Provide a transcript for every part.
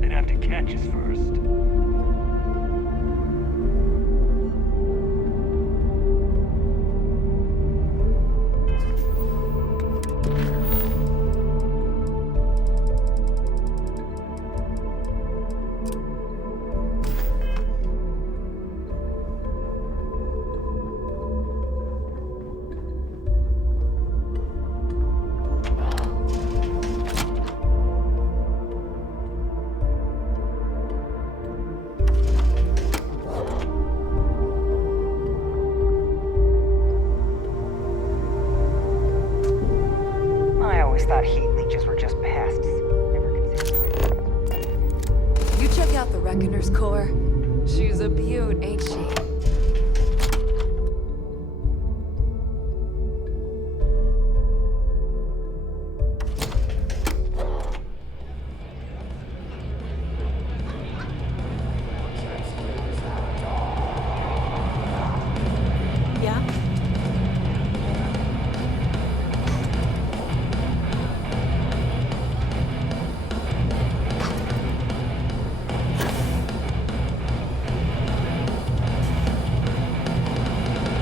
They'd have to catch us first. Thought heat leeches were just pests. Never considered. You check out the Reckoner's core. She's a beaut, ain't she?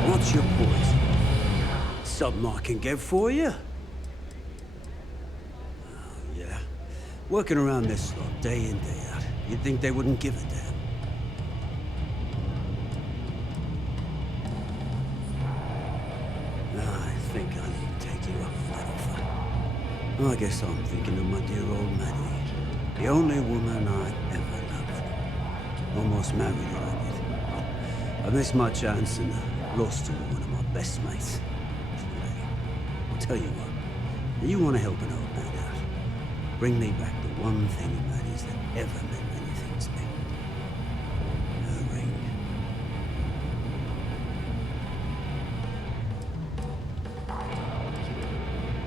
What's your poison? Something I can get for you? Oh, yeah. Working around this lot, day in, day out. You'd think they wouldn't give a damn. I think I need to take you up on that offer. I guess I'm thinking of my dear old Maddie. The only woman I ever loved. Almost married her, I did. I missed my chance and lost to one of my best mates. I'll tell you what, you want to help an old man out. Bring me back the one thing in Maddie's that ever meant anything to me. Her ring.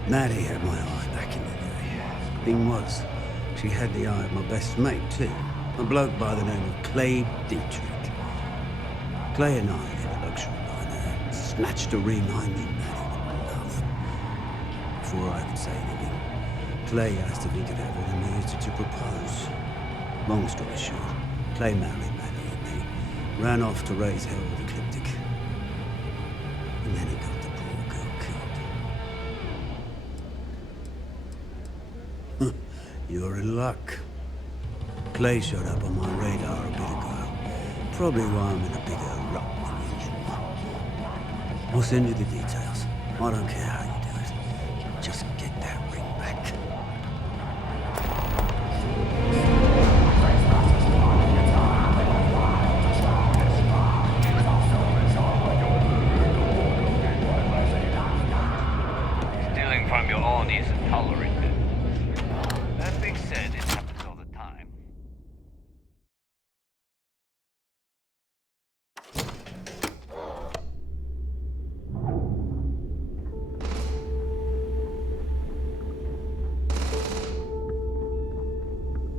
Maddie had my eye back in the day. Thing was, she had the eye of my best mate, too. A bloke by the name of Clay Dietrich. Clay and I had a luxury liner, snatched a ring I knew Maddie would love. Before I could say anything, Clay asked if he could have her and used it to propose. Long story short, Clay married Maddie and they ran off to raise hell with Ecliptic. And then he got the poor girl killed. You're in luck. Clay showed up on my radar a bit ago. Probably why I'm in a bigger rut than usual. I'll send you the details. I don't care how you do it. Just get that ring back. Stealing from your own isn't tolerated. That being said, it happens all the time.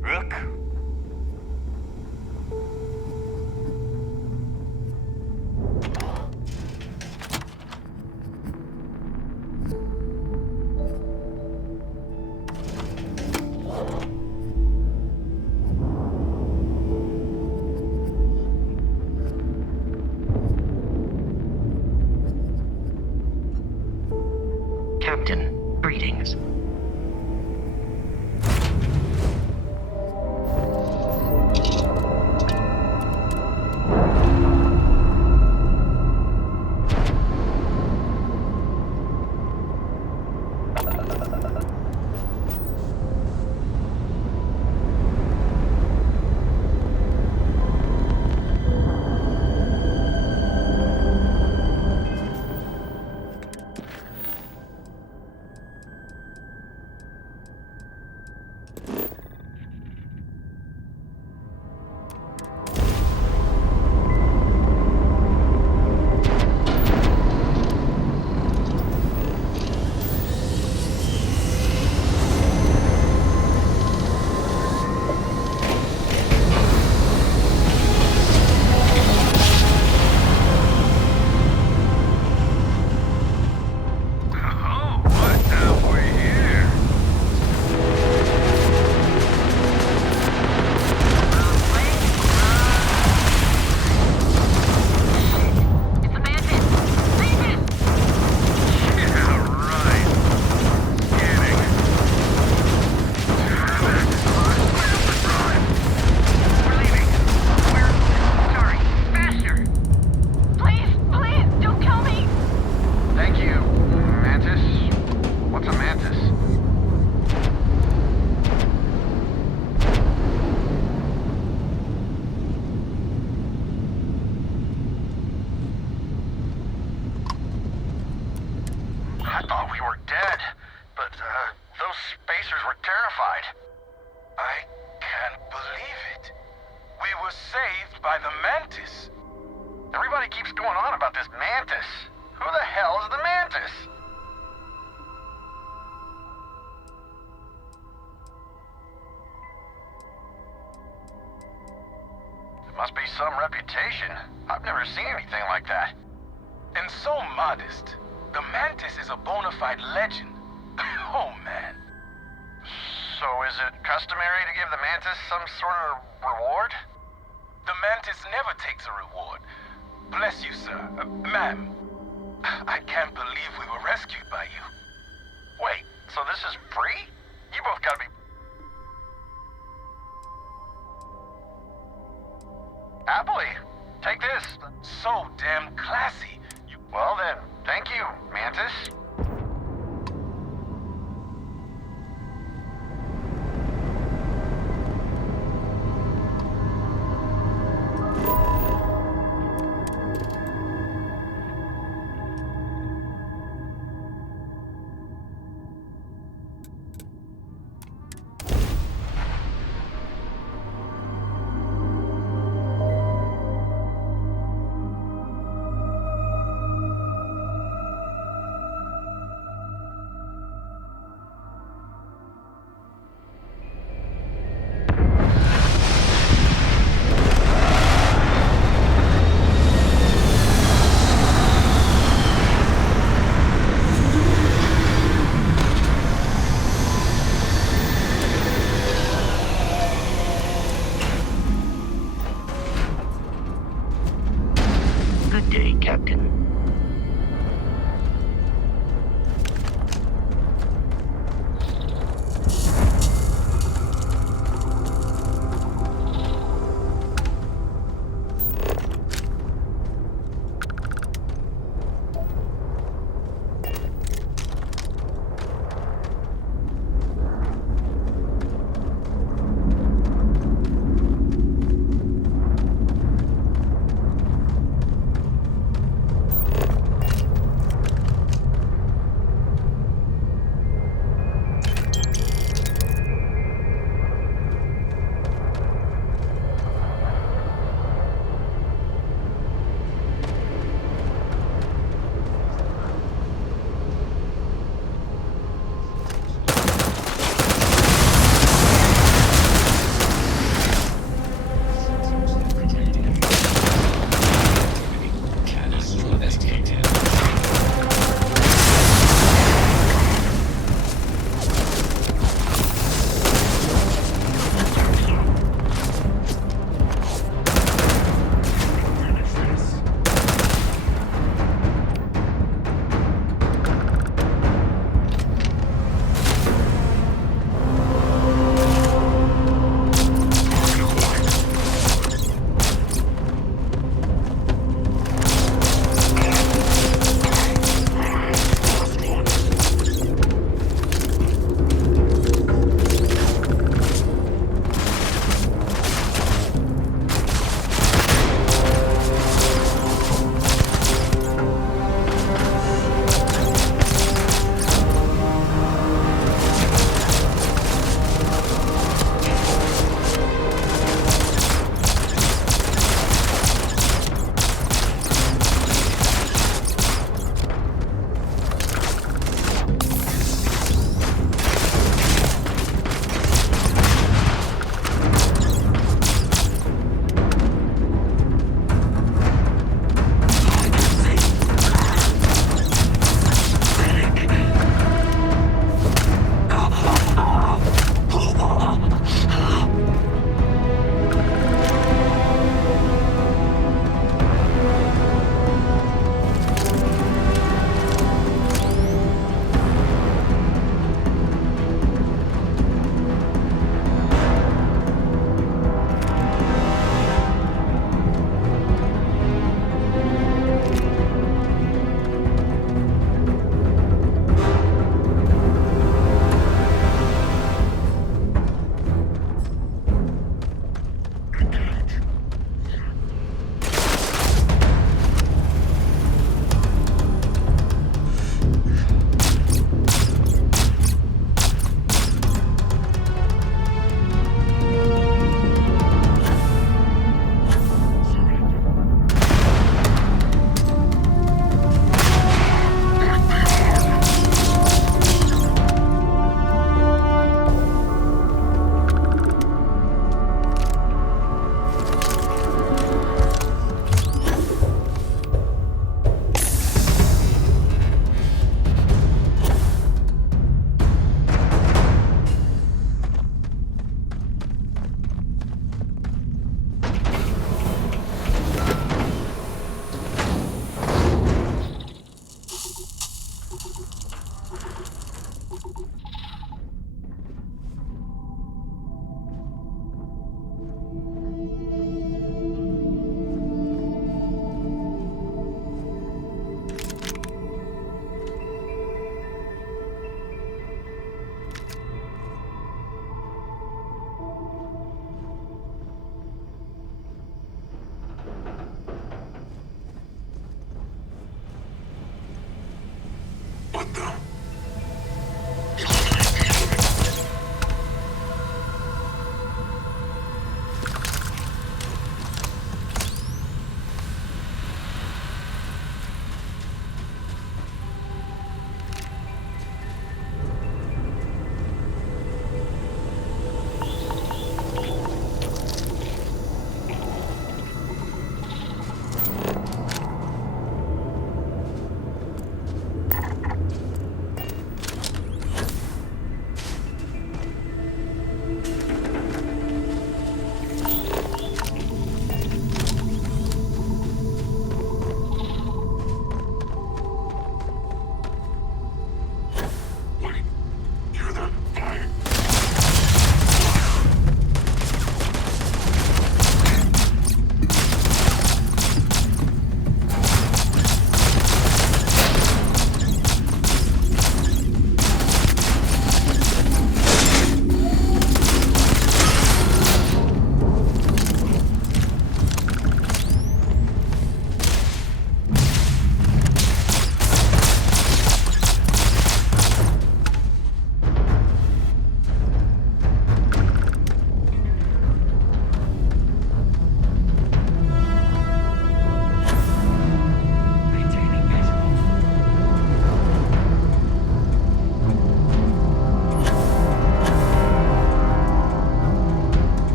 Rook? Captain, greetings. by the mantis. Everybody keeps going on about this mantis. Who the hell is the mantis? It must be some reputation. I've never seen anything like that. And so modest. The mantis is a bona fide legend. Oh, man. So is it customary to give the mantis some sort of reward? The mantis never takes a reward. Bless you, sir. Ma'am. I can't believe we were rescued by you. Wait, so this is free? You both gotta be... Happily. Take this. So damn classy. Well then, thank you, Mantis.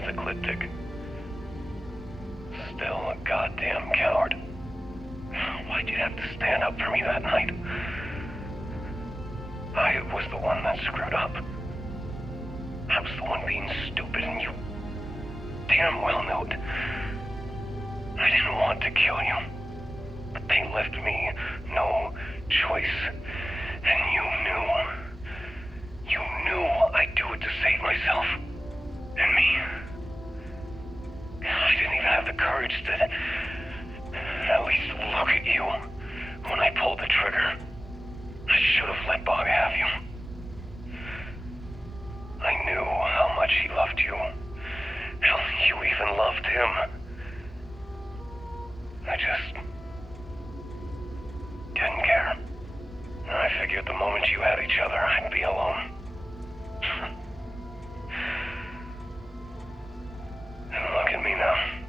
it's ecliptic. Still a goddamn coward. Why'd you have to stand up for me that night? I was the one that screwed up. I was the one being stupid, and you damn well knew it. I didn't want to kill you, but they left me no choice. And you knew. You knew I'd do it to save myself. And me. I didn't even have the courage to at least look at you when I pulled the trigger. I should have let Bob have you. I knew how much he loved you. Hell, you even loved him. I just didn't care. I figured the moment you had each other, I'd be alone. And look at me now.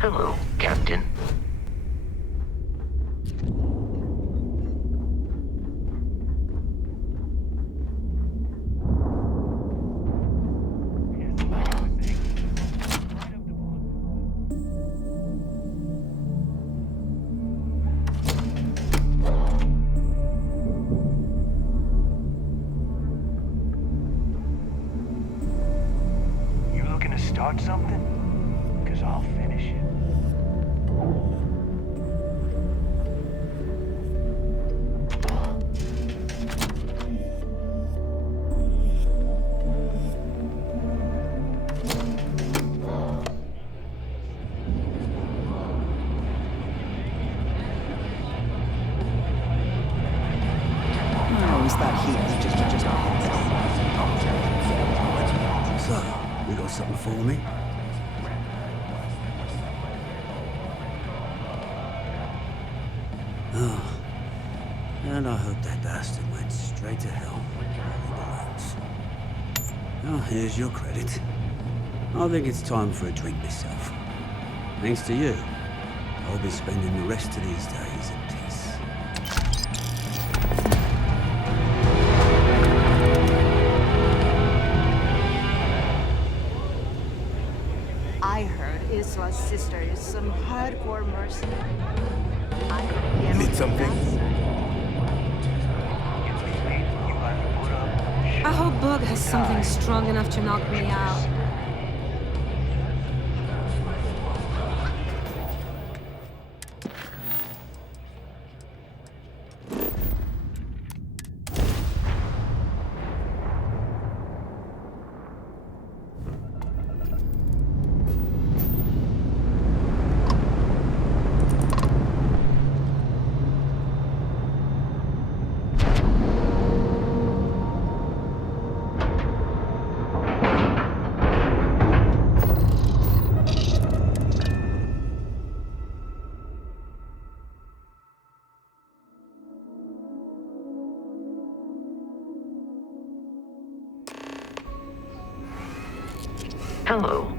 Hello, Captain. You looking to start something? Because I'll finish it. I always thought heat leeches were just pests. So, you got something for me? Oh. And I hope that bastard went straight to hell where he belongs. Well, here's your credit. I think it's time for a drink myself. Thanks to you, I'll be spending the rest of these days at peace. I heard Isla's sister is some hardcore mercenary. Need something? I hope Bug has something strong enough to knock me out. Hello.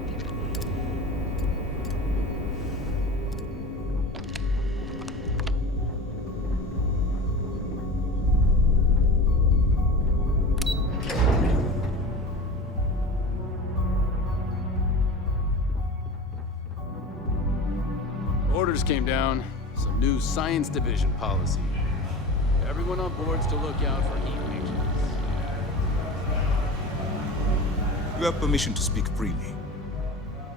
Orders came down. Some new science division policy. Everyone on board's to look out for heat leeches. You have permission to speak freely.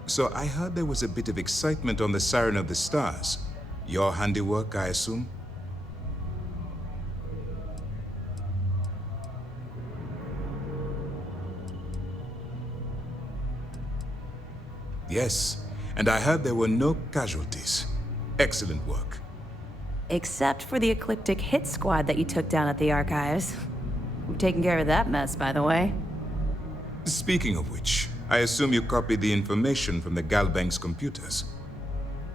So I heard there was a bit of excitement on the Siren of the Stars. Your handiwork, I assume? Yes, and I heard there were no casualties. Excellent work. Except for the ecliptic hit squad that you took down at the archives. We've taken care of that mess, by the way. Speaking of which, I assume you copied the information from the Galbank's computers.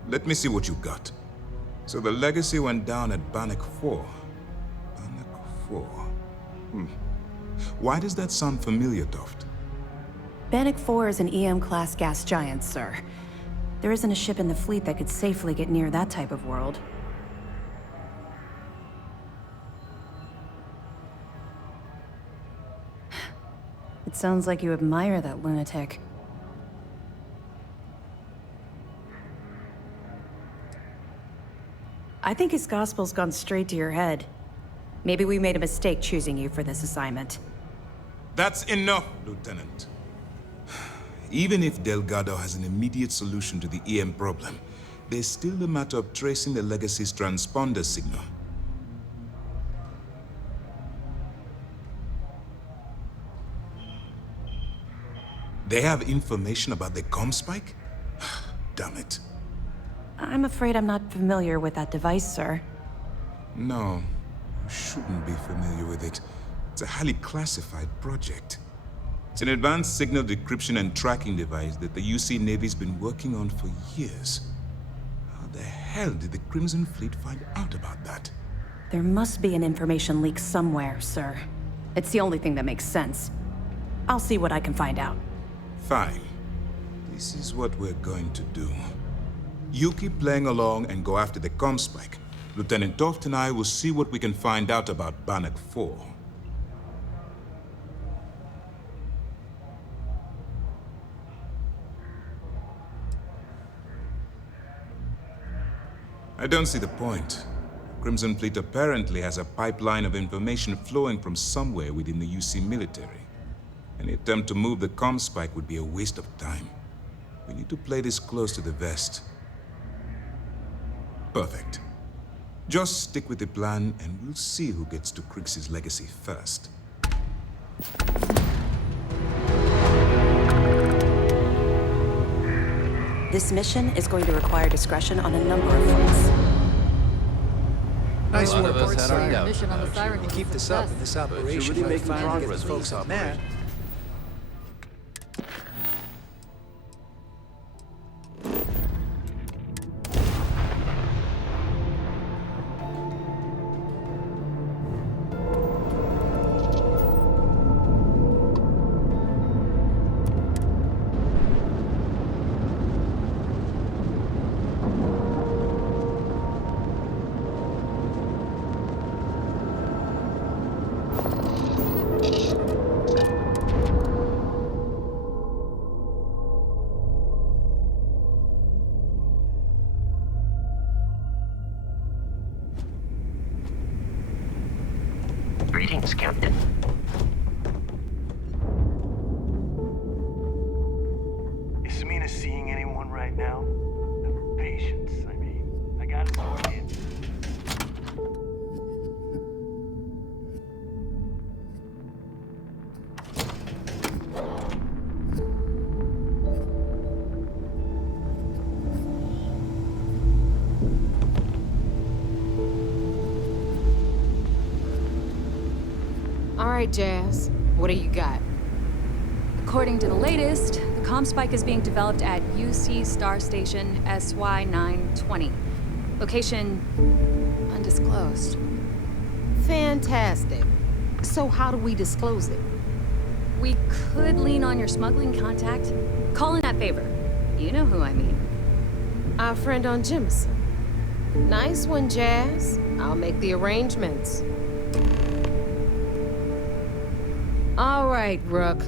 Let me see what you got. So the legacy went down at Bannock 4. Bannock 4. Why does that sound familiar, Toft? Bannock 4 is an EM-class gas giant, sir. There isn't a ship in the fleet that could safely get near that type of world. It sounds like you admire that lunatic. I think his gospel's gone straight to your head. Maybe we made a mistake choosing you for this assignment. That's enough, Lieutenant. Even if Delgado has an immediate solution to the EM problem, there's still the matter of tracing the Legacy's transponder signal. They have information about the comm spike? Damn it. I'm afraid I'm not familiar with that device, sir. No, you shouldn't be familiar with it. It's a highly classified project. It's an advanced signal decryption and tracking device that the UC Navy's been working on for years. How the hell did the Crimson Fleet find out about that? There must be an information leak somewhere, sir. It's the only thing that makes sense. I'll see what I can find out. Fine. This is what we're going to do. You keep playing along and go after the comm spike. Lieutenant Toft and I will see what we can find out about Bannock 4. I don't see the point. Crimson Fleet apparently has a pipeline of information flowing from somewhere within the UC military. Any attempt to move the comm spike would be a waste of time. We need to play this close to the vest. Perfect. Just stick with the plan and we'll see who gets to Krix's legacy first. This mission is going to require discretion on a number of fronts. Nice work, us had our doubts. You keep this up in this operation, really making finally get progress the with folks this on that. Greetings, Captain. Is Samina seeing anyone right now? Patience, I mean. I got it sorted. All right, Jazz. What do you got? According to the latest, the comm spike is being developed at UC Star Station SY920. Location undisclosed. Fantastic. So how do we disclose it? We could lean on your smuggling contact. Call in that favor. You know who I mean. Our friend on Jemison. Nice one, Jazz. I'll make the arrangements. All right, Rook.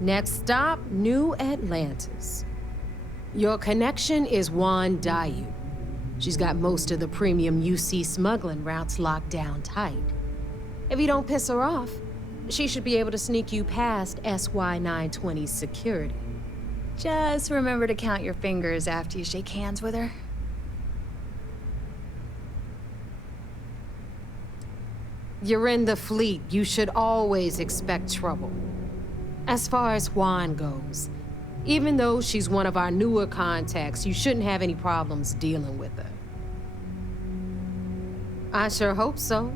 Next stop, New Atlantis. Your connection is Juan Dayu. She's got most of the premium UC smuggling routes locked down tight. If you don't piss her off, she should be able to sneak you past SY920's security. Just remember to count your fingers after you shake hands with her. You're in the fleet. You should always expect trouble. As far as Juan goes, even though she's one of our newer contacts, you shouldn't have any problems dealing with her. I sure hope so.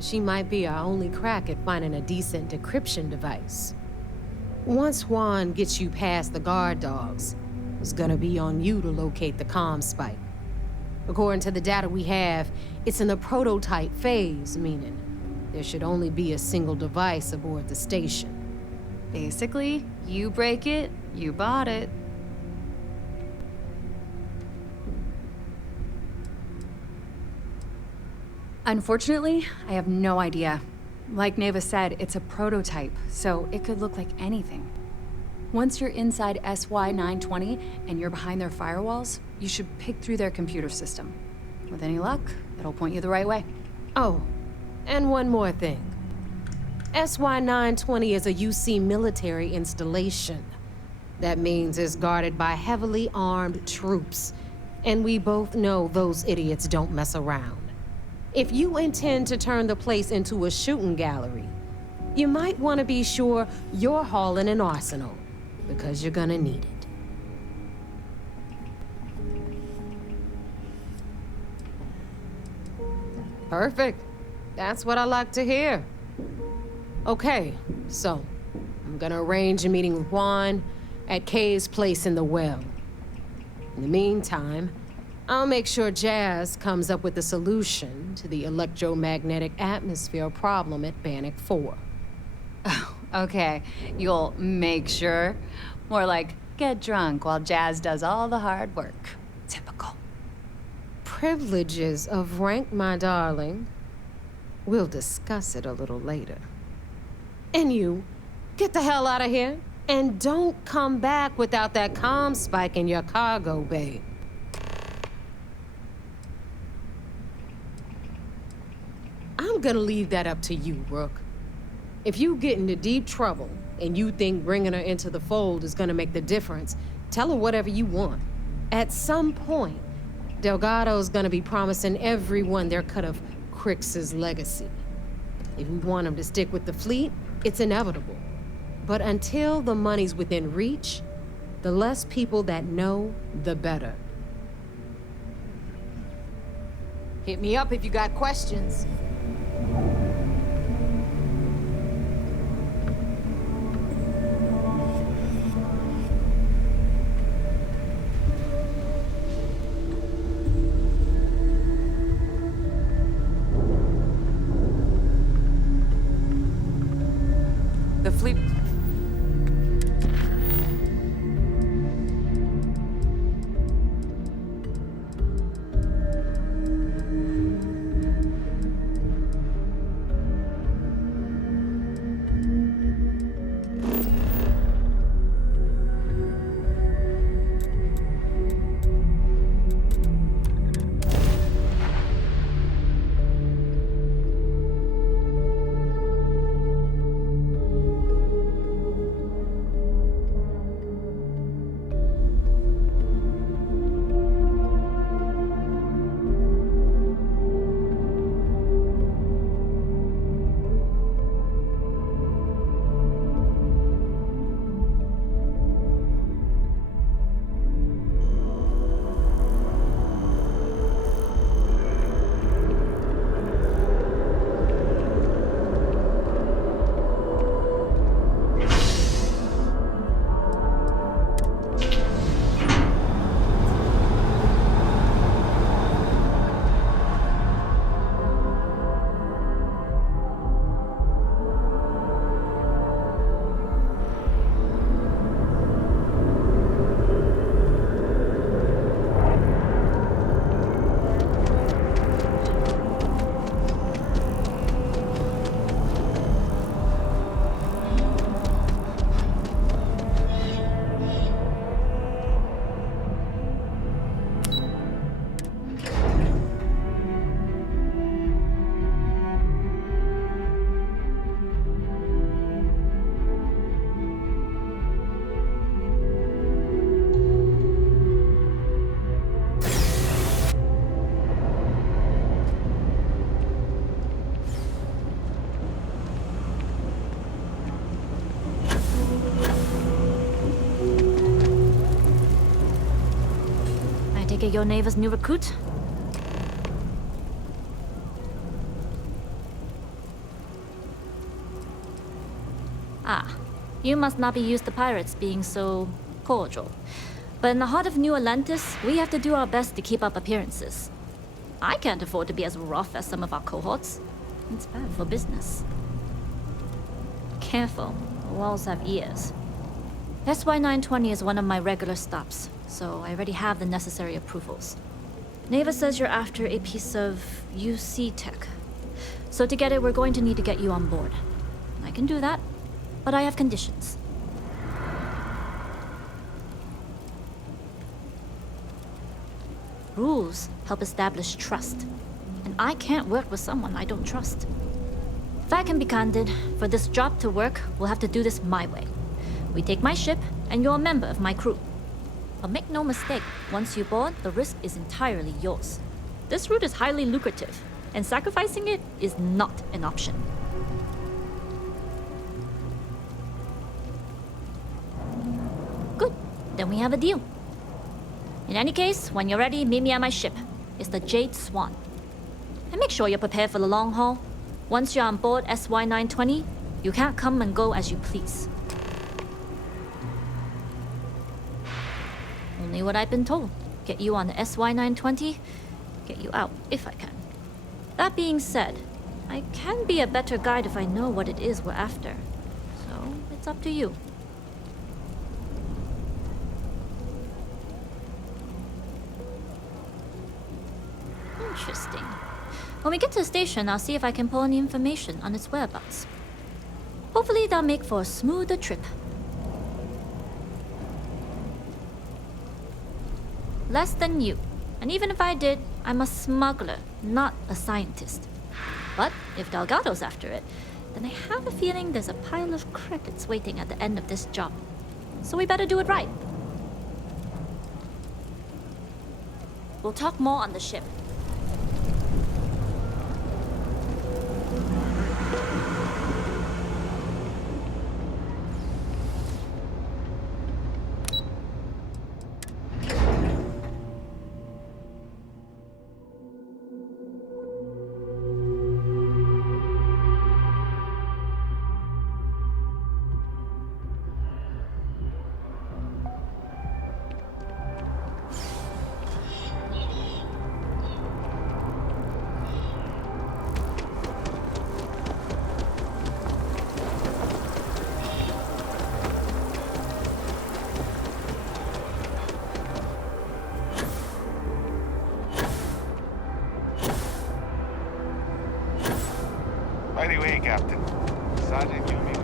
She might be our only crack at finding a decent decryption device. Once Juan gets you past the guard dogs, it's gonna be on you to locate the comm spike. According to the data we have, it's in the prototype phase, meaning there should only be a single device aboard the station. Basically, you break it, you bought it. Unfortunately, I have no idea. Like Neva said, it's a prototype, so it could look like anything. Once you're inside SY920 and you're behind their firewalls, you should pick through their computer system. With any luck, it'll point you the right way. Oh, and one more thing. SY920 is a UC military installation. That means it's guarded by heavily armed troops. And we both know those idiots don't mess around. If you intend to turn the place into a shooting gallery, you might want to be sure you're hauling an arsenal, because you're gonna need it. Perfect. That's what I like to hear. Okay, so I'm gonna arrange a meeting with Juan at Kay's place in the well. In the meantime, I'll make sure Jazz comes up with a solution to the electromagnetic atmosphere problem at Bannock 4. Oh, okay. You'll make sure? More like, get drunk while Jazz does all the hard work. Typical. privileges of rank, my darling. We'll discuss it a little later. And you, get the hell out of here. And don't come back without that comm spike in your cargo bay. I'm gonna leave that up to you, Rook. If you get into deep trouble and you think bringing her into the fold is gonna make the difference, tell her whatever you want. At some point, Delgado's gonna be promising everyone their cut of Crix's legacy. If we want him to stick with the fleet, it's inevitable. But until the money's within reach, the less people that know, the better. Hit me up if you got questions. The fleet... Your neighbor's new recruit? Ah, you must not be used to pirates being so cordial. But in the heart of New Atlantis, we have to do our best to keep up appearances. I can't afford to be as rough as some of our cohorts. It's bad for business. Careful, the walls have ears. SY-920 is one of my regular stops, so I already have the necessary approvals. Neva says you're after a piece of UC tech. So to get it, we're going to need to get you on board. I can do that, but I have conditions. Rules help establish trust, and I can't work with someone I don't trust. If I can be candid, for this job to work, we'll have to do this my way. We take my ship, and you're a member of my crew. But make no mistake, once you board, the risk is entirely yours. This route is highly lucrative, and sacrificing it is not an option. Good, then we have a deal. In any case, when you're ready, meet me at my ship. It's the Jade Swan. And make sure you're prepared for the long haul. Once you're on board SY-920, you can't come and go as you please. Only what I've been told. Get you on the SY-920, get you out if I can. That being said, I can be a better guide if I know what it is we're after. So, it's up to you. Interesting. When we get to the station, I'll see if I can pull any information on its whereabouts. Hopefully, that'll make for a smoother trip. Less than you. And even if I did, I'm a smuggler, not a scientist. But if Delgado's after it, then I have a feeling there's a pile of credits waiting at the end of this job. So we better do it right. We'll talk more on the ship. By the way, Captain, Sergeant Yumi.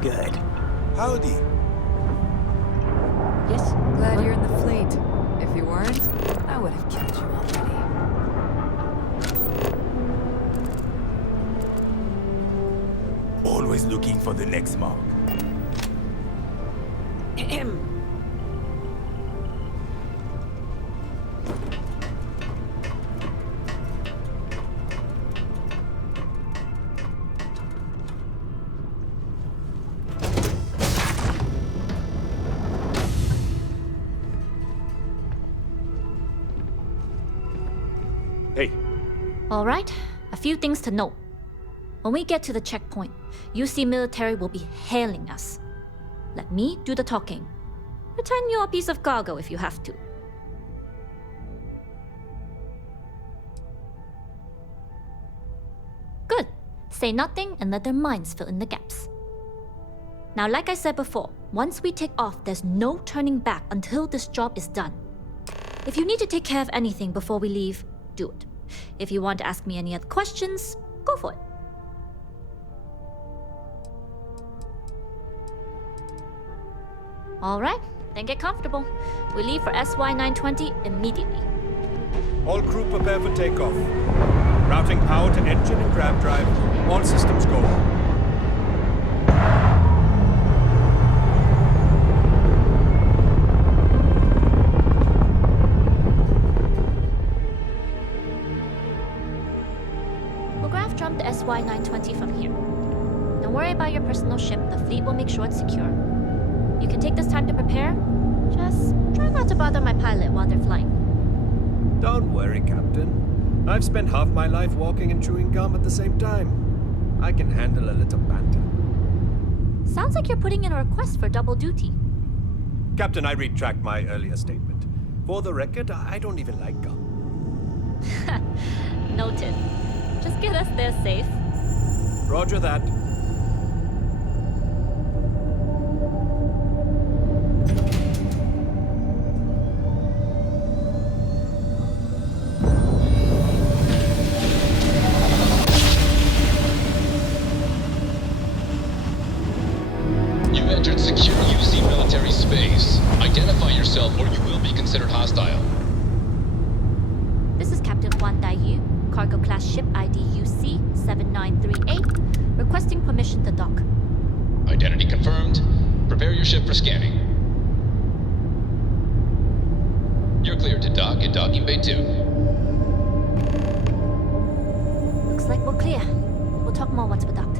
Good. Howdy. Yes, glad you're in the fleet. If you weren't, I would have killed you already. Always looking for the next mark. All right, a few things to note. When we get to the checkpoint, UC military will be hailing us. Let me do the talking. Pretend you're a piece of cargo if you have to. Good. Say nothing and let their minds fill in the gaps. Now, like I said before, once we take off, there's no turning back until this job is done. If you need to take care of anything before we leave, do it. If you want to ask me any other questions, go for it. All right, then get comfortable. We leave for SY-920 immediately. All crew prepare for takeoff. Routing power to engine and grab drive. All systems go. Jump the SY-920 from here. Don't worry about your personal ship. The fleet will make sure it's secure. You can take this time to prepare. Just try not to bother my pilot while they're flying. Don't worry, Captain. I've spent half my life walking and chewing gum at the same time. I can handle a little banter. Sounds like you're putting in a request for double duty. Captain, I retract my earlier statement. For the record, I don't even like gum. Noted. Just get us there safe. Roger that. You've entered secure UC military space. Identify yourself or you will be considered hostile. This is Captain Huan Daiyu, cargo class ship ID UC 7938, requesting permission to dock. Identity confirmed. Prepare your ship for scanning. You're cleared to dock at docking bay 2. Looks like we're clear. We'll talk more once we're docked.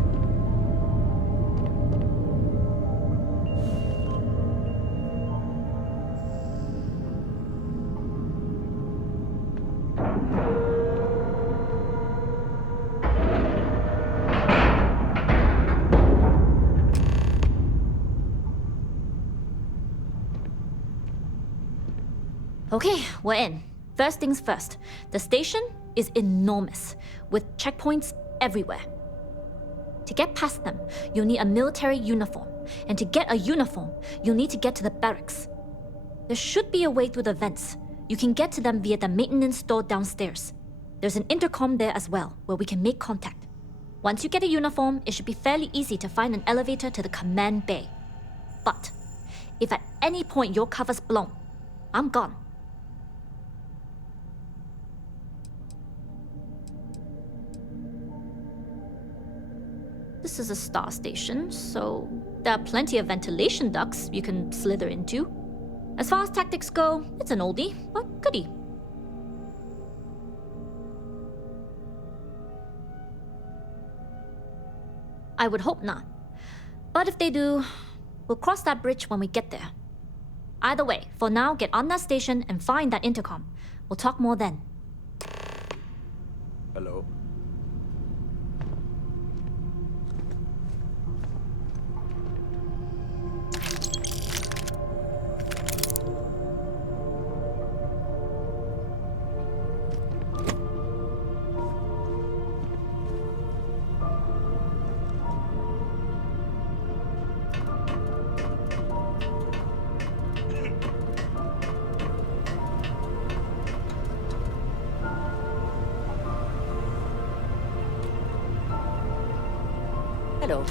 Okay, we're in. First things first, the station is enormous, with checkpoints everywhere. To get past them, you'll need a military uniform, and to get a uniform, you'll need to get to the barracks. There should be a way through the vents. You can get to them via the maintenance store downstairs. There's an intercom there as well, where we can make contact. Once you get a uniform, it should be fairly easy to find an elevator to the command bay. But if at any point your cover's blown, I'm gone. This is a star station, so there are plenty of ventilation ducts you can slither into. As far as tactics go, it's an oldie, but goodie. I would hope not. But if they do, we'll cross that bridge when we get there. Either way, for now, get on that station and find that intercom. We'll talk more then. Hello? Hello.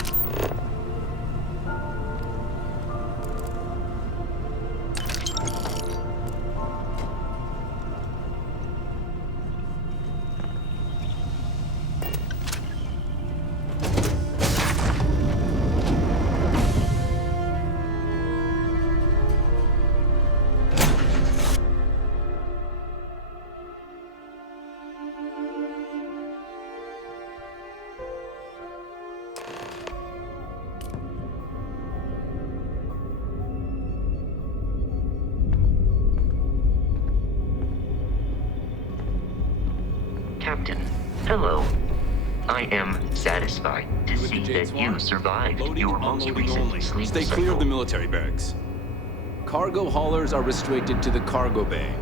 Captain, hello. I am satisfied to see that you survived your most recent sleep Stay cycle. clear of the military barracks. Cargo haulers are restricted to the cargo bay.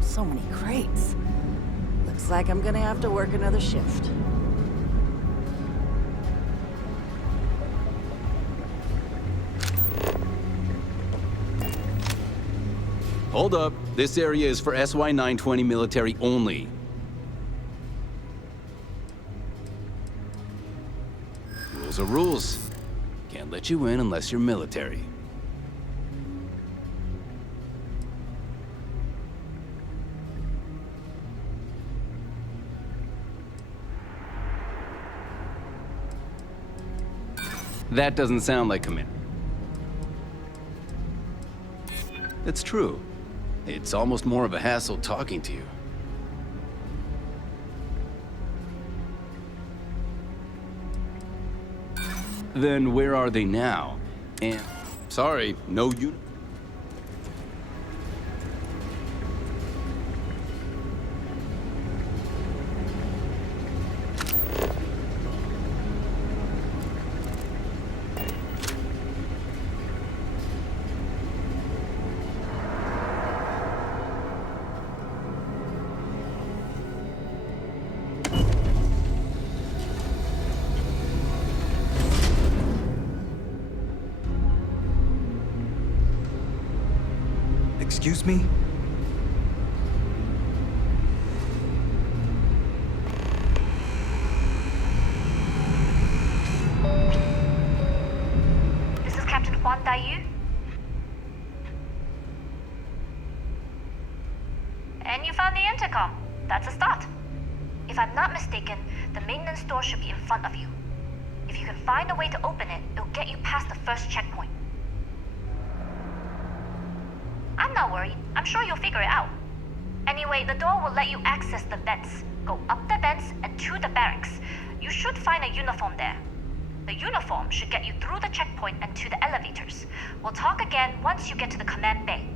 So many crates. Looks like I'm gonna have to work another shift. Hold up. This area is for SY-920 military only. Rules are rules. Can't let you in unless you're military. That doesn't sound like commitment. It's true. It's almost more of a hassle talking to you. Then where are they now? And sorry, no unit. Excuse me? If I'm not mistaken, the maintenance door should be in front of you. If you can find a way to open it, it'll get you past the first checkpoint. I'm not worried. I'm sure you'll figure it out. Anyway, the door will let you access the vents. Go up the vents and to the barracks. You should find a uniform there. The uniform should get you through the checkpoint and to the elevators. We'll talk again once you get to the command bay.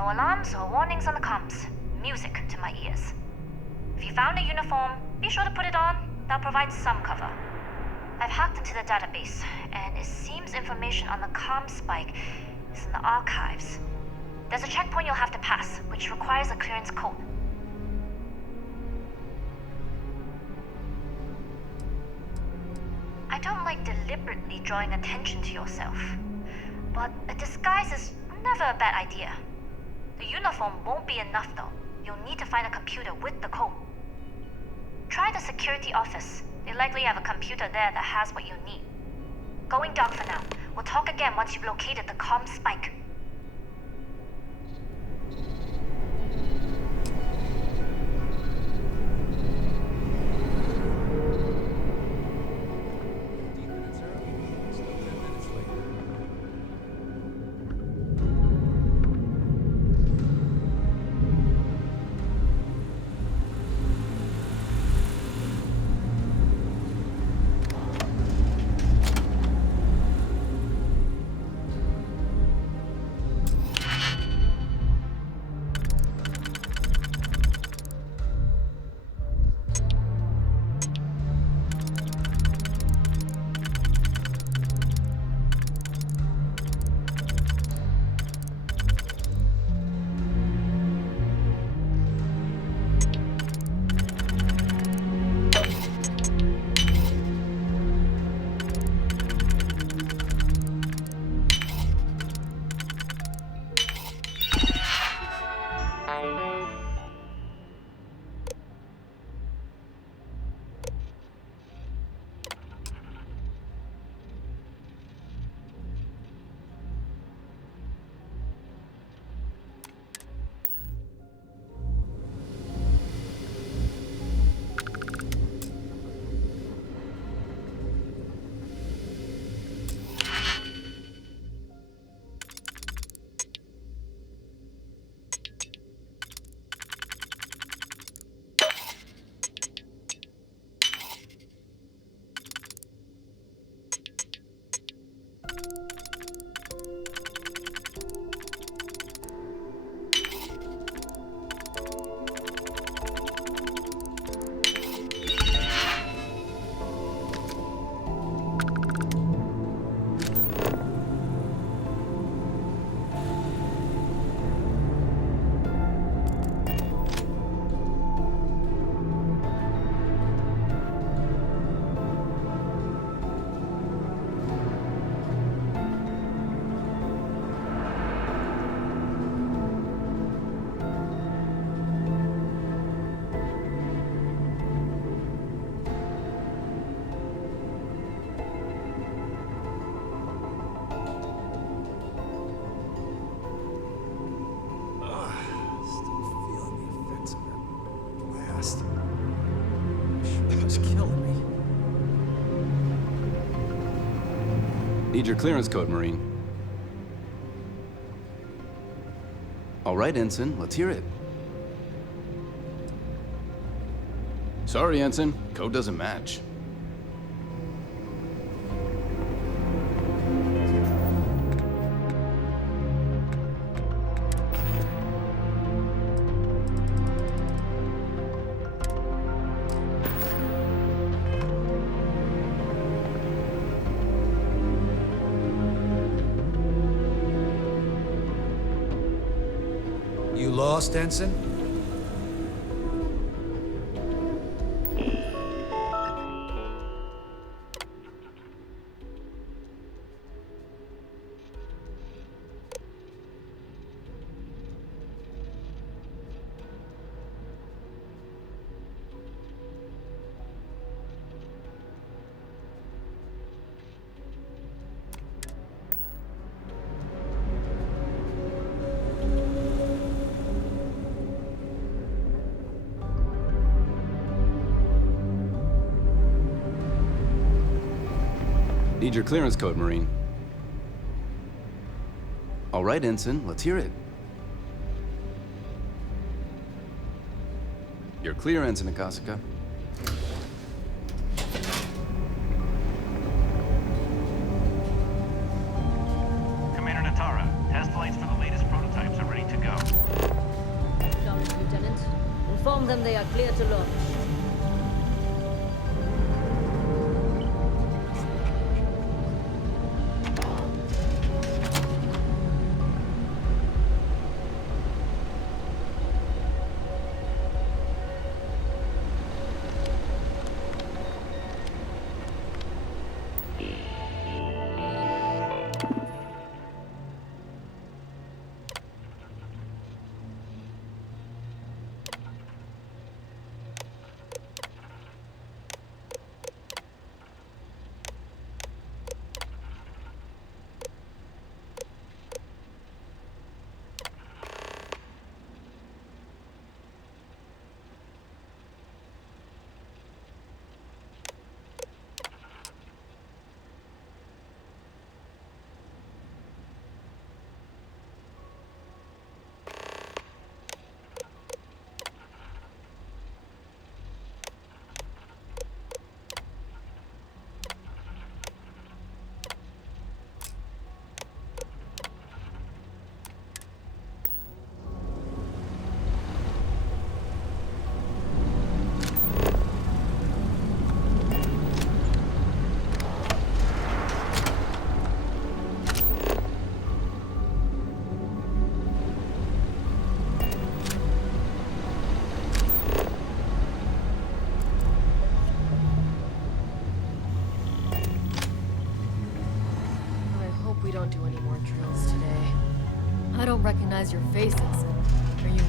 No alarms or warnings on the comms. Music to my ears. If you found a uniform, be sure to put it on. That'll provide some cover. I've hacked into the database, and it seems information on the comm spike is in the archives. There's a checkpoint you'll have to pass, which requires a clearance code. I don't like deliberately drawing attention to yourself, but a disguise is never a bad idea. The uniform won't be enough though. You'll need to find a computer with the code. Try the security office. They likely have a computer there that has what you need. Going dark for now. We'll talk again once you've located the comm spike. Need your clearance code, Marine. All right, Ensign, let's hear it. Sorry, Ensign. Code doesn't match. You lost, Ensign? Need your clearance code, Marine. All right, Ensign, let's hear it. You're clear, Ensign Akasaka. Commander Natara, test flights for the latest prototypes are ready to go. them they are clear to launch. We don't do any more drills today. I don't recognize your faces. Are you new?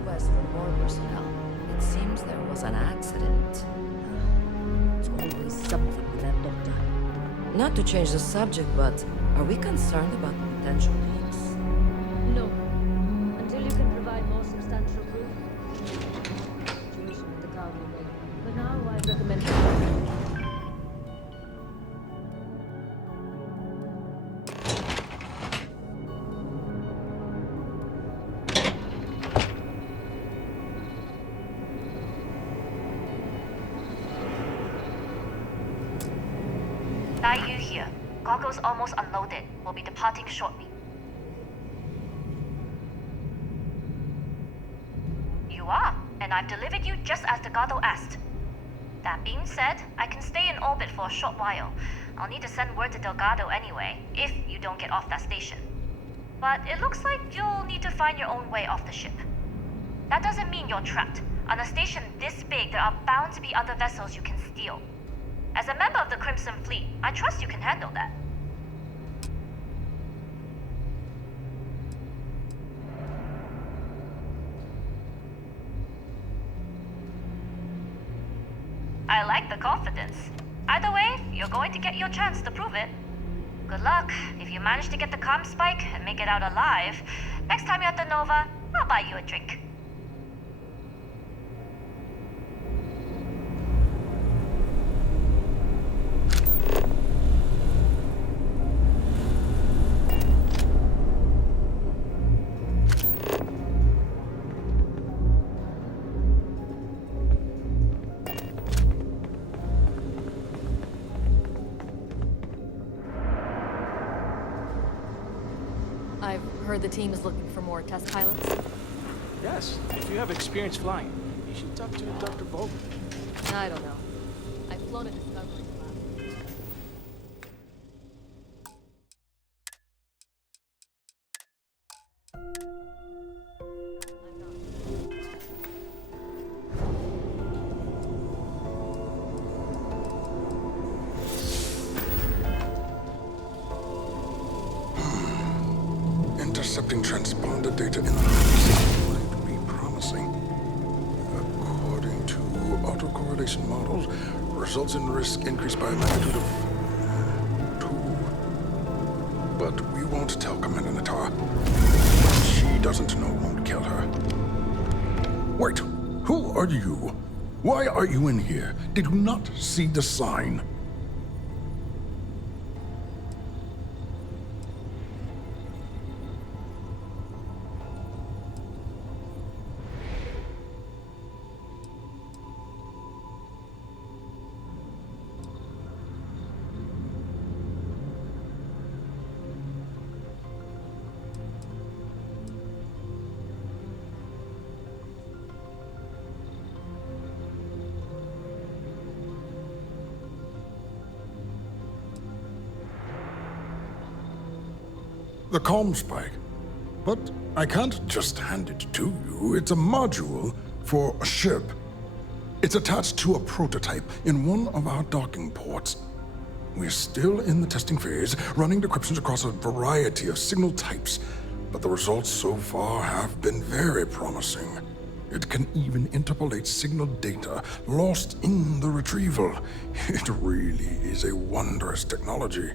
Request for more personnel. It seems there was an accident. It's always something with that doctor. Not to change the subject, but are we concerned about the potential leaks? No. Until you can provide more substantial proof. Situation with the cargo bay. But now I'd recommend... You here. Goggles almost unloaded. We'll be departing shortly. You are, and I've delivered you just as Delgado asked. That being said, I can stay in orbit for a short while. I'll need to send word to Delgado anyway, if you don't get off that station. But it looks like you'll need to find your own way off the ship. That doesn't mean you're trapped. On a station this big, there are bound to be other vessels you can steal. As a member of the Crimson Fleet, I trust you can handle that. I like the confidence. Either way, you're going to get your chance to prove it. Good luck. If you manage to get the comm spike and make it out alive, next time you're at the Nova, I'll buy you a drink. I've heard the team is looking for more test pilots. Yes, if you have experience flying, you should talk to Dr. Vogel. I don't know. I've flown a Discovery class. Intercepting transponder data in the system might be promising. According to autocorrelation models, results in risk increased by a magnitude of 2. But we won't tell Commander Natar. What she doesn't know won't kill her. Wait, who are you? Why are you in here? Did you not see the sign? The comm spike. But I can't just hand it to you. It's a module for a ship. It's attached to a prototype in one of our docking ports. We're still in the testing phase, running decryptions across a variety of signal types, but the results so far have been very promising. It can even interpolate signal data lost in the retrieval. It really is a wondrous technology.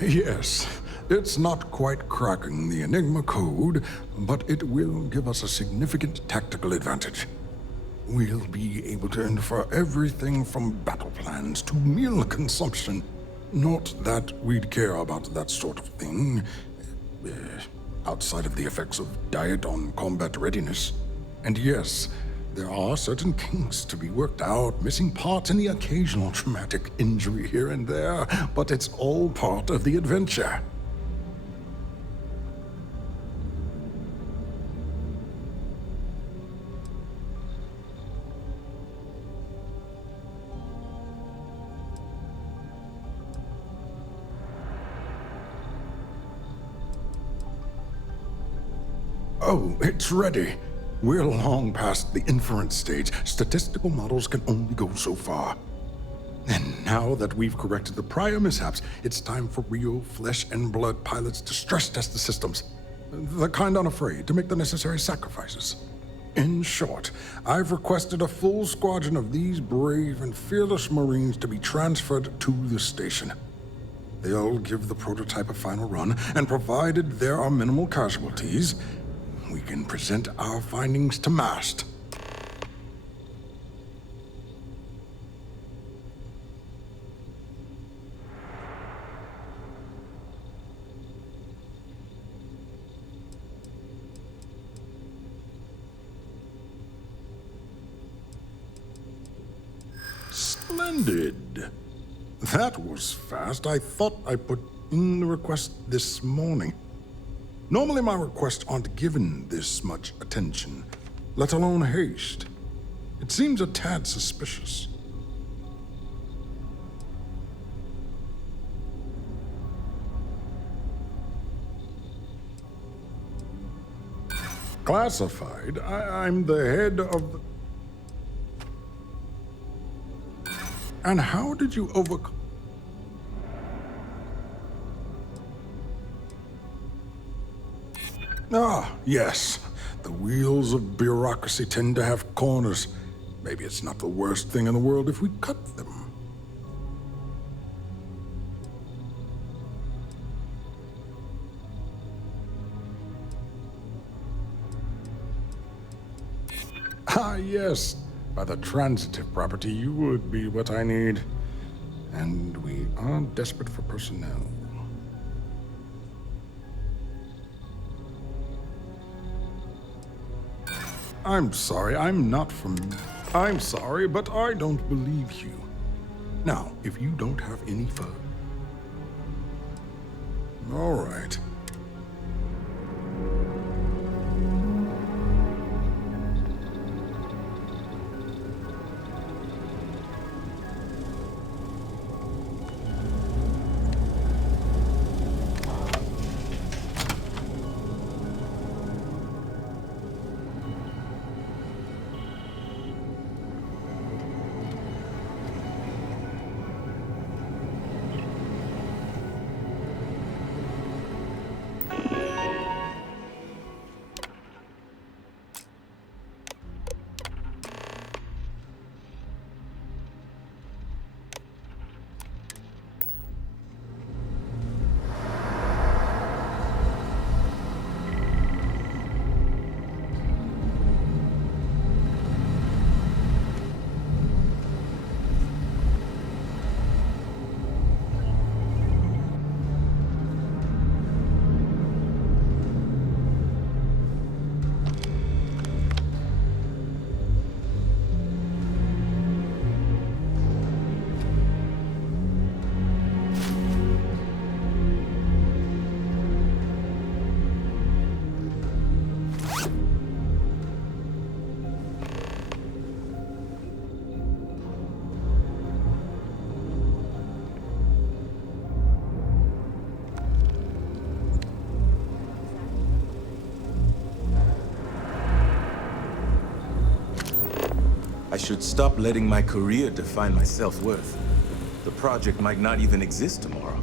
Yes, it's not quite cracking the Enigma code, but it will give us a significant tactical advantage. We'll be able to infer everything from battle plans to meal consumption. Not that we'd care about that sort of thing, outside of the effects of diet on combat readiness. And yes, there are certain kinks to be worked out, missing parts and the occasional traumatic injury here and there, but it's all part of the adventure. Oh, it's ready. We're long past the inference stage. Statistical models can only go so far. And now that we've corrected the prior mishaps, it's time for real flesh and blood pilots to stress test the systems. The kind unafraid to make the necessary sacrifices. In short, I've requested a full squadron of these brave and fearless Marines to be transferred to the station. They'll give the prototype a final run, and provided there are minimal casualties, we can present our findings to MAST. Splendid. That was fast. I thought I put in the request this morning. Normally my requests aren't given this much attention, let alone haste. It seems a tad suspicious. Classified? I'm the head of the... And how did you overcome... Ah, yes. The wheels of bureaucracy tend to have corners. Maybe it's not the worst thing in the world if we cut them. Ah, yes. By the transitive property, you would be what I need. And we are desperate for personnel. I'm sorry, I'm sorry, but I don't believe you. Now, if you don't have any fun. All right. should stop letting my career define my self-worth. The project might not even exist tomorrow.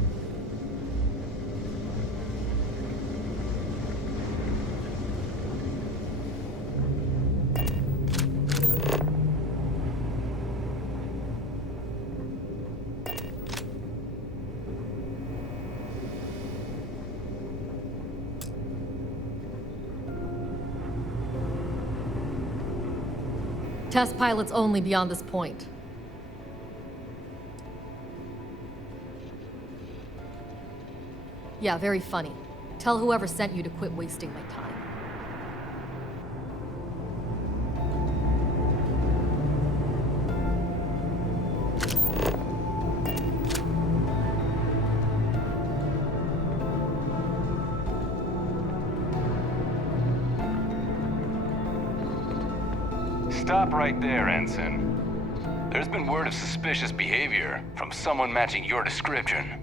Test pilots only beyond this point. Yeah, very funny. Tell whoever sent you to quit wasting my time. Stop right there, Ensign. There's been word of suspicious behavior from someone matching your description.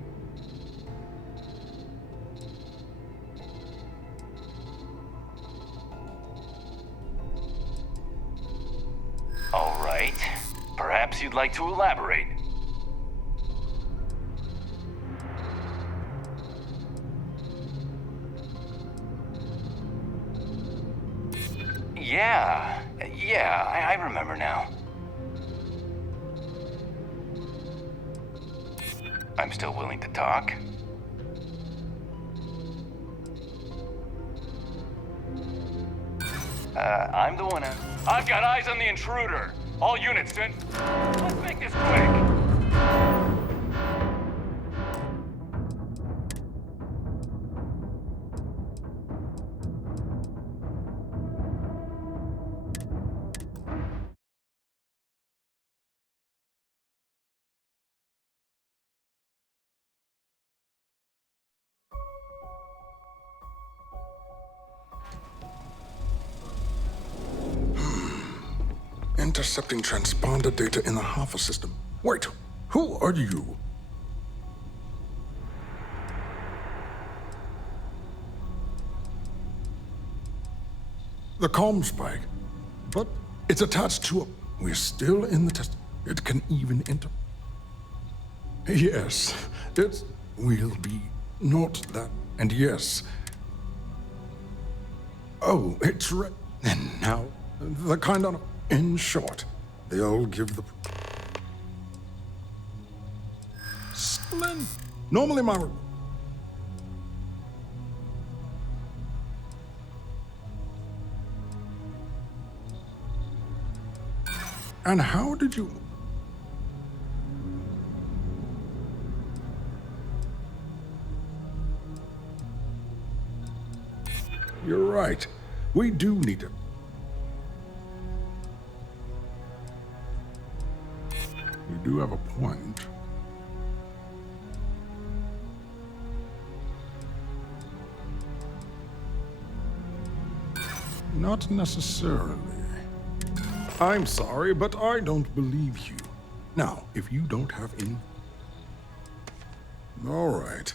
All right. Perhaps you'd like to elaborate. Yeah, I remember now. I'm still willing to talk. I'm the one. I've got eyes on the intruder. All units, send. Let's make this quick. Intercepting transponder data in the Alpha system. Wait, who are you? The comm spike. But it's attached to a... We're still in the test. It can even enter... Yes, it will be not that... And yes... Oh, it's right. And now, the kind of... In short, they'll give the... Splendid. Normally my... And how did you... You're right. We do need to... You do have a point. Not necessarily. I'm sorry, but I don't believe you. Now, if you don't have any... All right.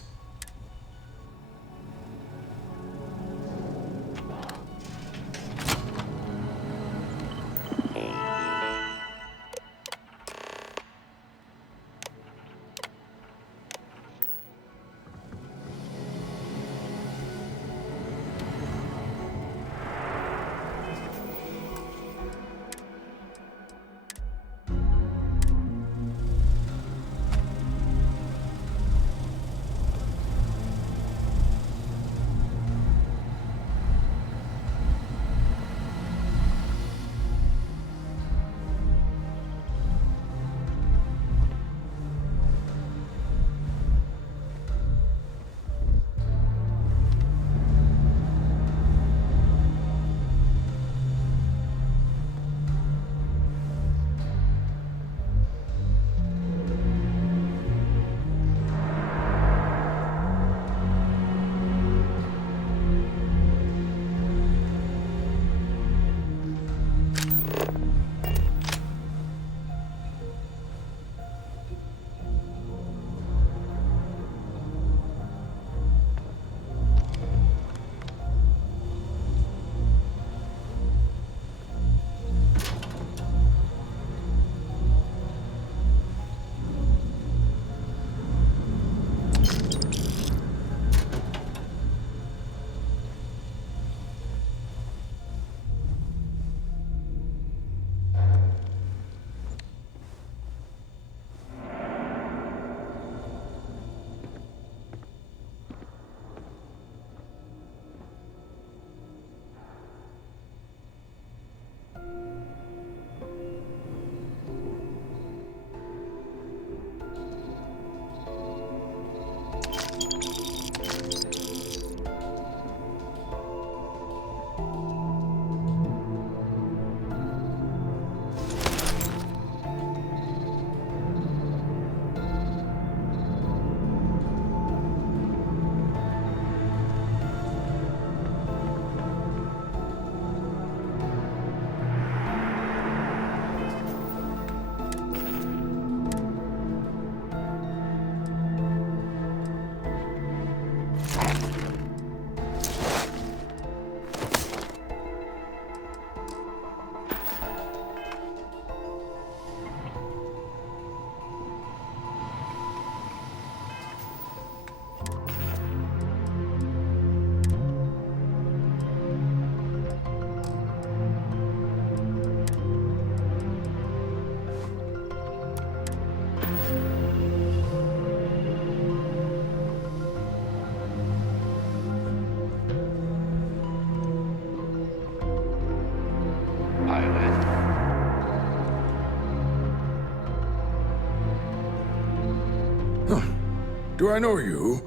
Do I know you?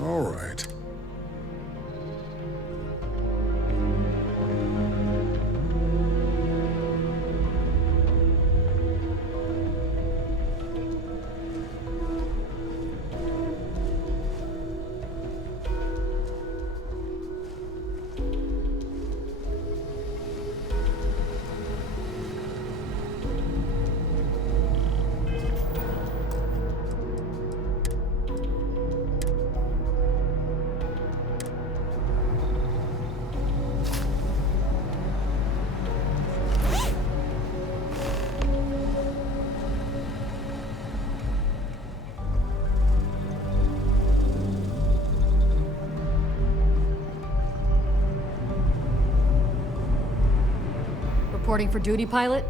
All right. Reporting for duty, pilot?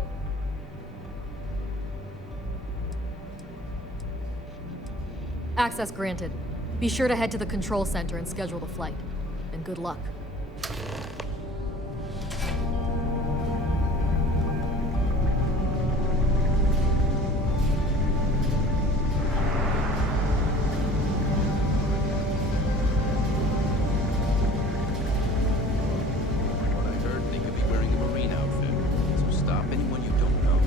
Access granted. Be sure to head to the control center and schedule the flight. And good luck. What I heard, they could be wearing a Marine outfit. So stop anyone you don't know.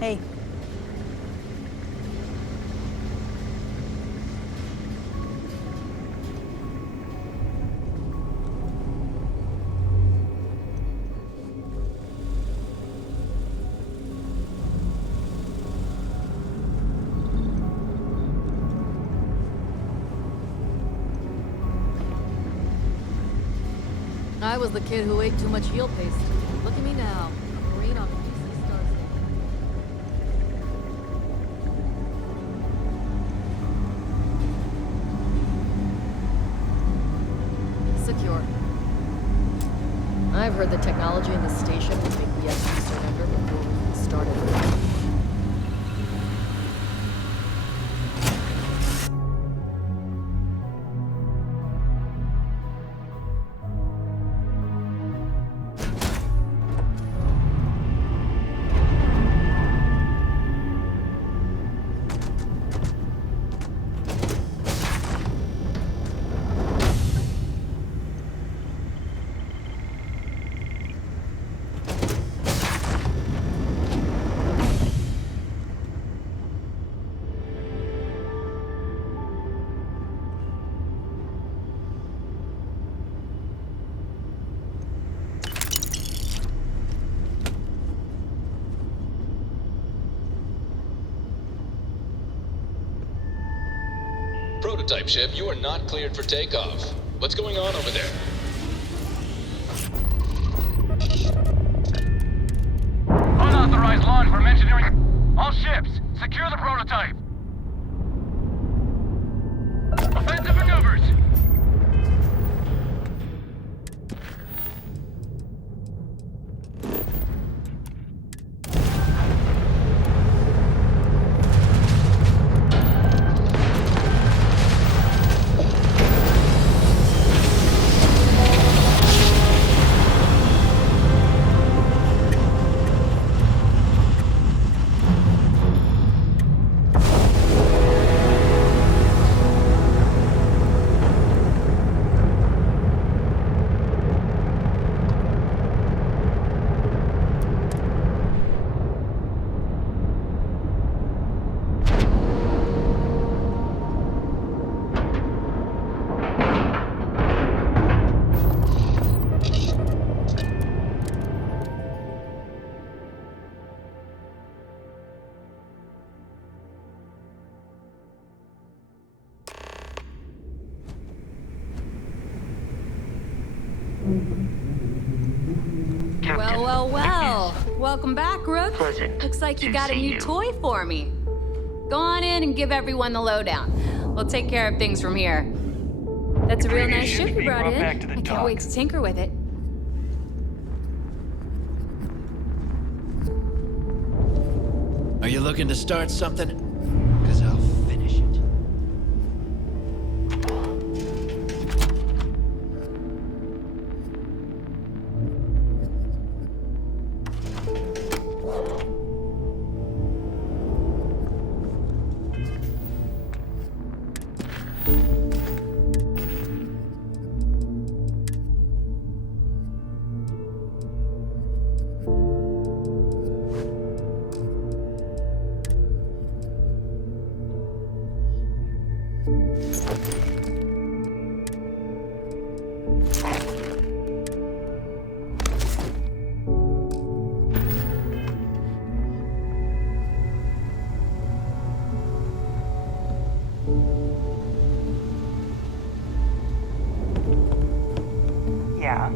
Hey. I was the kid who ate too much heel paste. Look at me now. A Marine on PC Stars. Secure. I've heard the technology in the station will make the ST surrender before we even started. Prototype ship, you are not cleared for takeoff. What's going on over there? Unauthorized launch from engineering. All ships, secure the prototype. Offensive maneuvers. Welcome back, Rook. Pleasant Looks like you to got a see new you. toy for me. Go on in and give everyone the lowdown. We'll take care of things from here. That's a real nice ship you brought in. I can't wait to tinker with it. Are you looking to start something? Because I'll finish it. Yeah.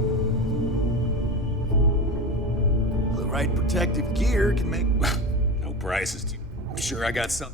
The right protective gear can make... No prices, dude. I'm sure I got some.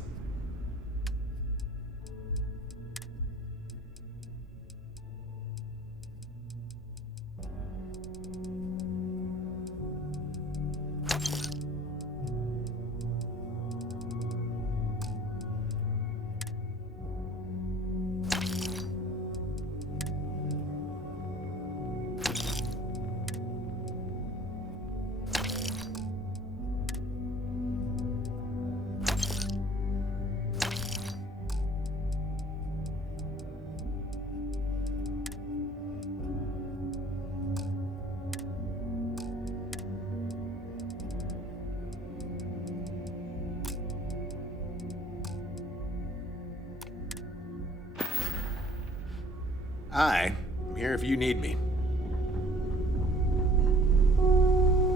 Hi, I'm here if you need me.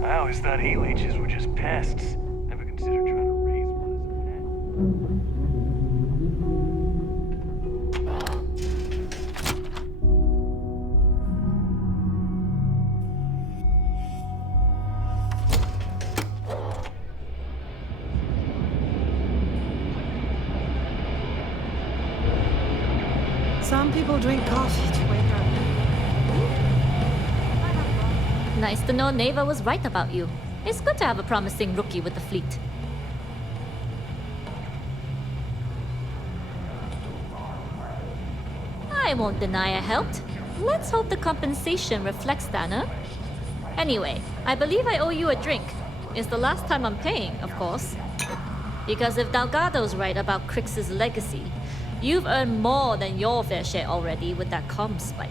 I always thought he-leeches were just pests. Never considered trying to raise one as a pet. Some people drink coffee to wake up. Nice to know Neva was right about you. It's good to have a promising rookie with the fleet. I won't deny I helped. Let's hope the compensation reflects that, huh? Anyway, I believe I owe you a drink. It's the last time I'm paying, of course. Because if Delgado's right about Crix's legacy, you've earned more than your fair share already with that comm spike.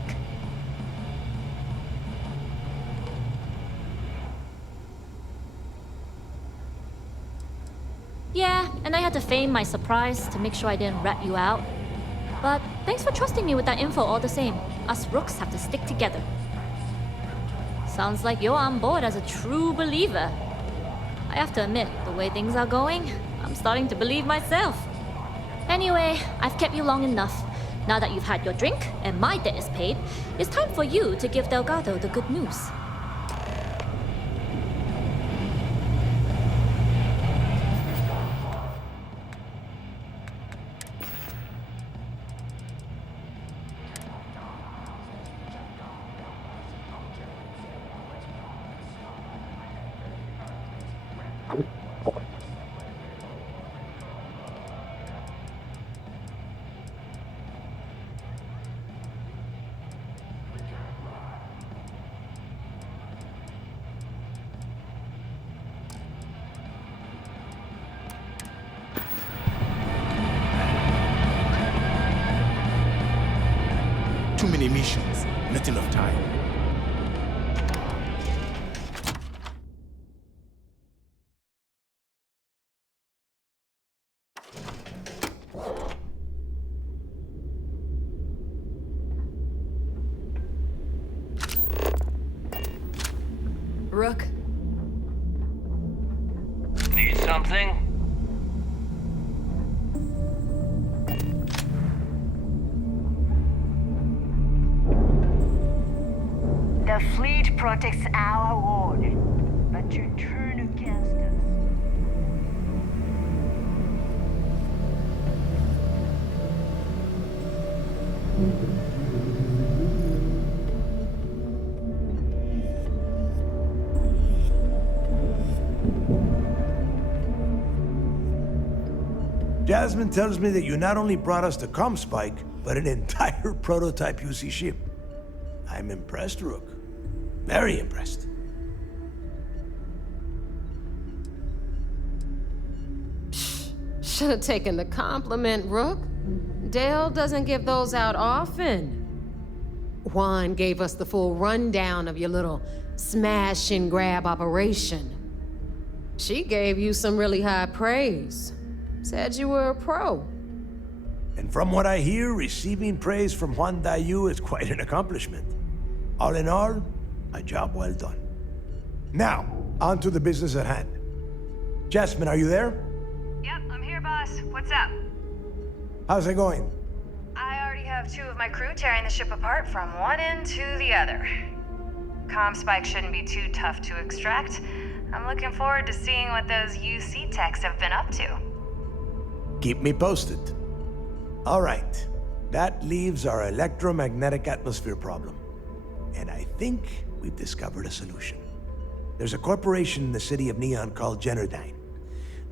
Yeah, and I had to feign my surprise to make sure I didn't rat you out. But thanks for trusting me with that info all the same. Us rooks have to stick together. Sounds like you're on board as a true believer. I have to admit, the way things are going, I'm starting to believe myself. Anyway, I've kept you long enough. Now that you've had your drink and my debt is paid, it's time for you to give Delgado the good news. Too many missions, not enough time. Rook. Need something? The fleet protects our ward, but your tourniquet Jasmine tells me that you not only brought us the Comspike, but an entire prototype UC ship. I'm impressed, Rook. Very impressed. Should have taken the compliment, Rook. Dale doesn't give those out often. Juan gave us the full rundown of your little smash and grab operation. She gave you some really high praise. Said you were a pro. And from what I hear, receiving praise from Juan Dayu is quite an accomplishment. All in all, a job well done. Now, on to the business at hand. Jasmine, are you there? Yep, I'm here, boss. What's up? How's it going? I already have 2 of my crew tearing the ship apart from one end to the other. Comspike shouldn't be too tough to extract. I'm looking forward to seeing what those UC techs have been up to. Keep me posted. All right, that leaves our electromagnetic atmosphere problem. And I think we've discovered a solution. There's a corporation in the city of Neon called Generdyne.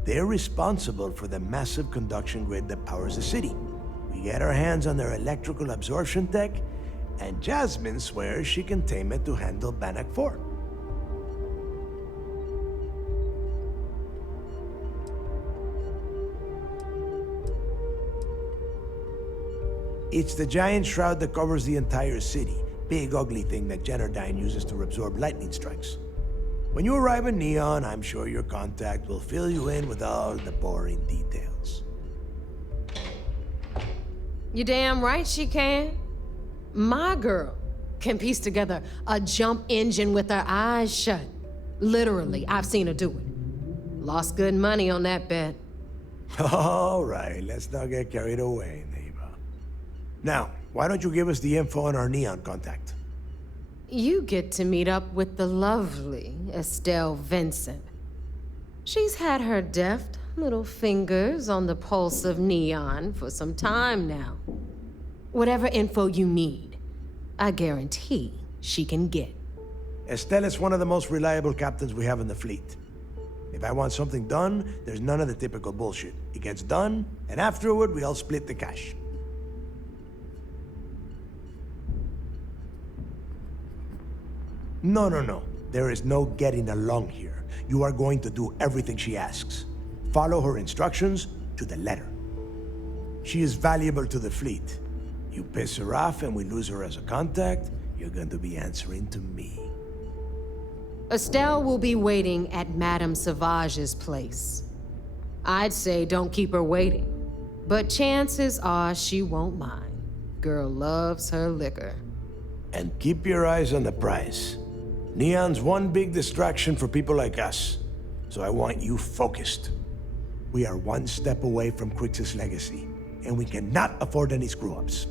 They're responsible for the massive conduction grid that powers the city. We get our hands on their electrical absorption tech, and Jasmine swears she can tame it to handle Bannock 4. It's the giant shroud that covers the entire city. Big, ugly thing that Generdyne uses to absorb lightning strikes. When you arrive in Neon, I'm sure your contact will fill you in with all the boring details. You damn right she can. My girl can piece together a jump engine with her eyes shut. Literally, I've seen her do it. Lost good money on that bet. All right, let's not get carried away, Neva. Now, why don't you give us the info on our Neon contact? You get to meet up with the lovely Estelle Vincent. She's had her deft little fingers on the pulse of Neon for some time now. Whatever info you need, I guarantee she can get. Estelle is one of the most reliable captains we have in the fleet. If I want something done, there's none of the typical bullshit. It gets done, and afterward, we all split the cash. No. There is no getting along here. You are going to do everything she asks. Follow her instructions to the letter. She is valuable to the fleet. You piss her off and we lose her as a contact, you're going to be answering to me. Estelle will be waiting at Madame Sauvage's place. I'd say don't keep her waiting, but chances are she won't mind. Girl loves her liquor. And keep your eyes on the prize. Neon's one big distraction for people like us, so I want you focused. We are one step away from Crix's legacy, and we cannot afford any screw-ups.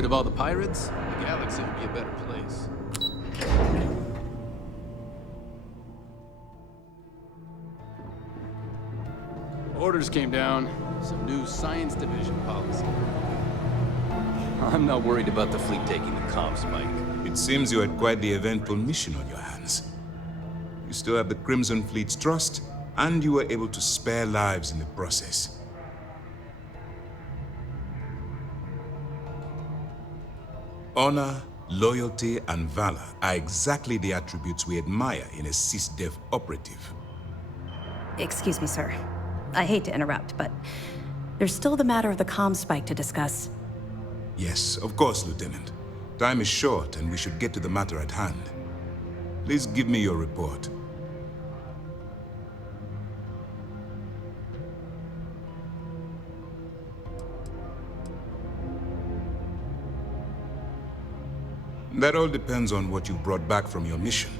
rid of all the pirates, the galaxy would be a better place. Orders came down. Some new science division policy. I'm not worried about the fleet taking the comm spike. It seems you had quite the eventful mission on your hands. You still have the Crimson Fleet's trust, and you were able to spare lives in the process. Honor, loyalty, and valor are exactly the attributes we admire in a sys-def operative. Excuse me, sir. I hate to interrupt, but there's still the matter of the comm spike to discuss. Yes, of course, Lieutenant. Time is short, and we should get to the matter at hand. Please give me your report. That all depends on what you brought back from your mission.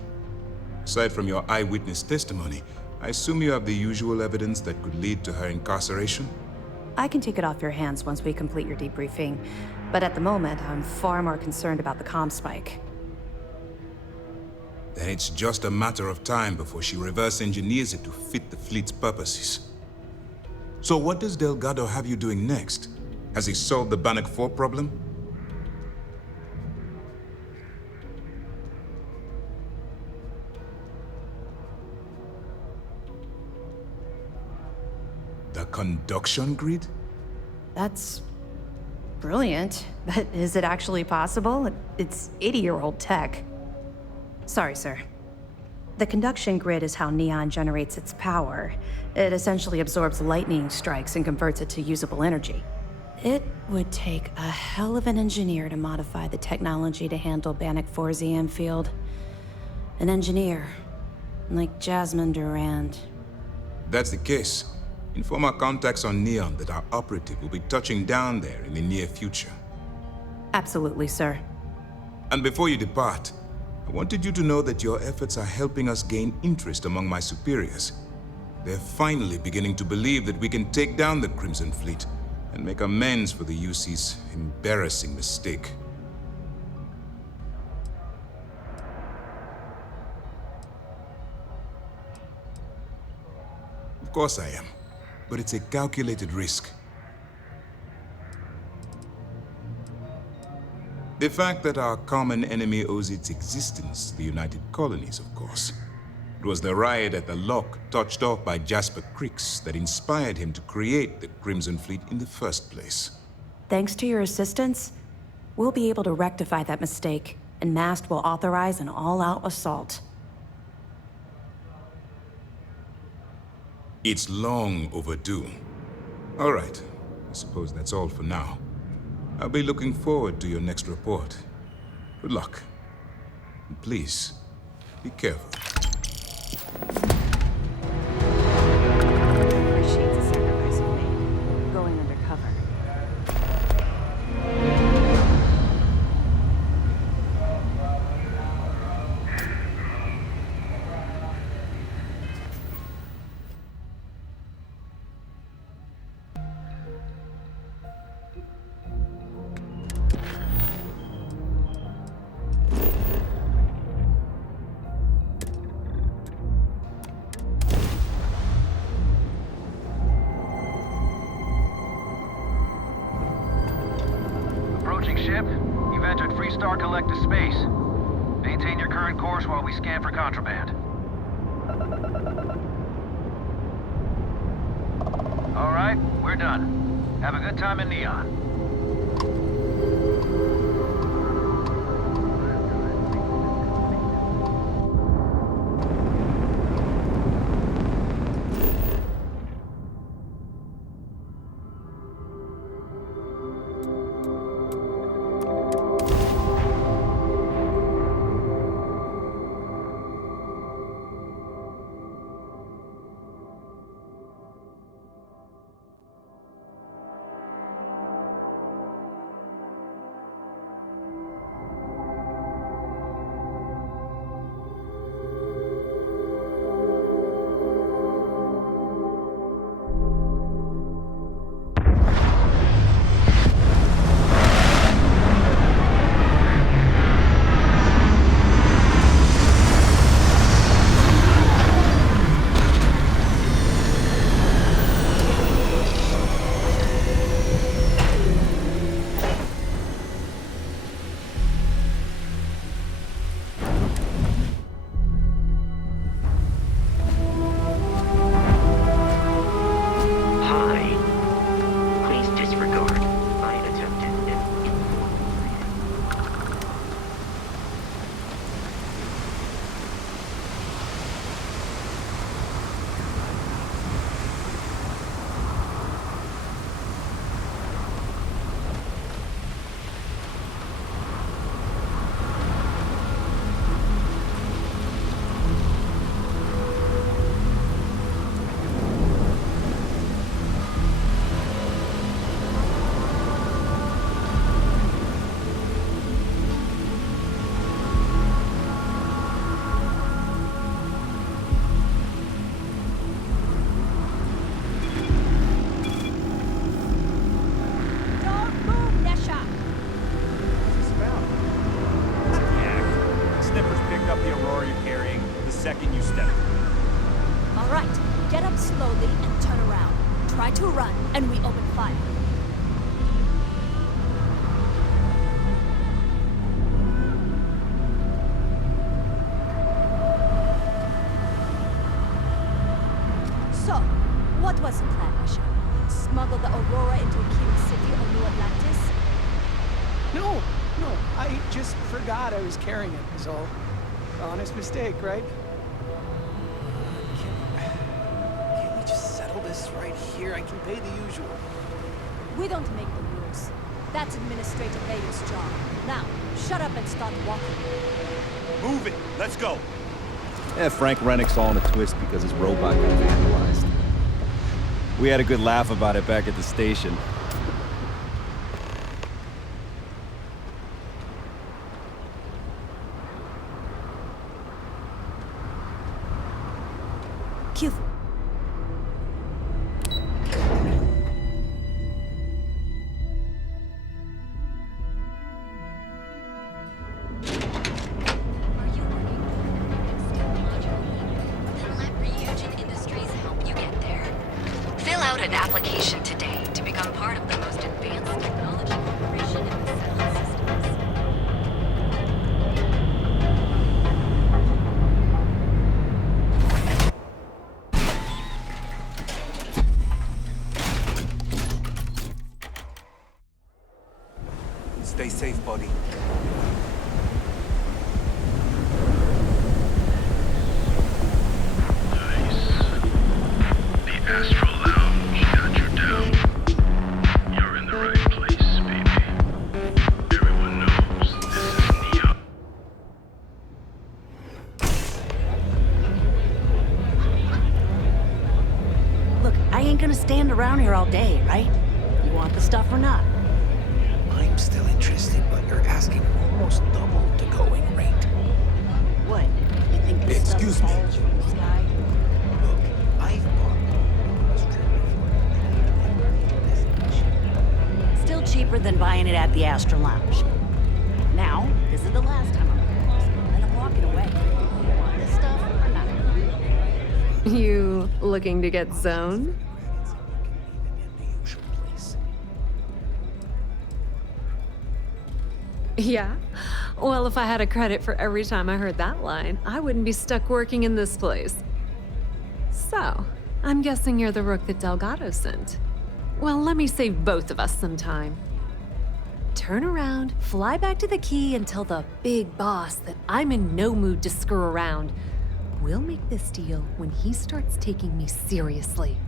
Aside from your eyewitness testimony, I assume you have the usual evidence that could lead to her incarceration? I can take it off your hands once we complete your debriefing, but at the moment, I'm far more concerned about the comm spike. Then it's just a matter of time before she reverse engineers it to fit the fleet's purposes. So what does Delgado have you doing next? Has he solved the Bannock 4 problem? The conduction grid? That's brilliant, but is it actually possible? It's 80-year-old tech. Sorry, sir. The conduction grid is how Neon generates its power. It essentially absorbs lightning strikes and converts it to usable energy. It would take a hell of an engineer to modify the technology to handle Bannock 4's EM field. An engineer, like Jasmine Durand. That's the case. Inform our contacts on Neon that our operative will be touching down there in the near future. Absolutely, sir. And before you depart, I wanted you to know that your efforts are helping us gain interest among my superiors. They're finally beginning to believe that we can take down the Crimson Fleet and make amends for the UC's embarrassing mistake. Of course I am, but it's a calculated risk. The fact that our common enemy owes its existence to the United Colonies, of course. It was the riot at the lock, touched off by Jasper Creeks, that inspired him to create the Crimson Fleet in the first place. Thanks to your assistance, we'll be able to rectify that mistake, and Mast will authorize an all-out assault. It's long overdue. All right, I suppose that's all for now. I'll be looking forward to your next report. Good luck. And please, be careful. Appreciate the sacrifice you made. Going undercover. Ship, you've entered Freestar Collective space. Maintain your current course while we scan for contraband. All right, we're done. Have a good time in Neon. just forgot I was carrying it, is all. Honest mistake, right? Can't we just settle this right here? I can pay the usual. We don't make the rules. That's Administrator Bayo's job. Now, shut up and start walking. Move it! Let's go! Yeah, Frank Rennick's all in a twist because his robot got vandalized. We had a good laugh about it back at the station. Q. An application today to become part of the most advanced technology corporation in the sound systems. Stay safe, buddy. Stand around here all day, right? You want the stuff or not? I'm still interested, but you're asking almost double the going rate. What? You think this stuff falls from the sky? Look, I've bought Still cheaper than buying it at the Astra Lounge. Now, this is the last time I'm here, and I'm walking away. You want this stuff or not? You looking to get zoned? Yeah? Well, if I had a credit for every time I heard that line, I wouldn't be stuck working in this place. So, I'm guessing you're the rook that Delgado sent. Well, let me save both of us some time. Turn around, fly back to the key, and tell the big boss that I'm in no mood to screw around. We'll make this deal when he starts taking me seriously.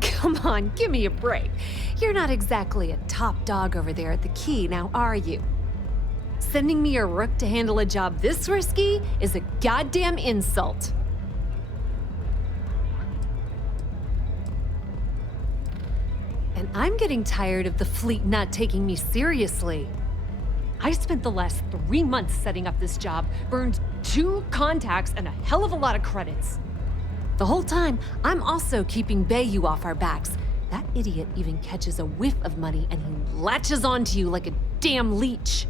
Come on, give me a break. You're not exactly a top dog over there at the key, now are you? Sending me a rook to handle a job this risky is a goddamn insult. And I'm getting tired of the fleet not taking me seriously. I spent the last 3 months setting up this job, burned 2 contacts and a hell of a lot of credits. The whole time, I'm also keeping Bayou off our backs. That idiot even catches a whiff of money and he latches onto you like a damn leech.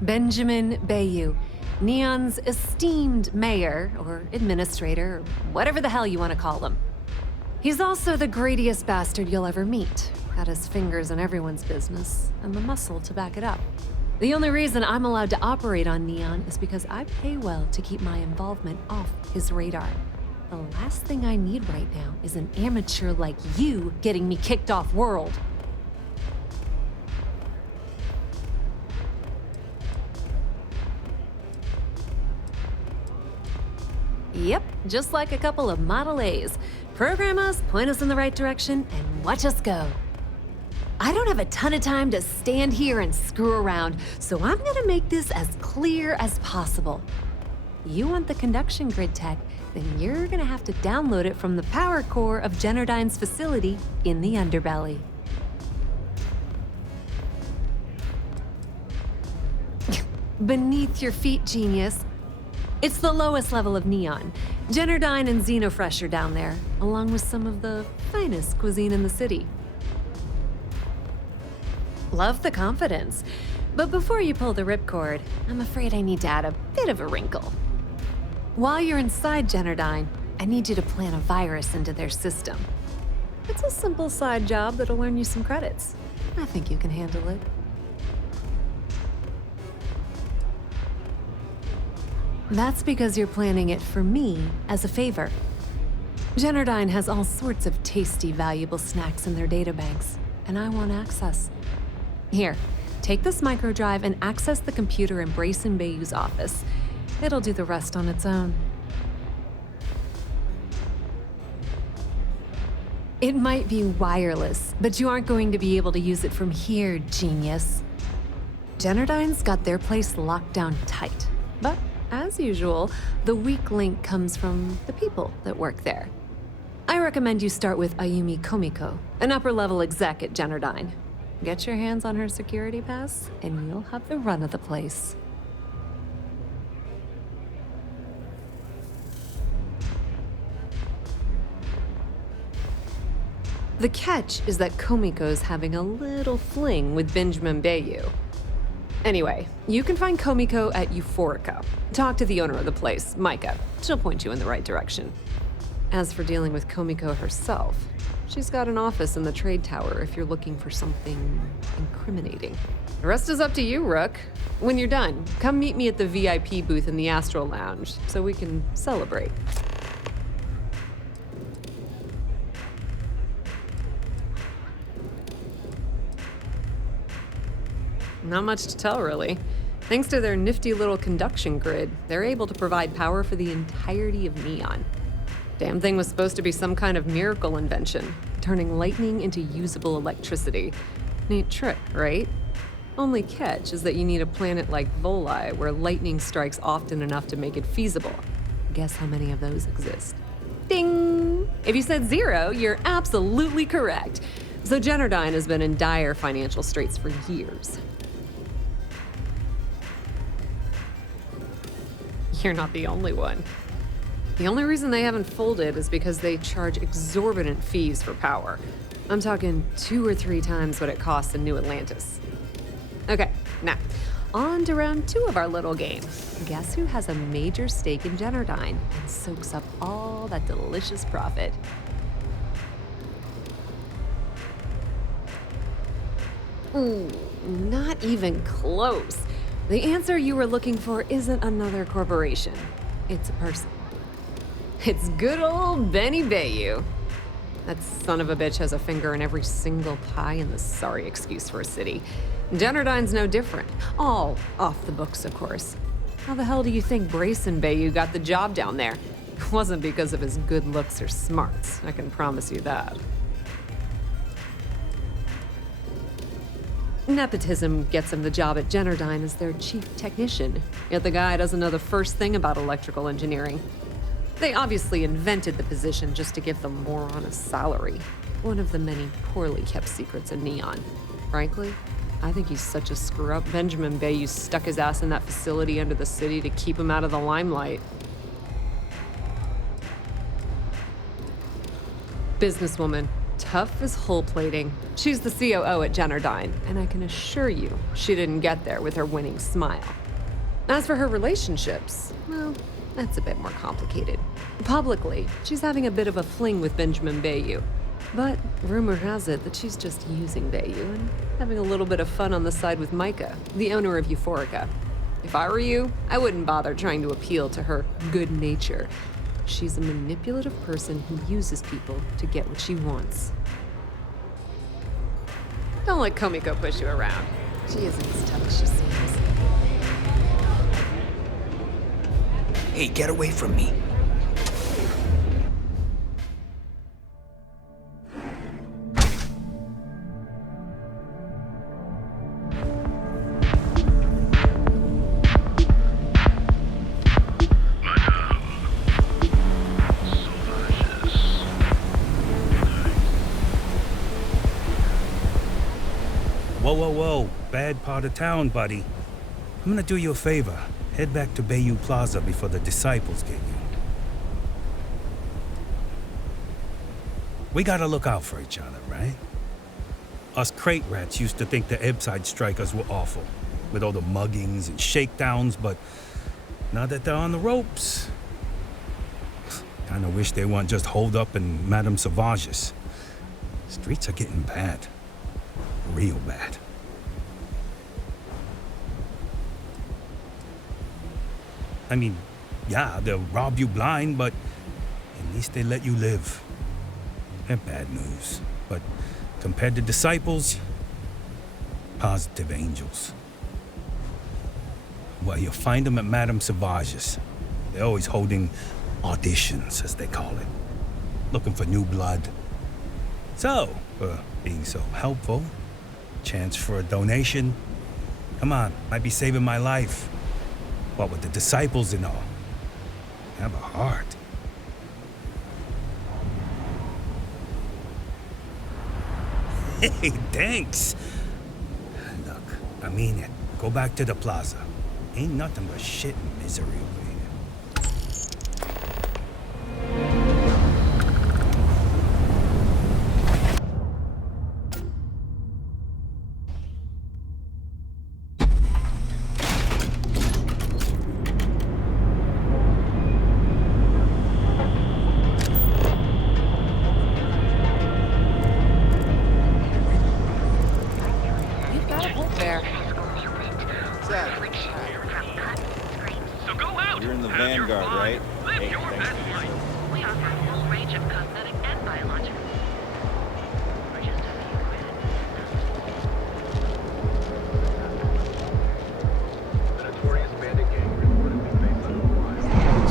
Benjamin Bayou, Neon's esteemed mayor, or administrator, or whatever the hell you want to call him. He's also the greediest bastard you'll ever meet. Got his fingers in everyone's business, and the muscle to back it up. The only reason I'm allowed to operate on Neon is because I pay well to keep my involvement off his radar. The last thing I need right now is an amateur like you getting me kicked off world. Yep, just like a couple of Model A's. Program us, point us in the right direction, and watch us go. I don't have a ton of time to stand here and screw around, so I'm gonna make this as clear as possible. You want the conduction grid tech, then you're gonna have to download it from the power core of Generdyne's facility in the underbelly. Beneath your feet, genius. It's the lowest level of Neon. Generdyne and Xenofresh are down there, along with some of the finest cuisine in the city. Love the confidence. But before you pull the ripcord, I'm afraid I need to add a bit of a wrinkle. While you're inside Generdyne, I need you to plant a virus into their system. It's a simple side job that'll earn you some credits. I think you can handle it. That's because you're planning it for me as a favor. Generdyne has all sorts of tasty, valuable snacks in their databanks, and I want access. Here, take this microdrive and access the computer in Brayson Bayou's office. It'll do the rest on its own. It might be wireless, but you aren't going to be able to use it from here, genius. Generdyne's got their place locked down tight. But, as usual, the weak link comes from the people that work there. I recommend you start with Ayumi Komiko, an upper-level exec at Generdyne. Get your hands on her security pass, and you'll have the run of the place. The catch is that Komiko's having a little fling with Benjamin Bayou. Anyway, you can find Komiko at Euphorica. Talk to the owner of the place, Micah. She'll point you in the right direction. As for dealing with Komiko herself, she's got an office in the trade tower if you're looking for something incriminating. The rest is up to you, Rook. When you're done, come meet me at the VIP booth in the Astral Lounge so we can celebrate. Not much to tell, really. Thanks to their nifty little conduction grid, they're able to provide power for the entirety of Neon. Damn thing was supposed to be some kind of miracle invention, turning lightning into usable electricity. Neat trick, right? Only catch is that you need a planet like Voli, where lightning strikes often enough to make it feasible. Guess how many of those exist? Ding! If you said 0, you're absolutely correct. So Generdyne has been in dire financial straits for years. You're not the only one. The only reason they haven't folded is because they charge exorbitant fees for power. I'm talking 2 or 3 times what it costs in New Atlantis. Okay, now, on to round 2 of our little game. Guess who has a major stake in Generdyne and soaks up all that delicious profit? Ooh, not even close. The answer you were looking for isn't another corporation. It's a person. It's good old Benny Bayou. That son of a bitch has a finger in every single pie in the sorry excuse for a city. Generdyne's no different. All off the books, of course. How the hell do you think Brayson Bayou got the job down there? It wasn't because of his good looks or smarts, I can promise you that. Nepotism gets him the job at Generdyne as their chief technician, yet the guy doesn't know the first thing about electrical engineering. They obviously invented the position just to give them more on a salary. One of the many poorly kept secrets in Neon. Frankly, I think he's such a screw-up. Benjamin Bayou stuck his ass in that facility under the city to keep him out of the limelight. Businesswoman. Tough as hull plating. She's the COO at Generdyne, and I can assure you she didn't get there with her winning smile. As for her relationships, well, that's a bit more complicated. Publicly, she's having a bit of a fling with Benjamin Bayou, but rumor has it that she's just using Bayou and having a little bit of fun on the side with Micah, the owner of Euphorica. If I were you, I wouldn't bother trying to appeal to her good nature. She's a manipulative person who uses people to get what she wants. Don't let Komiko push you around. She isn't as tough as she seems. Hey, get away from me. Whoa, bad part of town, buddy. I'm gonna do you a favor. Head back to Bayou Plaza before the disciples get you. We gotta look out for each other, right? Us crate rats used to think the Ebbside strikers were awful, with all the muggings and shakedowns, but now that they're on the ropes, kinda wish they weren't just holed up in Madame Sauvage's. Streets are getting bad. Real bad. I mean, Yeah, they'll rob you blind, but at least they let you live. They're bad news, but compared to disciples, positive angels. Well, you'll find them at Madame Sauvage's. They're always holding auditions, as they call it. Looking for new blood. So, for being so helpful, chance for a donation. Come on, might be saving my life. What with the disciples and all. Have a heart. Hey, thanks. Look, I mean it. Go back to the plaza. Ain't nothing but shit and misery over here. You've got a point there. You're in the Vanguard, right? Hey, thanks for this. We offer a full range of cosmetic and biological. For just a few quid.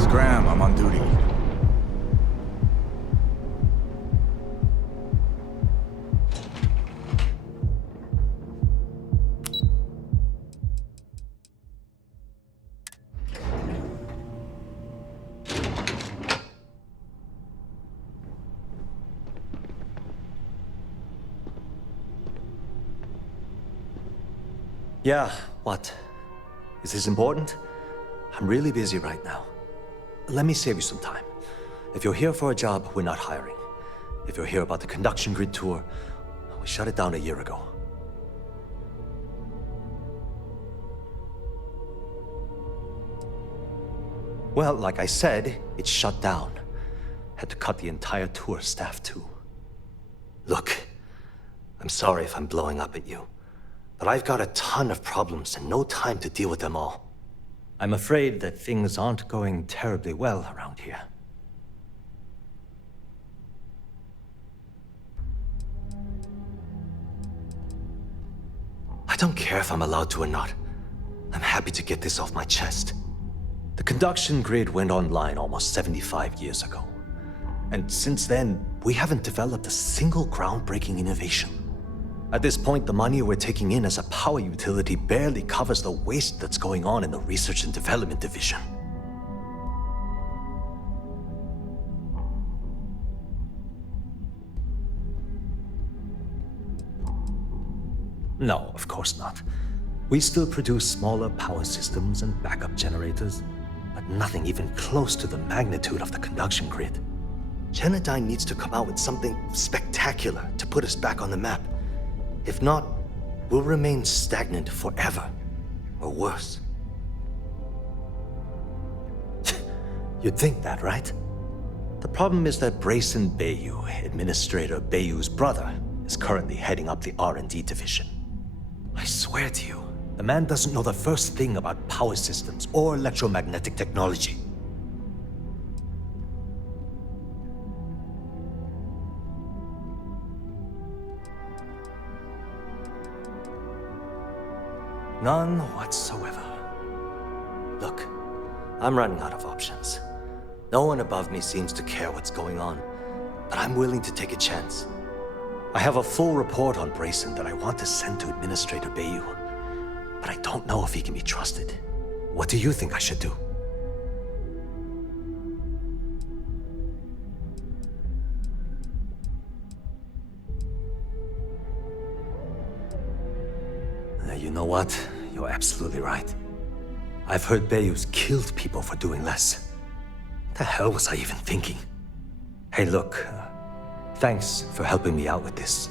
Scram, I'm on duty. Yeah, what? Is this important? I'm really busy right now. Let me save you some time. If you're here for a job, we're not hiring. If you're here about the conduction grid tour, we shut it down a year ago. Well, like I said, it's shut down. Had to cut the entire tour staff too. Look, I'm sorry if I'm blowing up at you, but I've got a ton of problems and no time to deal with them all. I'm afraid that things aren't going terribly well around here. I don't care if I'm allowed to or not. I'm happy to get this off my chest. The conduction grid went online almost 75 years ago. And since then, we haven't developed a single groundbreaking innovation. At this point, the money we're taking in as a power utility barely covers the waste that's going on in the research and development division. No, of course not. We still produce smaller power systems and backup generators, but nothing even close to the magnitude of the conduction grid. Genodyne needs to come out with something spectacular to put us back on the map. If not, we'll remain stagnant forever, or worse. You'd think that, right? The problem is that Brayson Bayou, Administrator Bayou's brother, is currently heading up the R&D division. I swear to you, the man doesn't know the first thing about power systems or electromagnetic technology. None whatsoever. Look, I'm running out of options. No one above me seems to care what's going on, but I'm willing to take a chance. I have a full report on Brayson that I want to send to Administrator Bayou, but I don't know if he can be trusted. What do you think I should do? You know what? You're absolutely right. I've heard Bayou's killed people for doing less. What the hell was I even thinking? Hey, look, thanks for helping me out with this.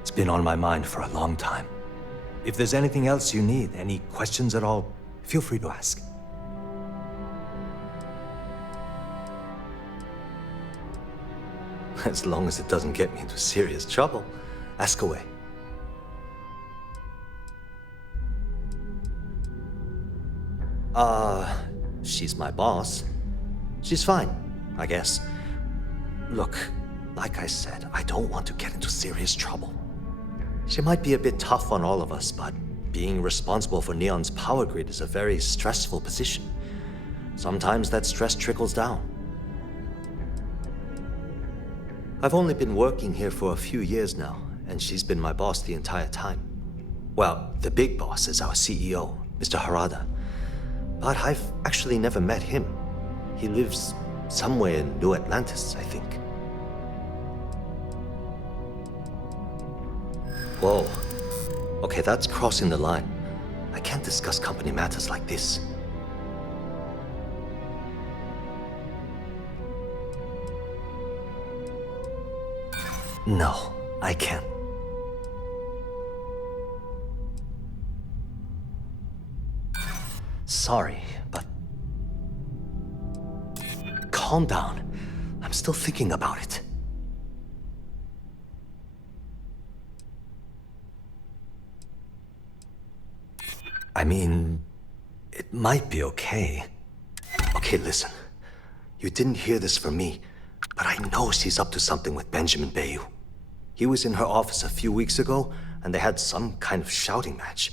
It's been on my mind for a long time. If there's anything else you need, any questions at all, feel free to ask. As long as it doesn't get me into serious trouble, ask away. she's my boss, she's fine, I guess. Look, like I said, I don't want to get into serious trouble. She might be a bit tough on all of us, but being responsible for Neon's power grid is a very stressful position. Sometimes that stress trickles down. I've only been working here for a few years now, and she's been my boss the entire time. Well, the big boss is our CEO, Mr. Harada. But I've actually never met him. He lives somewhere in New Atlantis, I think. Whoa. Okay, that's crossing the line. I can't discuss company matters like this. No, I can't. Sorry, but... Calm down. I'm still thinking about it. I mean, it might be okay. Okay, listen. You didn't hear this from me, but I know she's up to something with Benjamin Bayou. He was in her office a few weeks ago, and they had some kind of shouting match.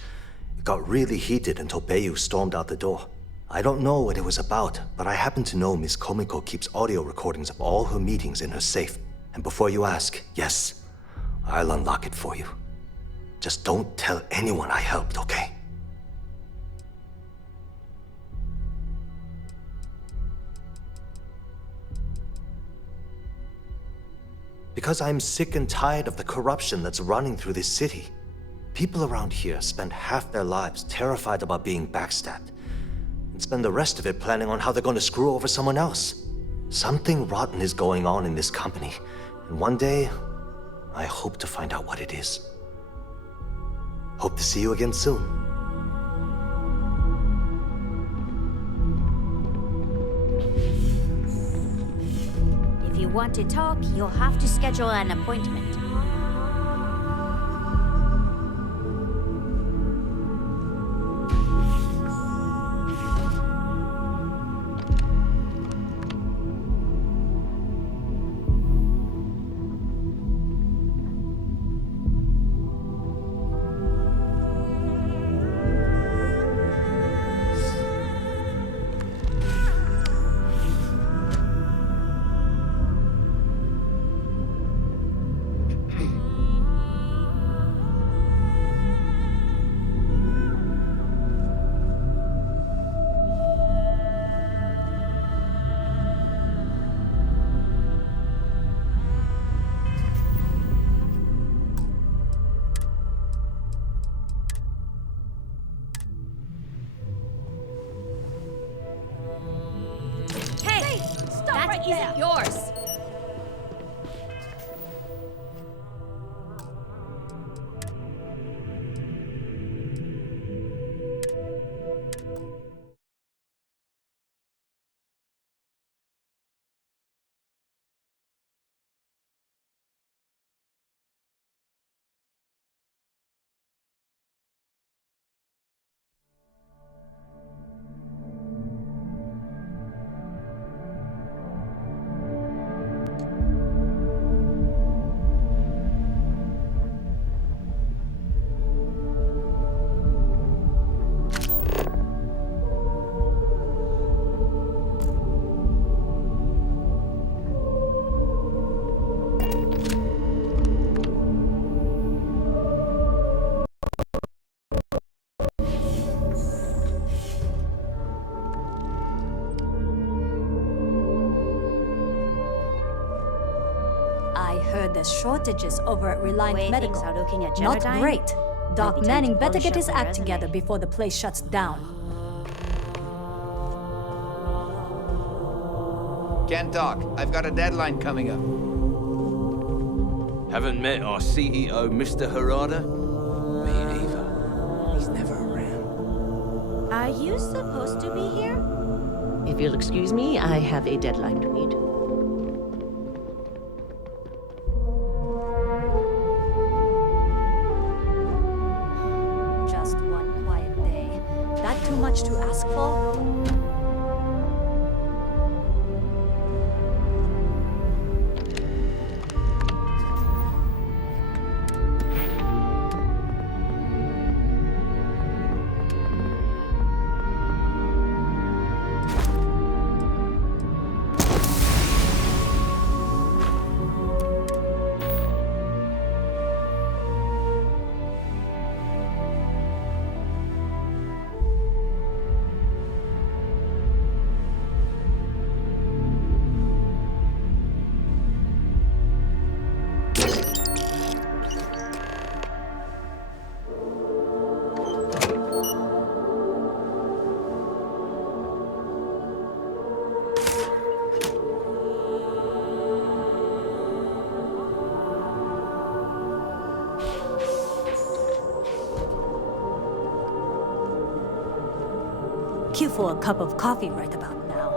It got really heated until Bayou stormed out the door. I don't know what it was about, but I happen to know Miss Komiko keeps audio recordings of all her meetings in her safe. And before you ask, yes, I'll unlock it for you. Just don't tell anyone I helped, okay? Because I'm sick and tired of the corruption that's running through this city. People around here spend half their lives terrified about being backstabbed, and spend the rest of it planning on how they're going to screw over someone else. Something rotten is going on in this company, and one day, I hope to find out what it is. Hope to see you again soon. If you want to talk, you'll have to schedule an appointment. Isn't yours. There's shortages over at Reliant Medical. Things are looking at Not Generadyne? great. Doc Might be time Manning to better polish get up his your act resume. together before the place shuts down. Can't talk. I've got a deadline coming up. Haven't met our CEO, Mr. Harada? Me neither. He's never around. Are you supposed to be here? If you'll excuse me, I have a deadline to meet. Just one quiet day. That too much to ask for? Cue for a cup of coffee right about now.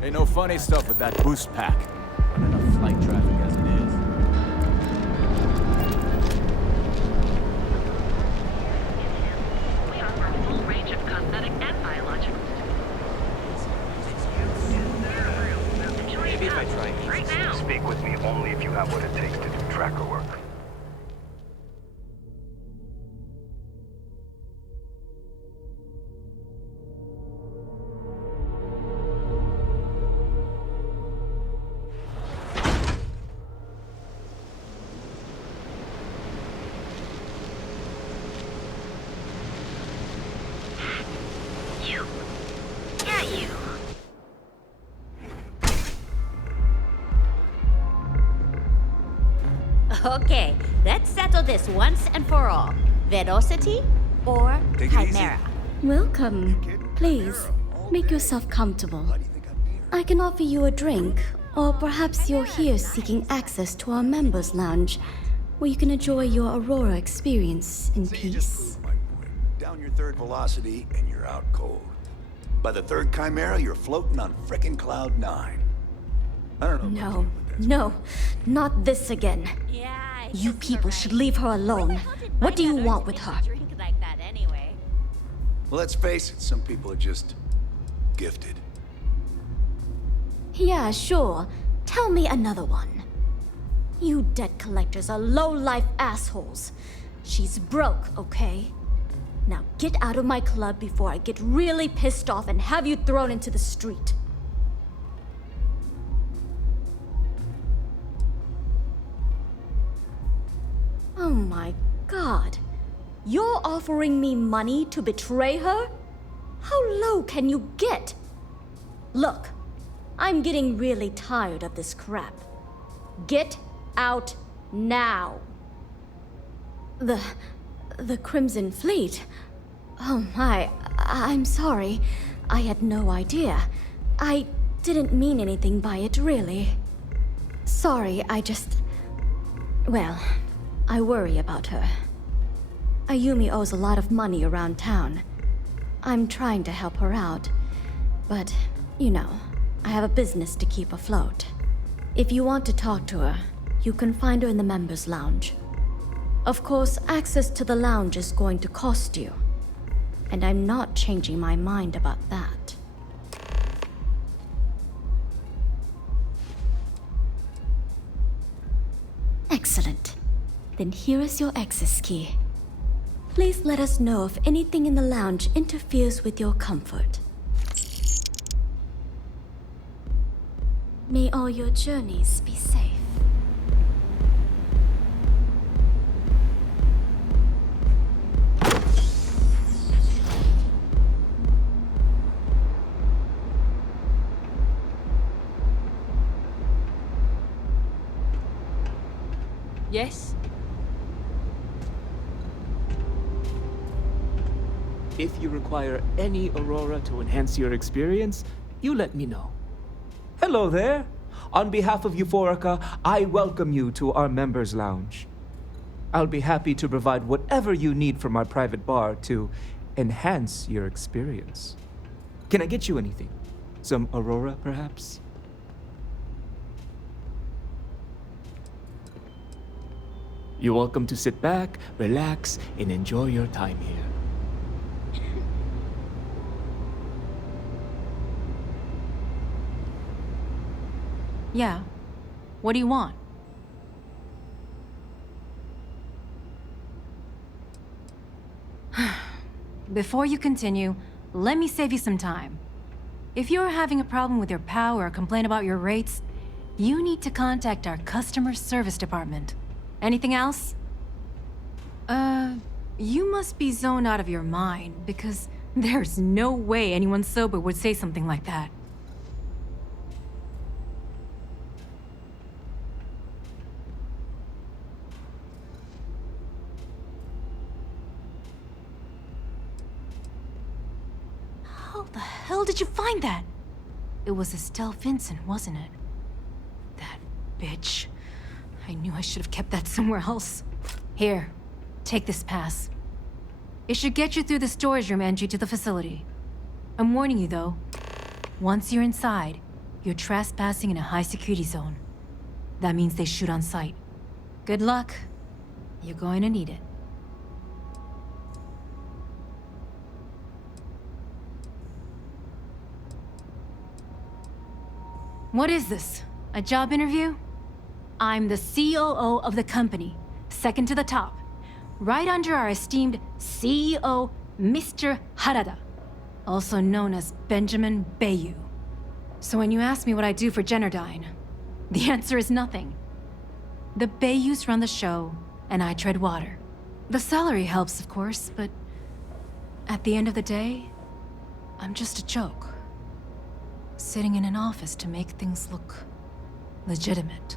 Ain't no funny stuff with that boost pack. Not enough flight traffic as it is. We offer a full range of cosmetic and biologicals. Maybe if I try right now. Speak with me only if you have what it takes to do tracker work. Okay, let's settle this once and for all. Velocity or chimera? Welcome. Please, make yourself comfortable. I can offer you a drink, or perhaps you're here seeking access to our members' lounge, where you can enjoy your Aurora experience in peace. Down your third velocity, and you're out cold. By the third chimera, you're floating on frickin' Cloud 9. I don't know. No, not this again. You people should leave her alone. What do you want with her? Like that anyway. Well, let's face it, some people are just gifted. Yeah, sure. Tell me another one. You debt collectors are low-life assholes. She's broke, okay? Now get out of my club before I get really pissed off and have you thrown into the street. Oh my god. You're offering me money to betray her? How low can you get? Look, I'm getting really tired of this crap. Get out now. The Crimson Fleet? Oh my, I'm sorry. I had no idea. I didn't mean anything by it, really. Sorry, well, I worry about her. Ayumi owes a lot of money around town. I'm trying to help her out, but, you know, I have a business to keep afloat. If you want to talk to her, you can find her in the members' lounge. Of course, access to the lounge is going to cost you, and I'm not changing my mind about that. Excellent. Then here is your access key. Please let us know if anything in the lounge interferes with your comfort. May all your journeys be safe. Yes? If you require any Aurora to enhance your experience, you let me know. Hello there! On behalf of Euphorica, I welcome you to our members' lounge. I'll be happy to provide whatever you need from our private bar to enhance your experience. Can I get you anything? Some Aurora, perhaps? You're welcome to sit back, relax, and enjoy your time here. Yeah. What do you want? Before you continue, let me save you some time. If you're having a problem with your POW or complain about your rates, you need to contact our customer service department. Anything else? You must be zoned out of your mind, because there's no way anyone sober would say something like that. How the hell did you find that? It was Estelle Vincent, wasn't it? That bitch. I knew I should have kept that somewhere else. Here, take this pass. It should get you through the storage room entry to the facility. I'm warning you, though. Once you're inside, you're trespassing in a high-security zone. That means they shoot on sight. Good luck. You're going to need it. What is this? A job interview? I'm the COO of the company, second to the top, right under our esteemed CEO, Mr. Harada, also known as Benjamin Bayou. So when you ask me what I do for Generdyne, the answer is nothing. The Bayous run the show, and I tread water. The salary helps, of course, but at the end of the day, I'm just a joke. Sitting in an office to make things look legitimate.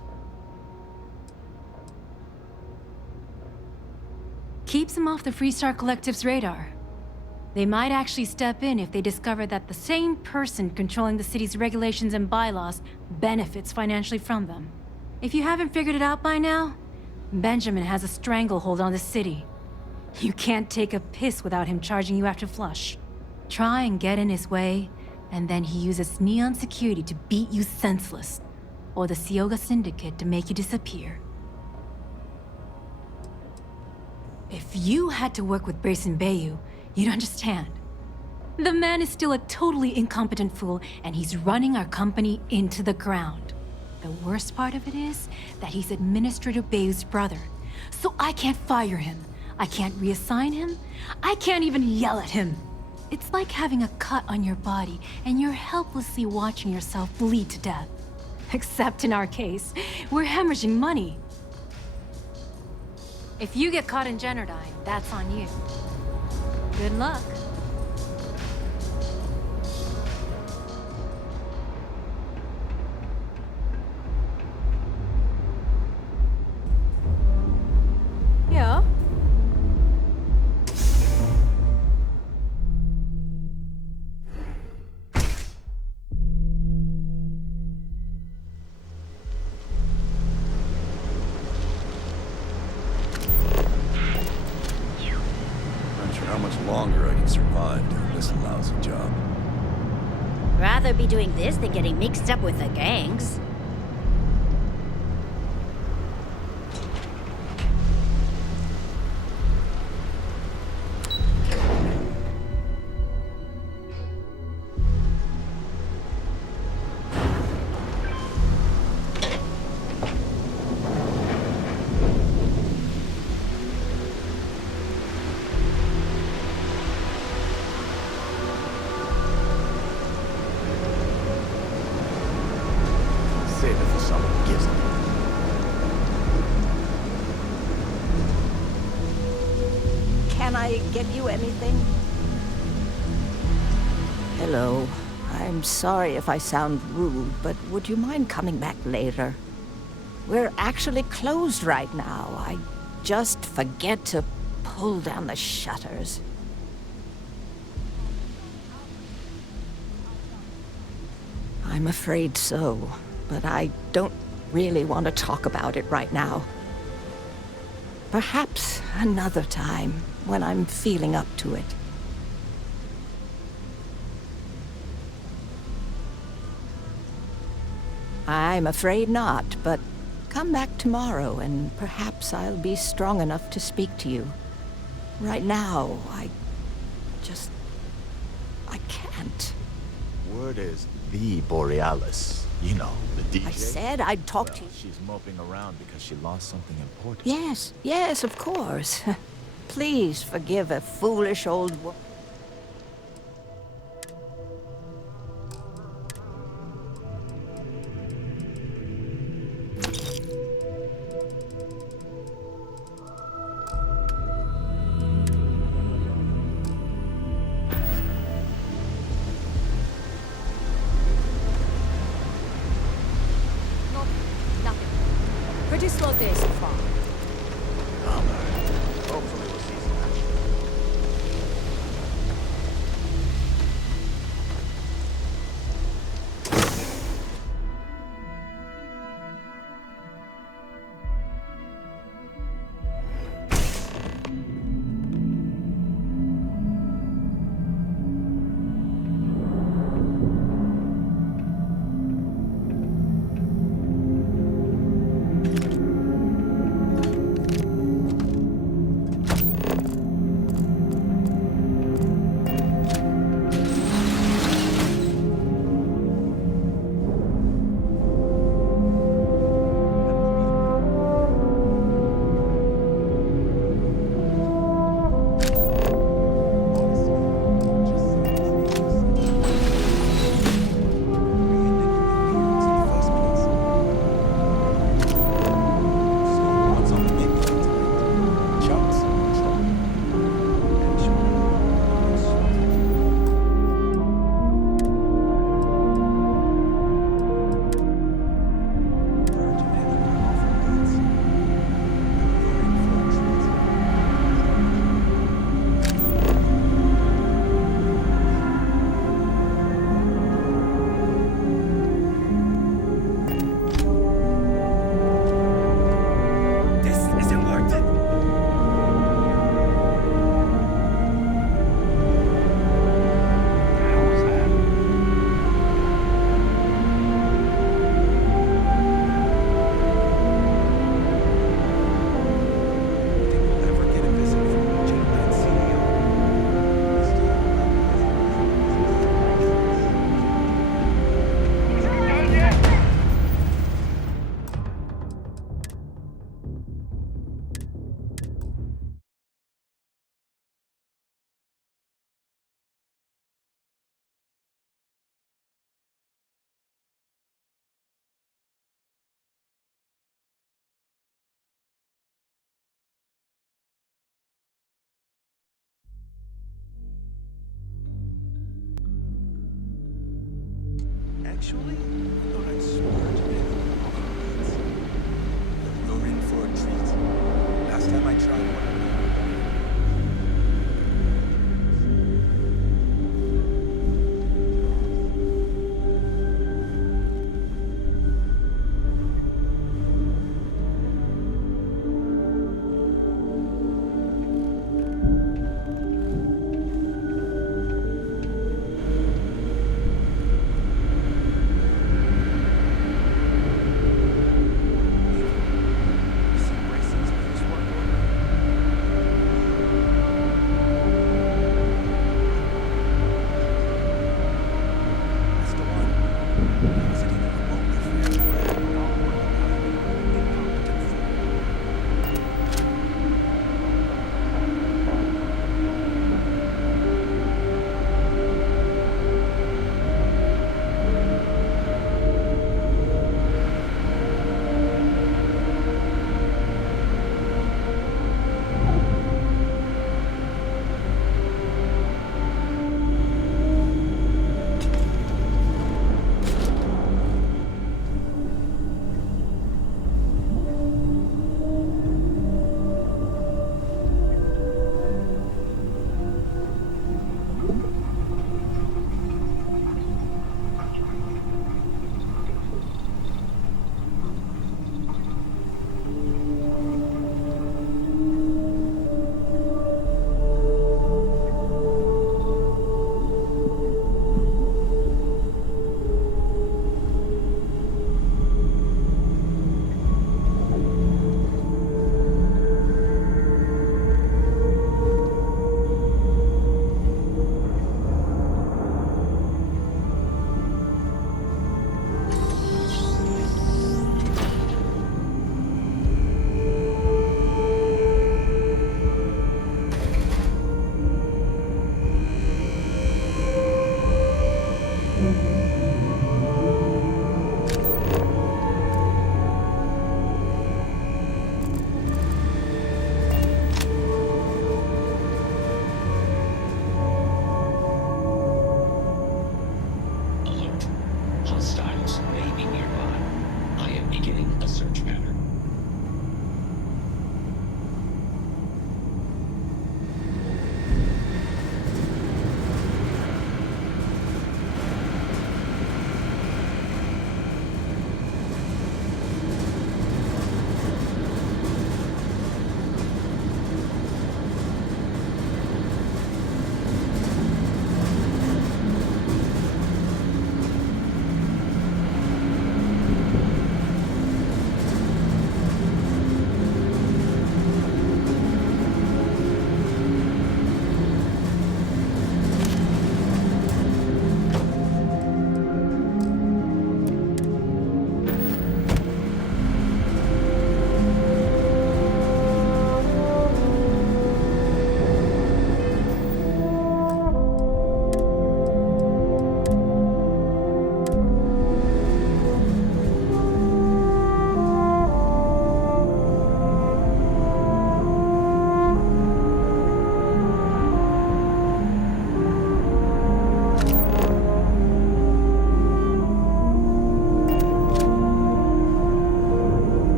Keeps them off the Freestar Collective's radar. They might actually step in if they discover that the same person controlling the city's regulations and bylaws benefits financially from them. If you haven't figured it out by now, Benjamin has a stranglehold on the city. You can't take a piss without him charging you after flush. Try and get in his way, and then he uses Neon security to beat you senseless, or the Sioga Syndicate to make you disappear. If you had to work with Grayson Bayou, you'd understand. The man is still a totally incompetent fool, and he's running our company into the ground. The worst part of it is that he's Administrator Bayou's brother, so I can't fire him. I can't reassign him. I can't even yell at him. It's like having a cut on your body and you're helplessly watching yourself bleed to death. Except in our case, we're hemorrhaging money. If you get caught in Generdyne, that's on you. Good luck. Yeah? Longer I can survive doing this lousy job. Rather be doing this than getting mixed up with the gangs. Can I get you anything? Hello. I'm sorry if I sound rude, but would you mind coming back later? We're actually closed right now. I just forget to pull down the shutters. I'm afraid so, but I don't really want to talk about it right now. Perhaps another time, when I'm feeling up to it. I'm afraid not, but come back tomorrow and perhaps I'll be strong enough to speak to you. Right now, I can't. Word is the Borealis. You know, the DJ. I said I'd talk to you. She's moping around because she lost something important. Yes, of course. Please forgive a foolish old woman. Nothing. Pretty slow day so far. Hopefully we'll see some action. Actually, I thought I'd splurge a bit on the You're in for a treat. Last time I tried one.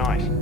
Nice.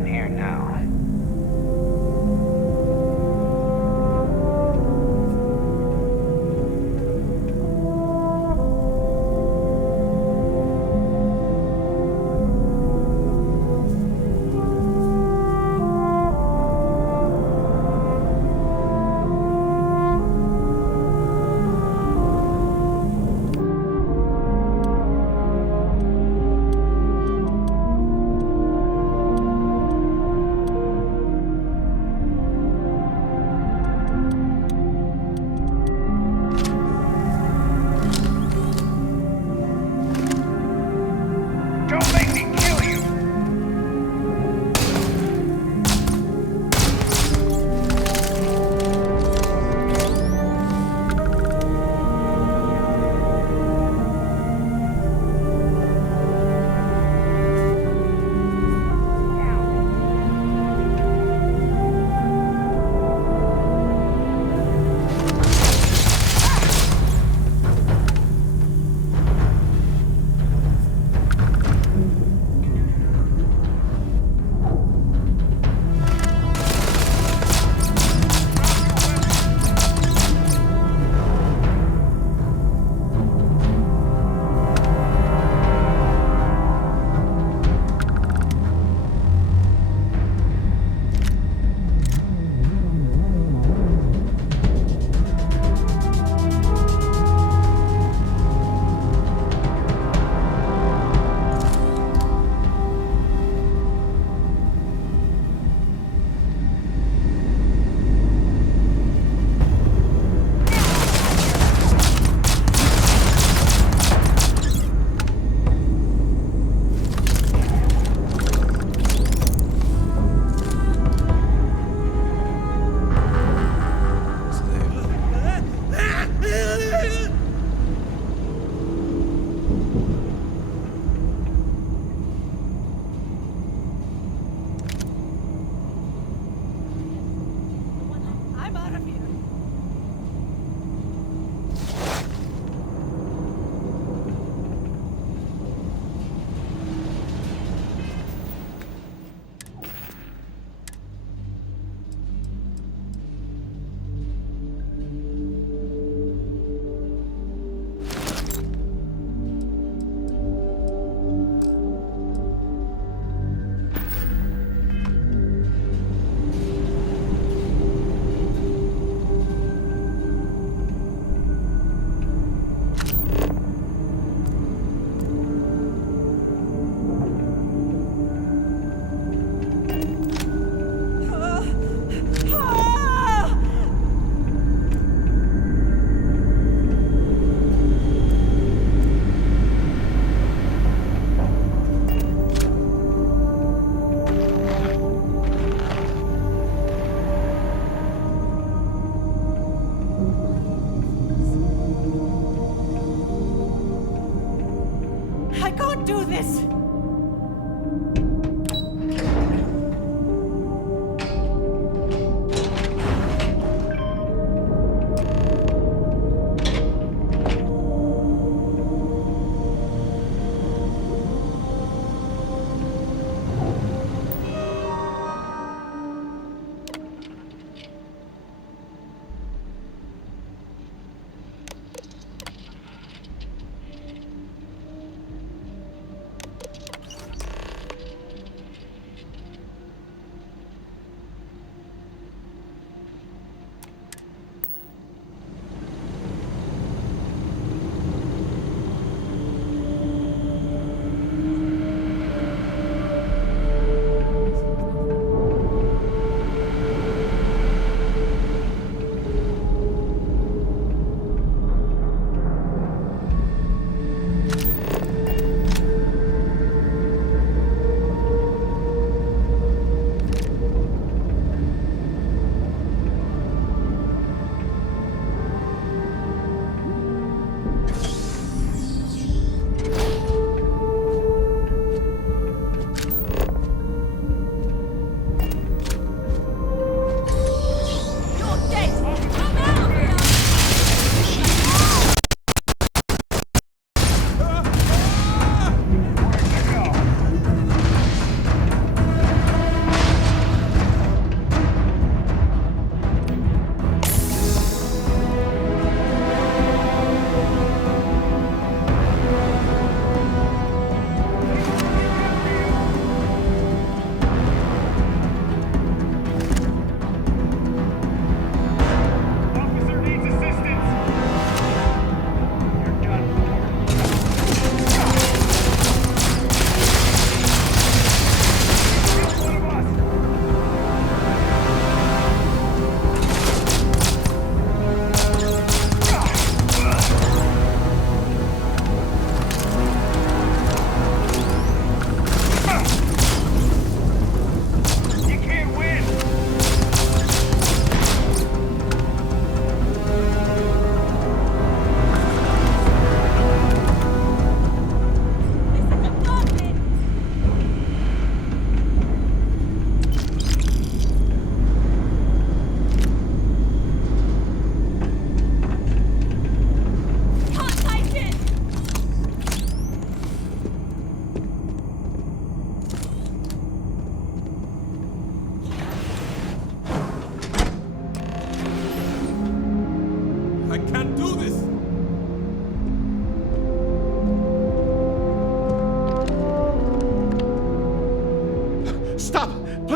in here now.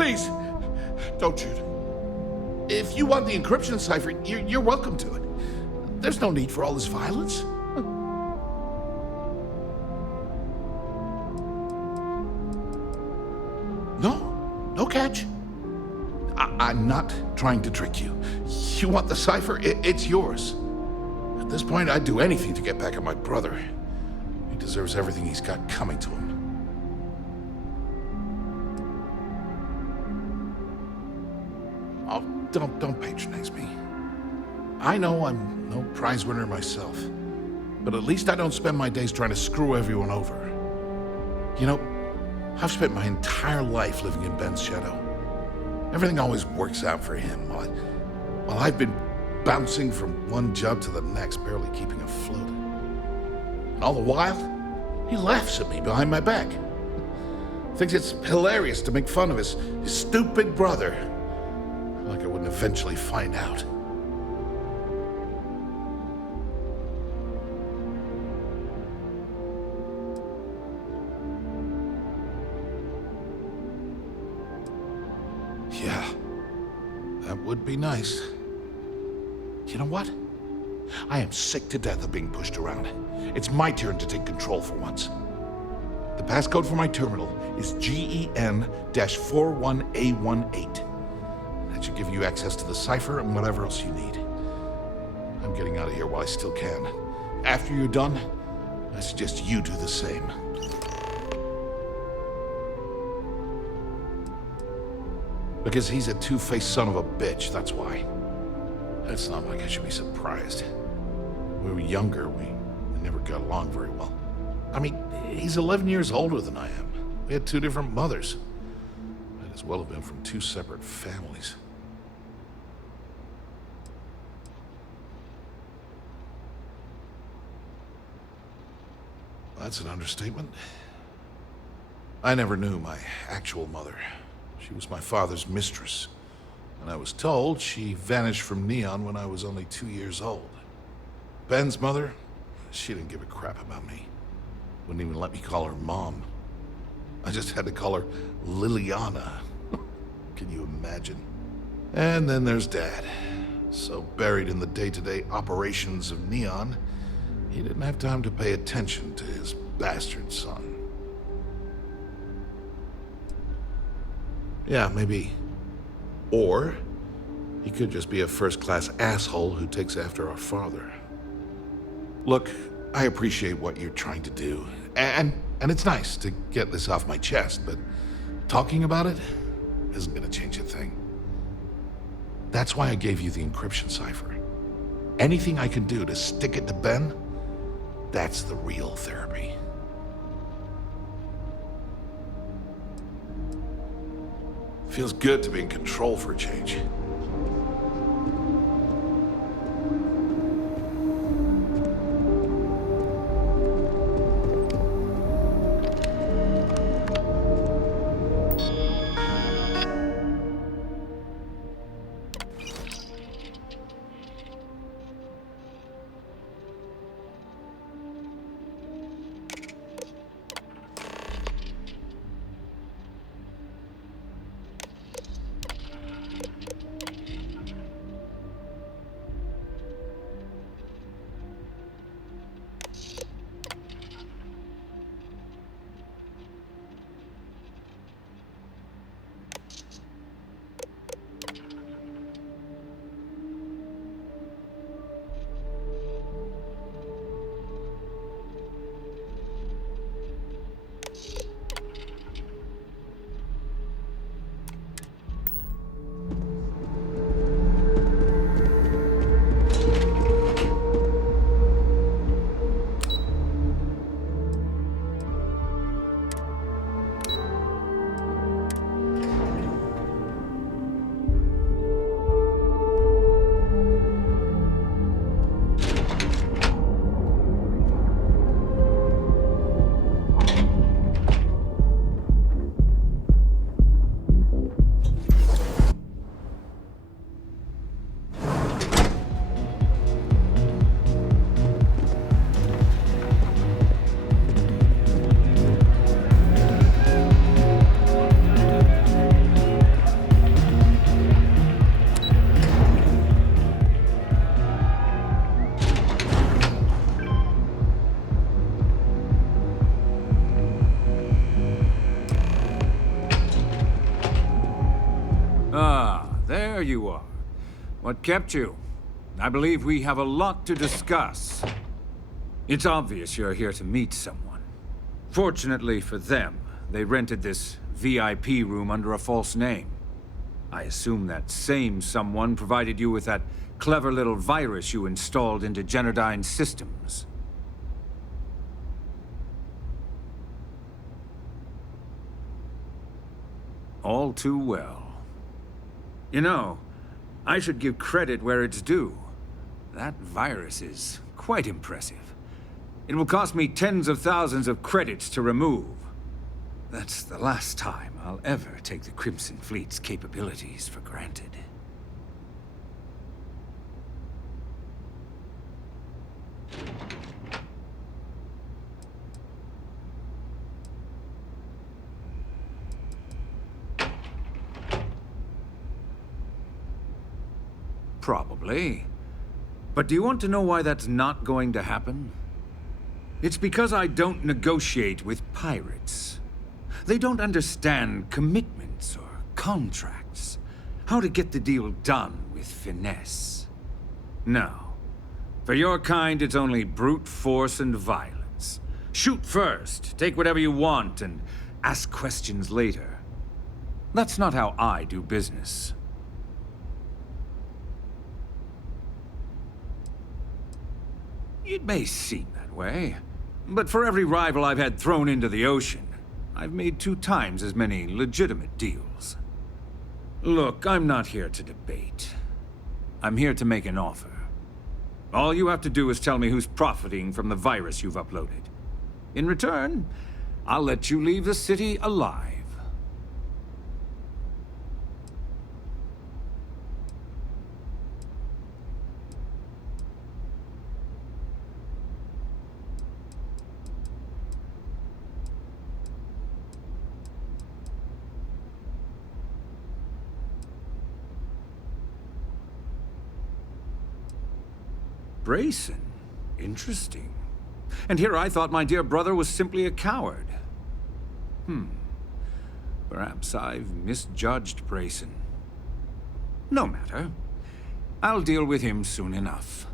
Please, don't shoot. If you want the encryption cipher, you're welcome to it. There's no need for all this violence. No catch. I'm not trying to trick you. You want the cipher? It's yours. At this point, I'd do anything to get back at my brother. He deserves everything he's got coming to him. Oh, don't patronize me. I know I'm no prize winner myself, but at least I don't spend my days trying to screw everyone over. You know, I've spent my entire life living in Ben's shadow. Everything always works out for him, while I've been bouncing from one job to the next, barely keeping afloat. And all the while, he laughs at me behind my back. Thinks it's hilarious to make fun of his stupid brother. Like I wouldn't eventually find out. Yeah, that would be nice. You know what? I am sick to death of being pushed around. It's my turn to take control for once. The passcode for my terminal is GEN-41A18. That should give you access to the cipher and whatever else you need. I'm getting out of here while I still can. After you're done, I suggest you do the same. Because he's a two-faced son of a bitch, that's why. It's not like I should be surprised. When we were younger, we never got along very well. I mean, he's 11 years older than I am. We had two different mothers. Might as well have been from two separate families. That's an understatement. I never knew my actual mother. She was my father's mistress, and I was told she vanished from Neon when I was only 2 years old. Ben's mother, she didn't give a crap about me. Wouldn't even let me call her Mom. I just had to call her Liliana. Can you imagine? And then there's Dad. So buried in the day-to-day operations of Neon, he didn't have time to pay attention to his bastard son. Yeah, maybe. Or he could just be a first-class asshole who takes after our father. Look, I appreciate what you're trying to do, and it's nice to get this off my chest, but talking about it isn't gonna change a thing. That's why I gave you the encryption cipher. Anything I can do to stick it to Ben, that's the real therapy. Feels good to be in control for a change. you are. What kept you? I believe we have a lot to discuss. It's obvious you're here to meet someone. Fortunately for them, they rented this VIP room under a false name. I assume that same someone provided you with that clever little virus you installed into Generdyne's systems. All too well. You know, I should give credit where it's due. That virus is quite impressive. It will cost me tens of thousands of credits to remove. That's the last time I'll ever take the Crimson Fleet's capabilities for granted. Probably. But do you want to know why that's not going to happen? It's because I don't negotiate with pirates. They don't understand commitments or contracts. How to get the deal done with finesse. No. For your kind, it's only brute force and violence. Shoot first, take whatever you want, and ask questions later. That's not how I do business. It may seem that way, but for every rival I've had thrown into the ocean, I've made 2 times as many legitimate deals. Look, I'm not here to debate. I'm here to make an offer. All you have to do is tell me who's profiting from the virus you've uploaded. In return, I'll let you leave the city alive. Brayson? Interesting. And here I thought my dear brother was simply a coward. Perhaps I've misjudged Brayson. No matter. I'll deal with him soon enough.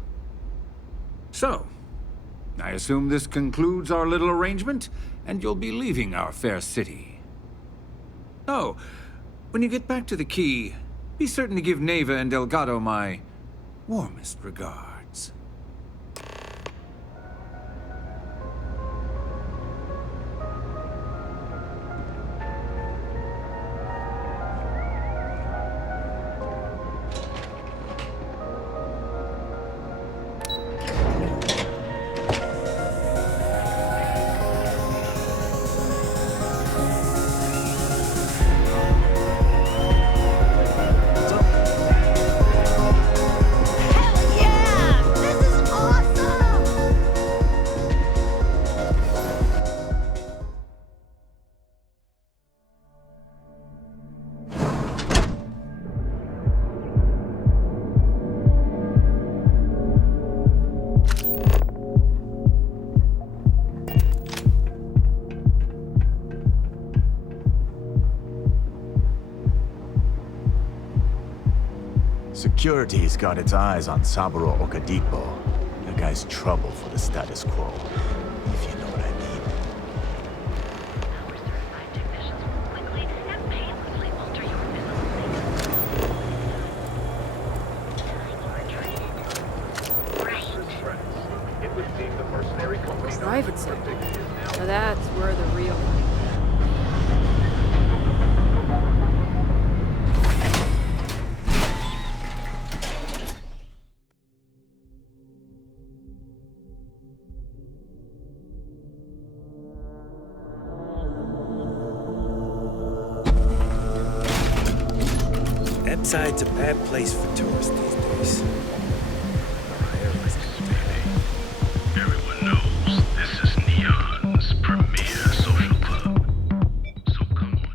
So, I assume this concludes our little arrangement, and you'll be leaving our fair city. Oh, when you get back to the Key, be certain to give Neva and Delgado my warmest regards. Security's got its eyes on Saburo Okadipo. That guy's trouble for the status quo, if you know what I mean. Our certified technicians will quickly and painlessly alter your physical It would seem the mercenary company Private sector. So that's where the real money. Side's a bad place for tourists these days. Everyone knows this is Neon's premier social club. So come on.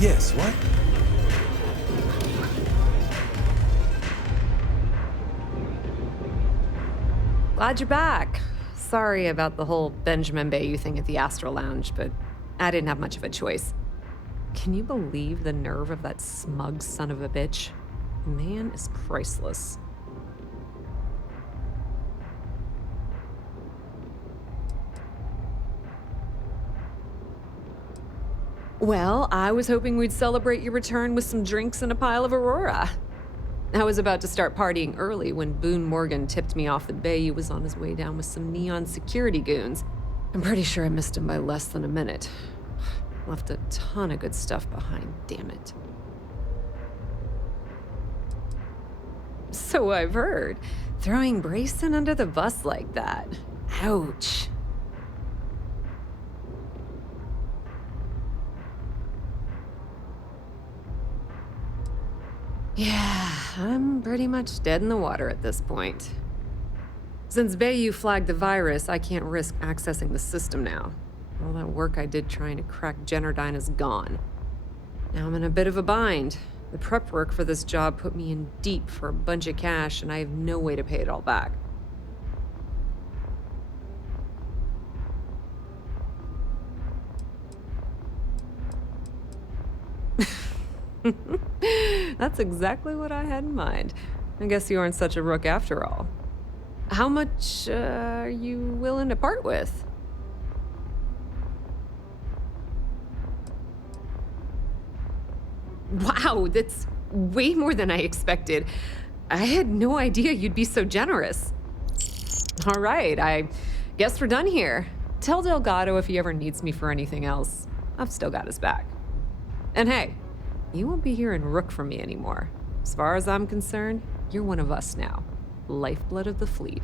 Yes, what? Glad you're back. Sorry about the whole Benjamin Bayou thing at the Astral Lounge, but I didn't have much of a choice. Can you believe the nerve of that smug son of a bitch? Man is priceless. Well, I was hoping we'd celebrate your return with some drinks and a pile of Aurora. I was about to start partying early when Boone Morgan tipped me off that Bayou was on his way down with some neon security goons. I'm pretty sure I missed him by less than a minute. Left a ton of good stuff behind, damn it. So I've heard. Throwing Brayson under the bus like that. Ouch. Yeah, I'm pretty much dead in the water at this point. Since Bayou flagged the virus, I can't risk accessing the system now. All that work I did trying to crack Generdyne is gone. Now I'm in a bit of a bind. The prep work for this job put me in deep for a bunch of cash, and I have no way to pay it all back. That's exactly what I had in mind. I guess you aren't such a rook after all. How much are you willing to part with? Wow, that's way more than I expected. I had no idea you'd be so generous. All right, I guess we're done here. Tell Delgado if he ever needs me for anything else. I've still got his back. And hey, you won't be hearing rook from me anymore. As far as I'm concerned, you're one of us now. Lifeblood of the fleet.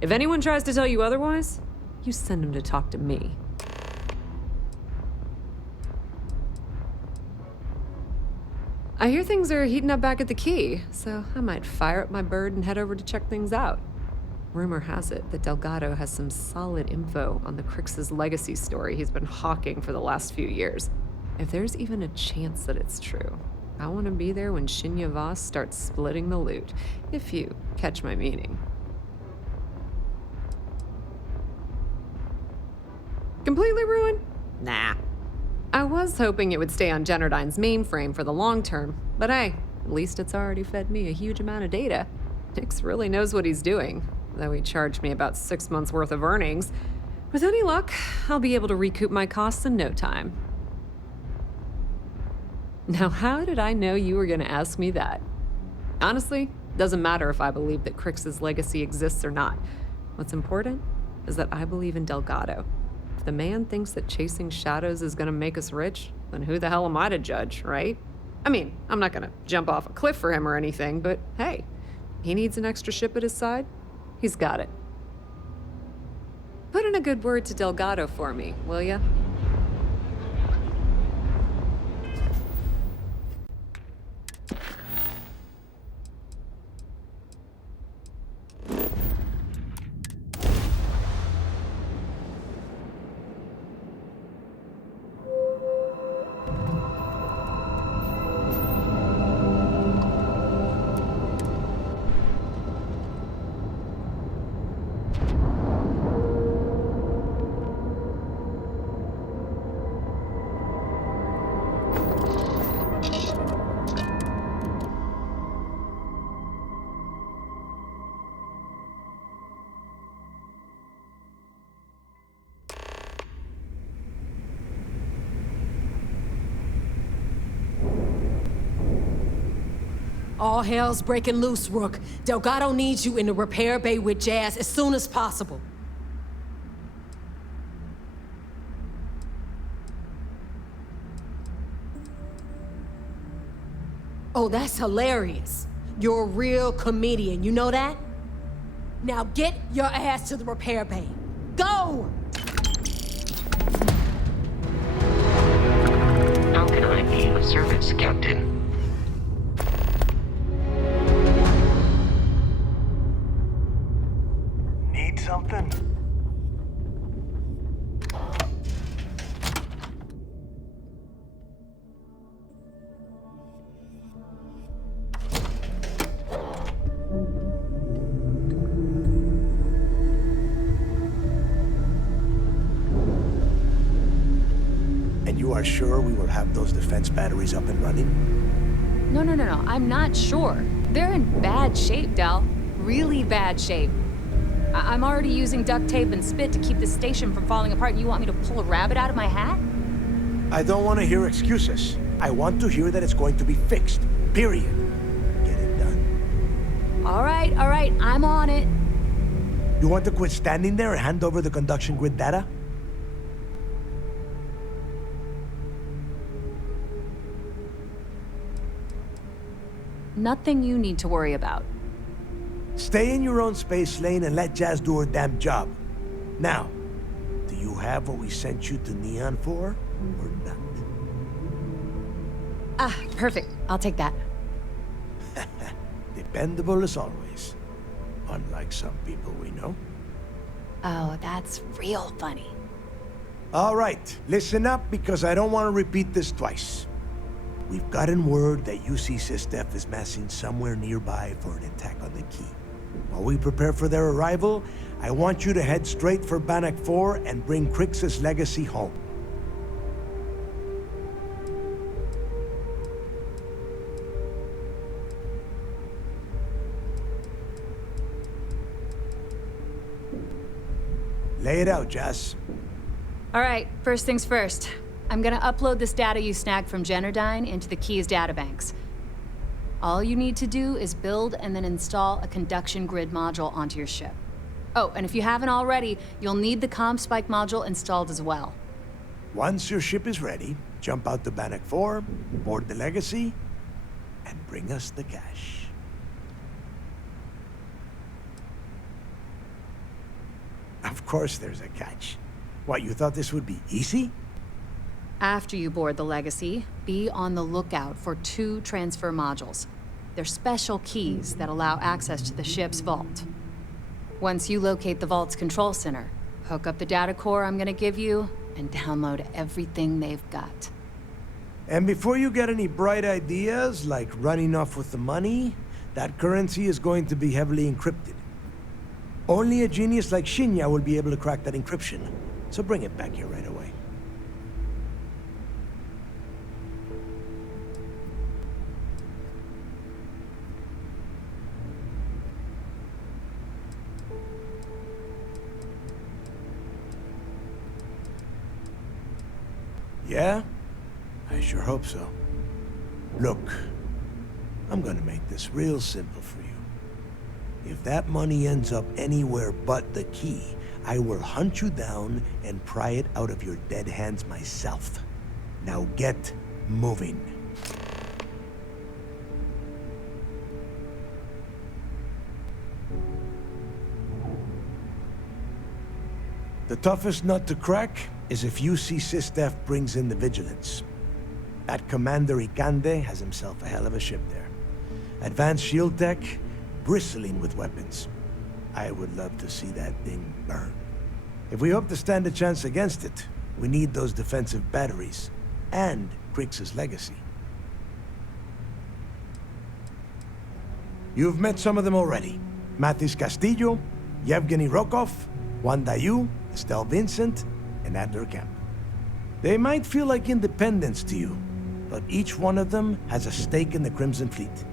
If anyone tries to tell you otherwise, you send them to talk to me. I hear things are heating up back at the Key, so I might fire up my bird and head over to check things out. Rumor has it that Delgado has some solid info on the Crix's legacy story he's been hawking for the last few years. If there's even a chance that it's true, I want to be there when Shinya Voss starts splitting the loot, if you catch my meaning. Completely ruined? Nah. I was hoping it would stay on Generdyne's mainframe for the long term, but hey, at least it's already fed me a huge amount of data. Nix really knows what he's doing, though he charged me about 6 months' worth of earnings. With any luck, I'll be able to recoup my costs in no time. Now, how did I know you were going to ask me that? Honestly, doesn't matter if I believe that Crix's legacy exists or not. What's important is that I believe in Delgado. If the man thinks that chasing shadows is going to make us rich, then who the hell am I to judge, right? I mean, I'm not going to jump off a cliff for him or anything, but hey, he needs an extra ship at his side. He's got it. Put in a good word to Delgado for me, will ya? All hell's breaking loose, Rook. Delgado needs you in the repair bay with Jazz as soon as possible. Oh, that's hilarious. You're a real comedian, you know that? Now get your ass to the repair bay. Go! How can I be of service, Captain? Need something? You are sure we will have those defense batteries up and running? No. I'm not sure. They're in bad shape, Del. Really bad shape. I'm already using duct tape and spit to keep the station from falling apart, and you want me to pull a rabbit out of my hat? I don't want to hear excuses. I want to hear that it's going to be fixed. Period. Get it done. All right. I'm on it. You want to quit standing there and hand over the conduction grid data? Nothing you need to worry about. Stay in your own space lane and let Jazz do her damn job. Now, do you have what we sent you to Neon for, or not? Ah, perfect. I'll take that. Dependable as always. Unlike some people we know. Oh, that's real funny. All right, listen up because I don't want to repeat this twice. We've gotten word that UC SysDef is massing somewhere nearby for an attack on the key. While we prepare for their arrival, I want you to head straight for Bannock 4 and bring Crix's legacy home. Lay it out, Jess. All right, first things first. I'm gonna upload this data you snagged from Generdyne into the Key's databanks. All you need to do is build and then install a conduction grid module onto your ship. Oh, and if you haven't already, you'll need the comm spike module installed as well. Once your ship is ready, jump out to Bannock 4, board the legacy, and bring us the cash. Of course there's a catch. What, you thought this would be easy? After you board the legacy, be on the lookout for 2 transfer modules. They're special keys that allow access to the ship's vault. Once you locate the vault's control center, hook up the data core I'm gonna give you, and download everything they've got. And before you get any bright ideas, like running off with the money, that currency is going to be heavily encrypted. Only a genius like Shinya will be able to crack that encryption, so bring it back here right away. Yeah? I sure hope so. Look, I'm gonna make this real simple for you. If that money ends up anywhere but the key, I will hunt you down and pry it out of your dead hands myself. Now get moving. The toughest nut to crack is if UC SysDef brings in the vigilance. That Commander Ikande has himself a hell of a ship there. Advanced shield tech, bristling with weapons. I would love to see that thing burn. If we hope to stand a chance against it, we need those defensive batteries and Crix's legacy. You've met some of them already. Mathis Castillo, Yevgeny Rokov, Juan Dayu, Estelle Vincent, and Adler Kemp. They might feel like independents to you, but each one of them has a stake in the Crimson Fleet,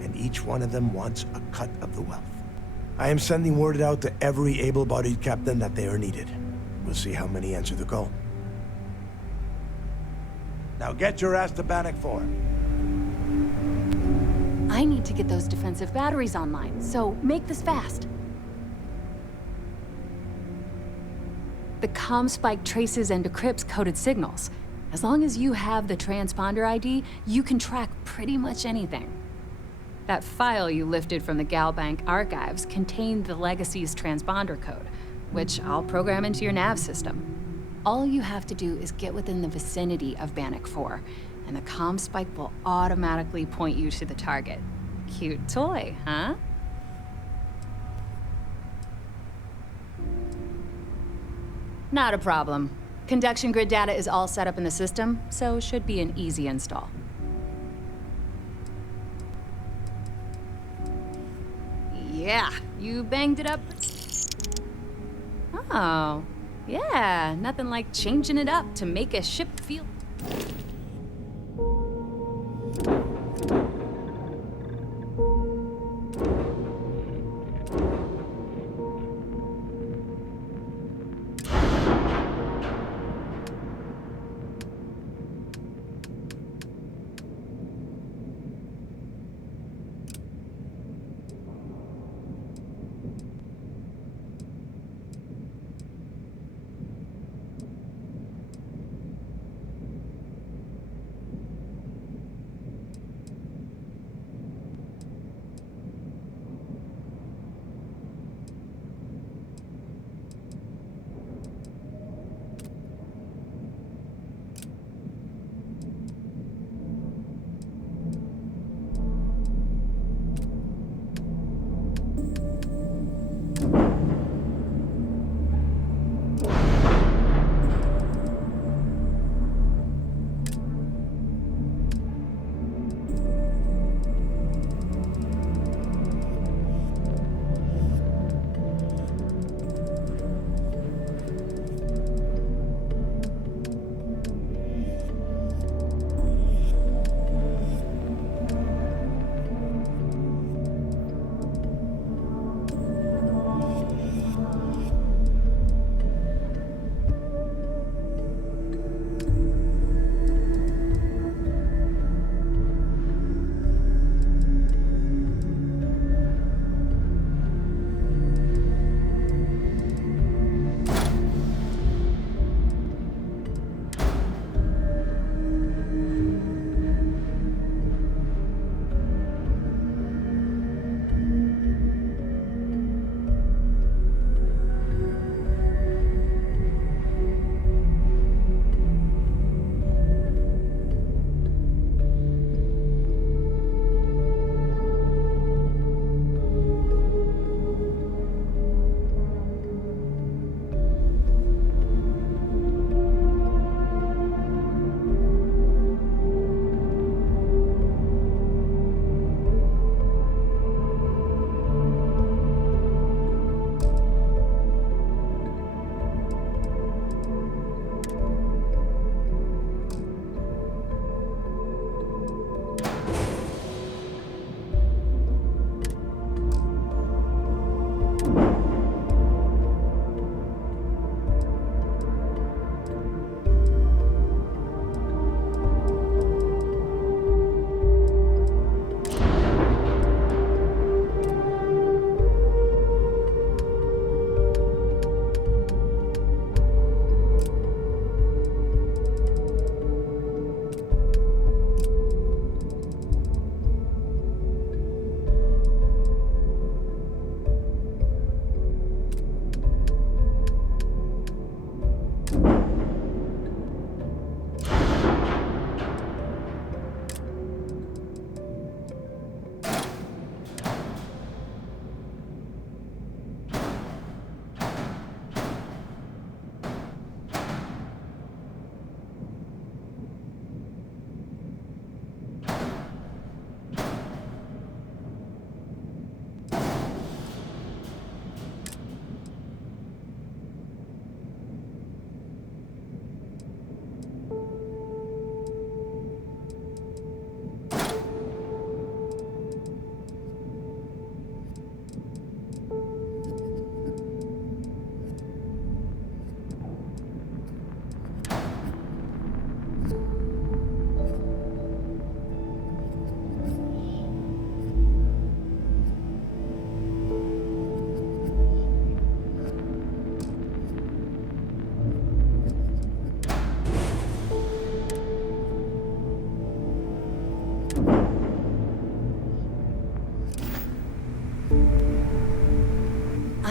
and each one of them wants a cut of the wealth. I am sending word out to every able-bodied captain that they are needed. We'll see how many answer the call. Now get your ass to Bannock 4. I need to get those defensive batteries online, so make this fast. The comm spike traces and decrypts coded signals. As long as you have the transponder ID, you can track pretty much anything. That file you lifted from the Galbank archives contained the Legacy's transponder code, which I'll program into your nav system. All you have to do is get within the vicinity of Bannock 4, and the comm spike will automatically point you to the target. Cute toy, huh? Not a problem. Conduction grid data is all set up in the system, so should be an easy install. Yeah, you banged it up. Oh, yeah, nothing like changing it up to make a ship feel...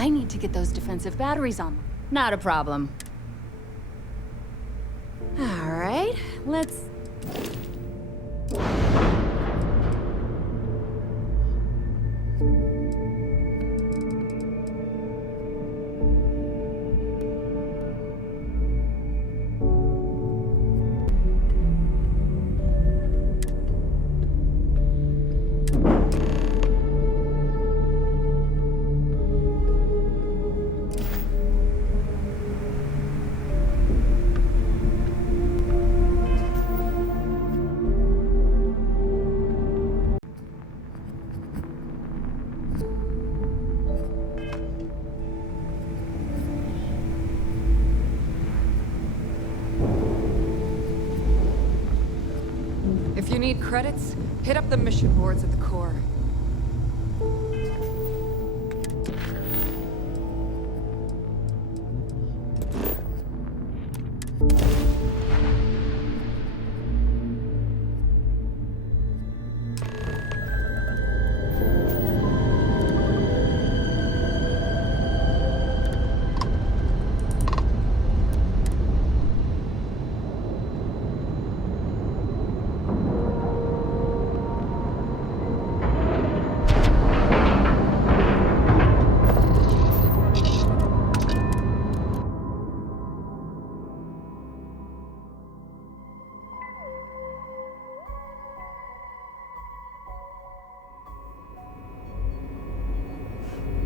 I need to get those defensive batteries on them. Not a problem. All right, let's... If you need credits, hit up the mission boards at the core.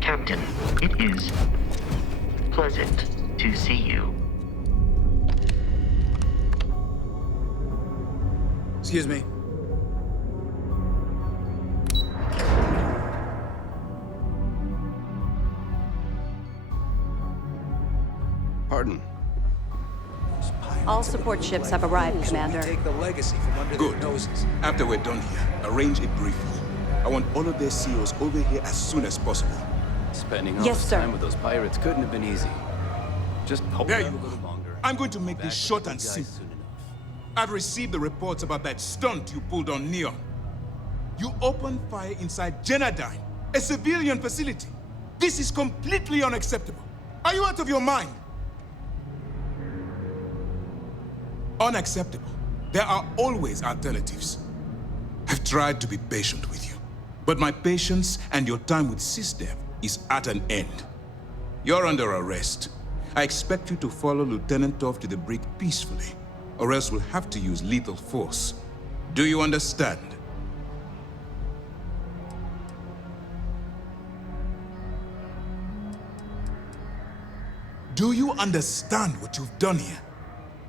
Captain, it is pleasant to see you. Excuse me. Pardon. All support ships have arrived, Commander. Take the legacy from under their Good. noses. After we're done here, arrange a briefing. I want all of their CEOs over here as soon as possible. Spending all Yes, this sir. time with those pirates couldn't have been easy. Just hold There out you a go. little longer. I'm going to make this Back short with and you guys simple. soon enough. I've received the reports about that stunt you pulled on Neon. You opened fire inside Genadine, a civilian facility. This is completely unacceptable. Are you out of your mind? Unacceptable. There are always alternatives. I've tried to be patient with you, but my patience and your time with SysDev is at an end. You're under arrest. I expect you to follow Lieutenant Toff to the brig peacefully, or else we'll have to use lethal force. Do you understand? Do you understand what you've done here?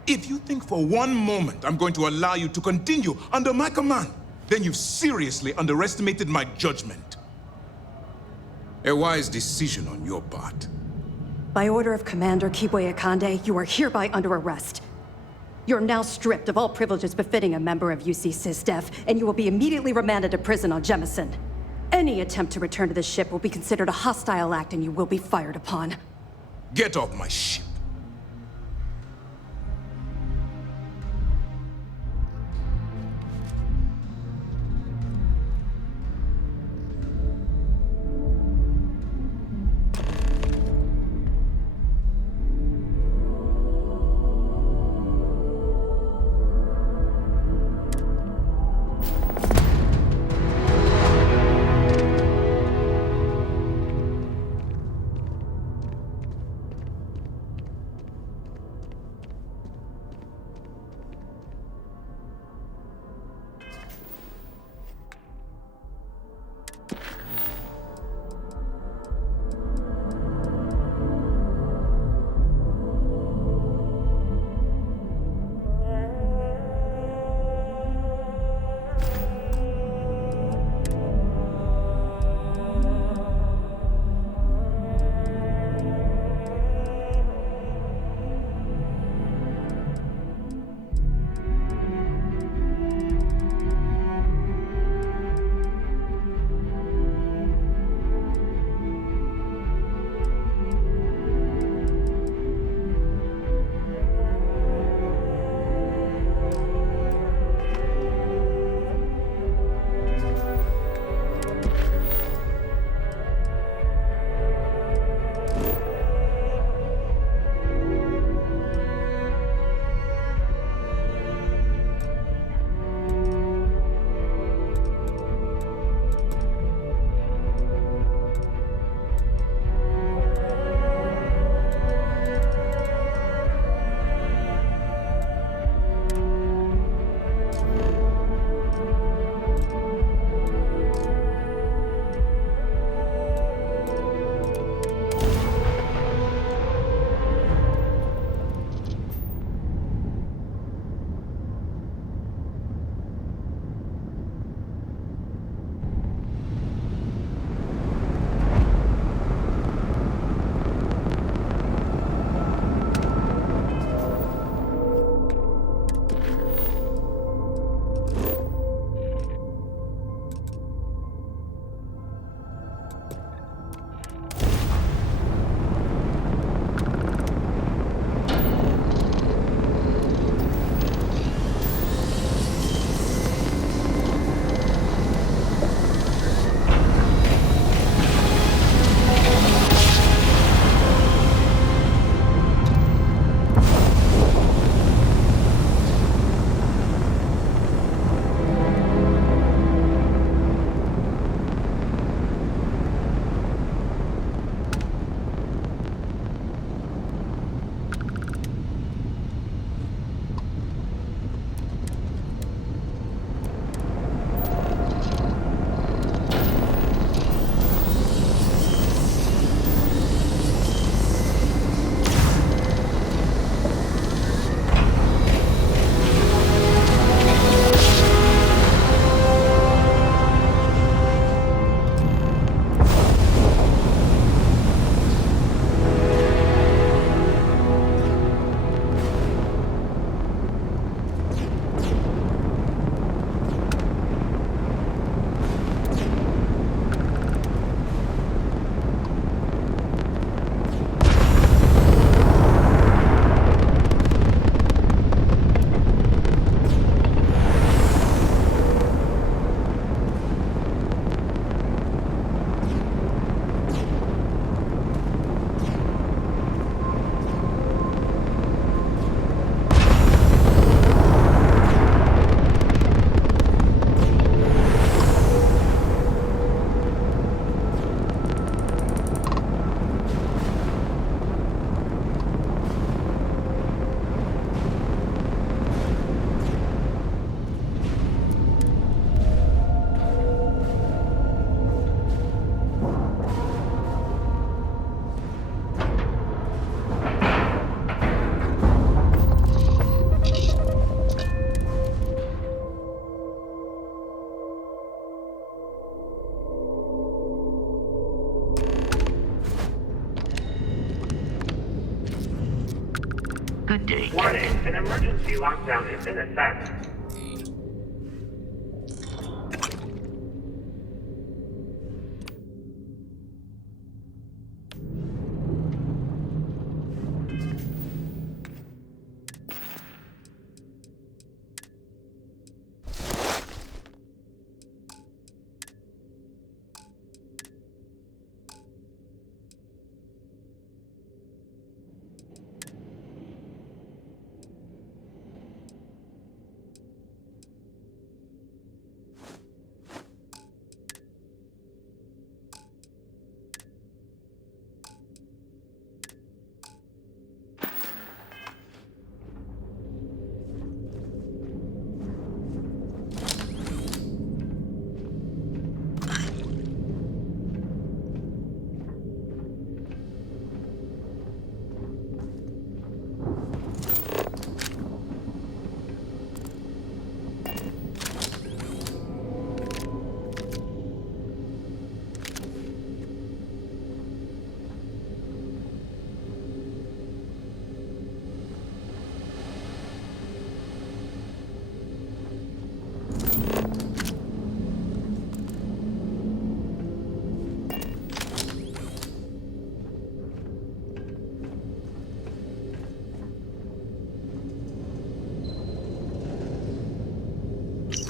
If you think for one moment I'm going to allow you to continue under my command, then you've seriously underestimated my judgment. A wise decision on your part. By order of Commander Kibwe Akande, you are hereby under arrest. You're now stripped of all privileges befitting a member of UC SysDef, and you will be immediately remanded to prison on Jemison. Any attempt to return to the ship will be considered a hostile act and you will be fired upon. Get off my ship. Good day. Warning, an emergency lockdown has been assessed.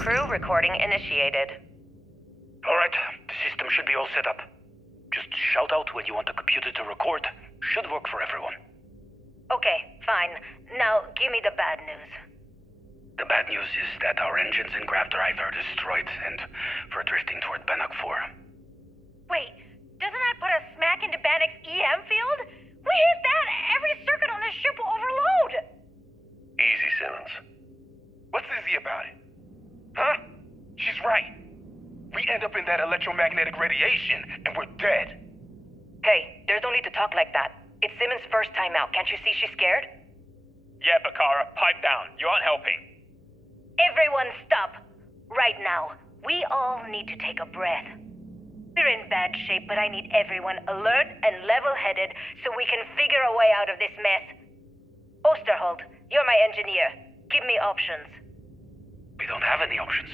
Crew recording initiated. Alright, the system should be all set up. Just shout out when you want the computer to record. Should work for everyone. Okay, fine. Now, give me the bad news. The bad news is that our engines and grav drive are destroyed, and we're drifting toward Bannock 4. Wait, doesn't that put us smack into Bannock's EM field? We hit that, every circuit on this ship will overload! Easy, Simmons. What's easy about it? Huh? She's right. We end up in that electromagnetic radiation, and we're dead. Hey, there's no need to talk like that. It's Simmons' first time out. Can't you see she's scared? Yeah, Bakara, pipe down. You aren't helping. Everyone stop. Right now, we all need to take a breath. We're in bad shape, but I need everyone alert and level-headed so we can figure a way out of this mess. Osterholt, you're my engineer. Give me options. We don't have any options.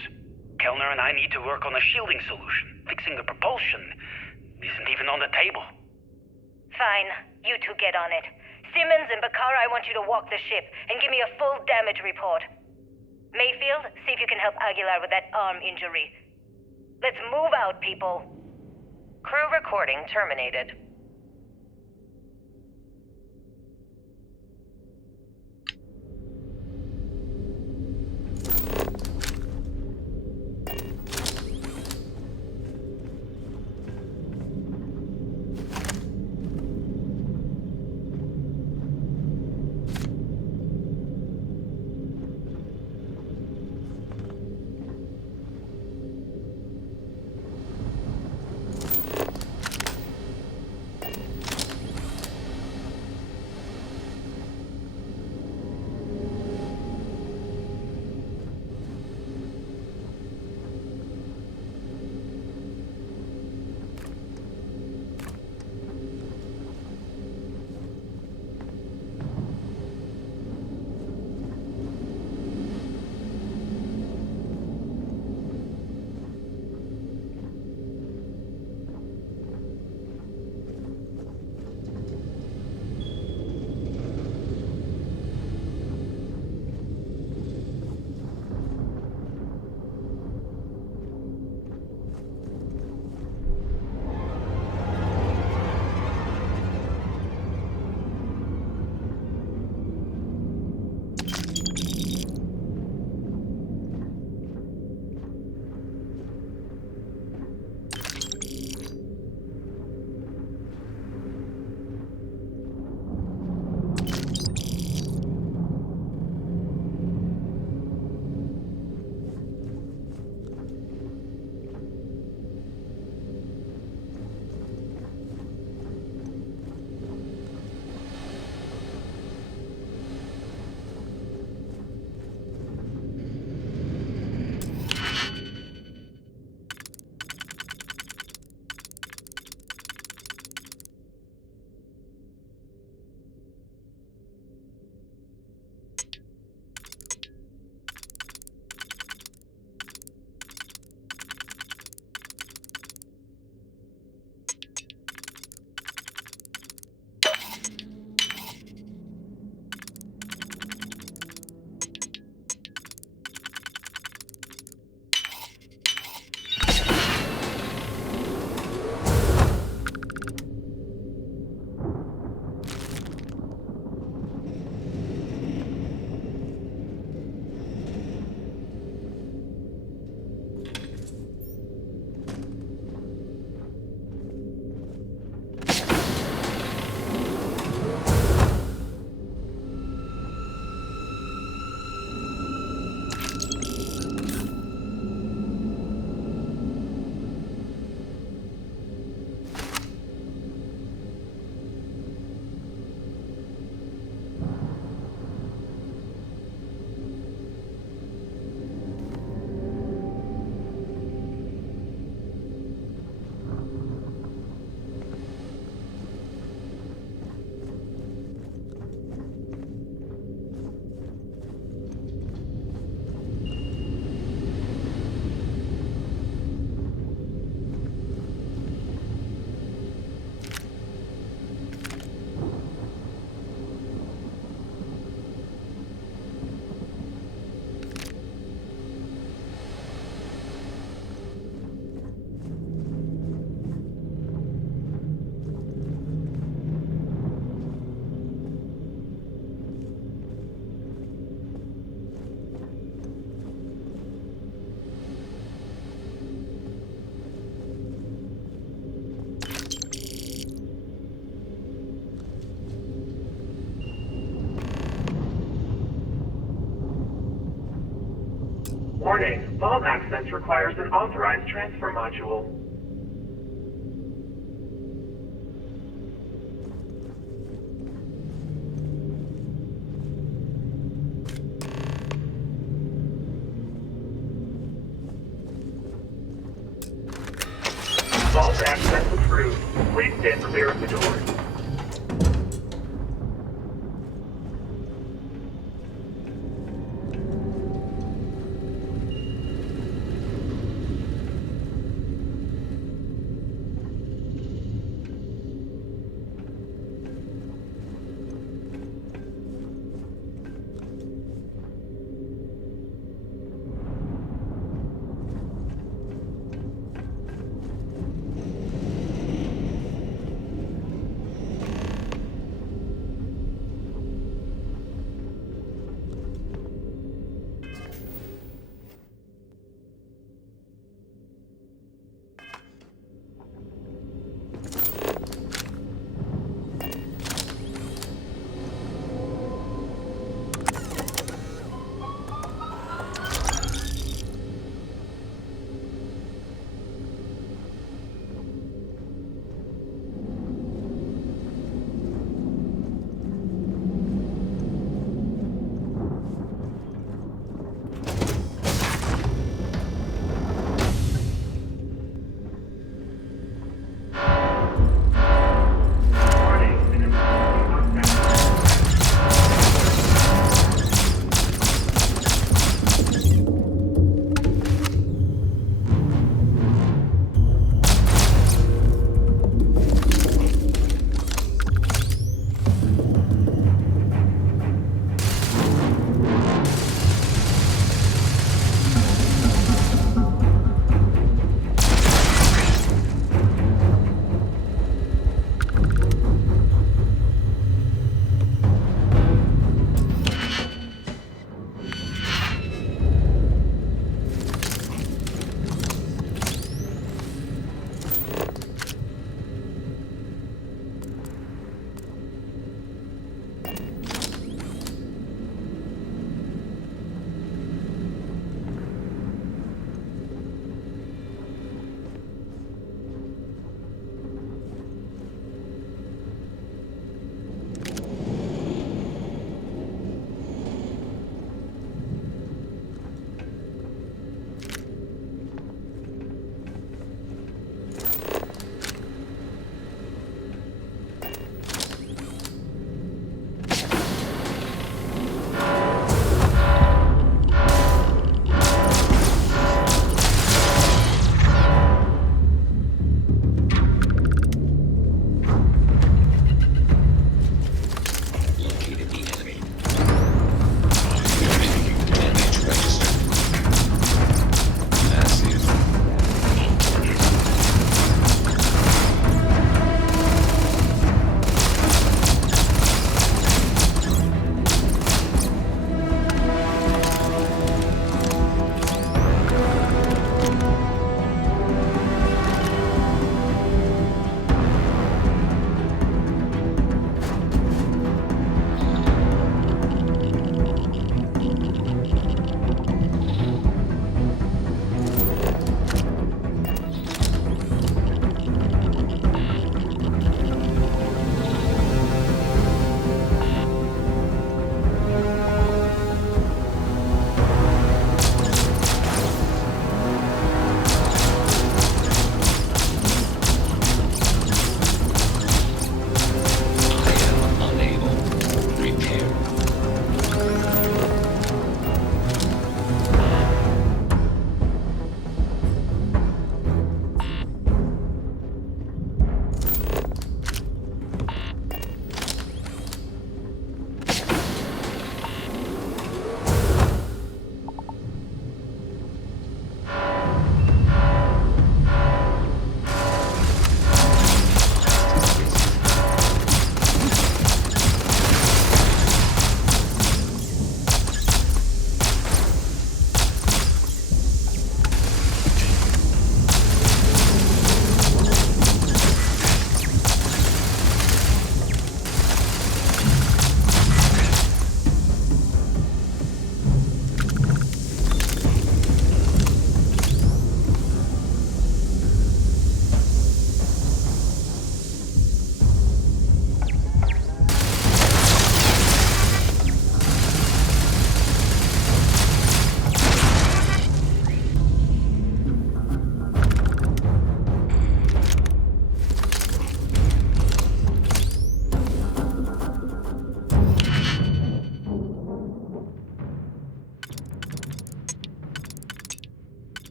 Kellner and I need to work on a shielding solution. Fixing the propulsion isn't even on the table. Fine, you two get on it. Simmons and Bakara, I want you to walk the ship and give me a full damage report. Mayfield, see if you can help Aguilar with that arm injury. Let's move out, people. Crew recording terminated. Warning, vault access requires an authorized transfer module. Vault access approved. Please stand clear of the doors.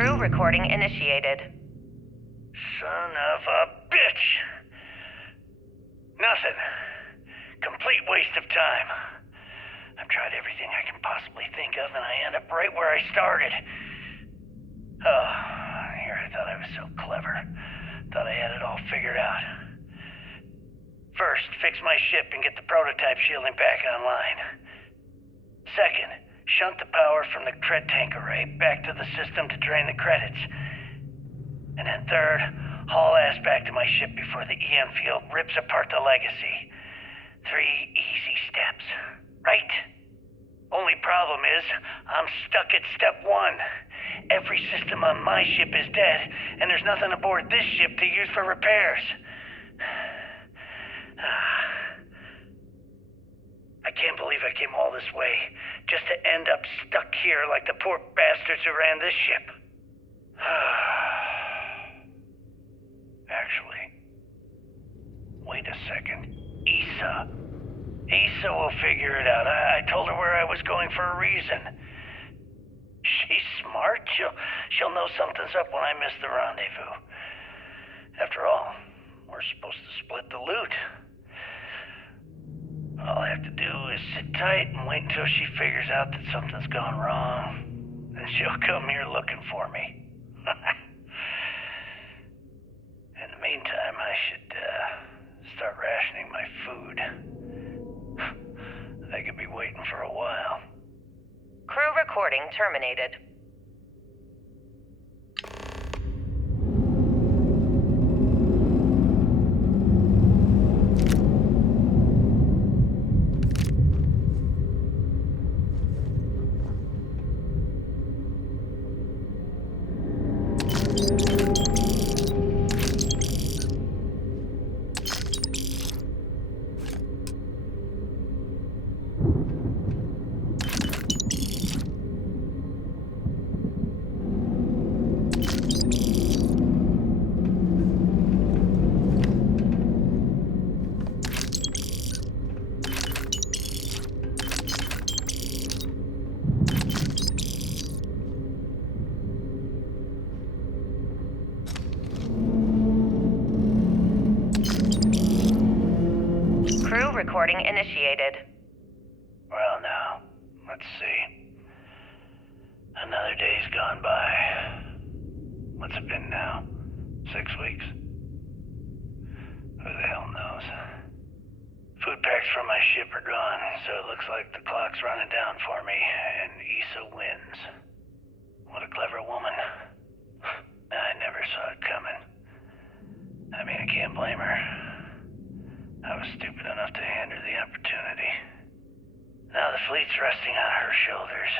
Crew recording initiated. Son of a bitch! Nothing. Complete waste of time. I've tried everything I can possibly think of, and I end up right where I started. Oh, here I thought I was so clever. Thought I had it all figured out. First, fix my ship and get the prototype shielding back online. Second, shunt the power from the cred tank array back to the system to drain the credits. And then third, haul ass back to my ship before the EM field rips apart the legacy. 3 easy steps, right? Only problem is, I'm stuck at step 1. Every system on my ship is dead, and there's nothing aboard this ship to use for repairs. I can't believe I came all this way, just to end up stuck here like the poor bastards who ran this ship. Actually, wait a second. Issa will figure it out. I told her where I was going for a reason. She's smart. She'll know something's up when I miss the rendezvous. After all, we're supposed to split the loot. All I have to do is sit tight and wait until she figures out that something's gone wrong. Then she'll come here looking for me. In the meantime, I should start rationing my food. I could be waiting for a while. Crew recording terminated. Recording initiated. Well, now, let's see. Another day's gone by. What's it been now? 6 weeks? Who the hell knows? Food packs from my ship are gone, so it looks like the clock's running down for me, and Issa wins. What a clever woman. I never saw it coming. I mean, I can't blame her. I was stupid enough to hand her the opportunity. Now the fleet's resting on her shoulders.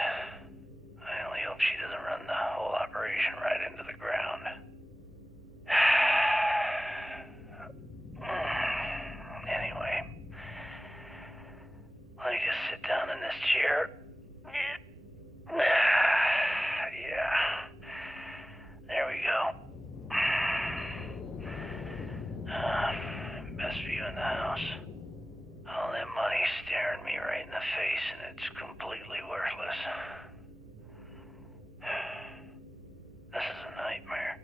I only hope she doesn't run the whole operation right into the ground. Anyway, let me just sit down in this chair. Yeah. There we go. Best view in the house. All that money staring me right in the face, and it's completely worthless. This is a nightmare.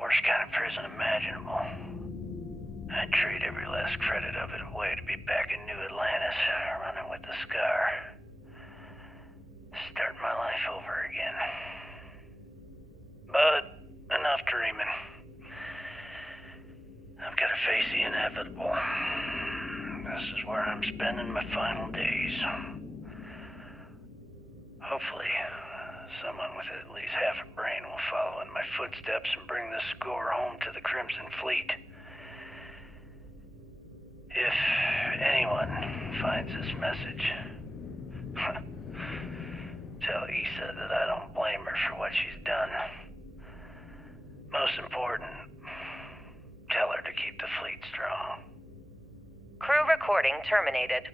Worst kind of prison imaginable. I'd trade every last credit of it away to be back in New Atlantis, running with the Scar. Start my life over again. But enough dreaming. I've got to face the inevitable. This is where I'm spending my final days. Hopefully, someone with at least half a brain will follow in my footsteps and bring the score home to the Crimson Fleet. If anyone finds this message, tell Issa that I don't blame her for what she's done. Most important, tell her to keep the fleet strong. Crew recording terminated.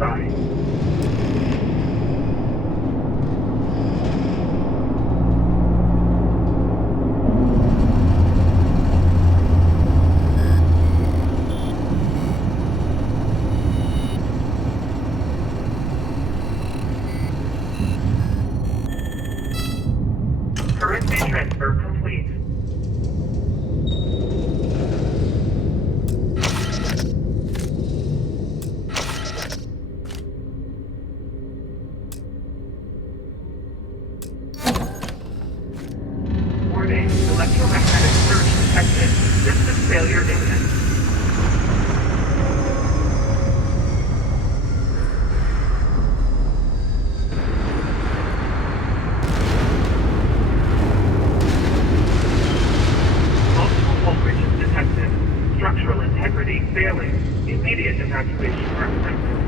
by. Currency transfer complete. Warning, electromagnetic surge detected. System failure imminent. Multiple voltages detected. Structural integrity failing. Immediate evacuation recommended.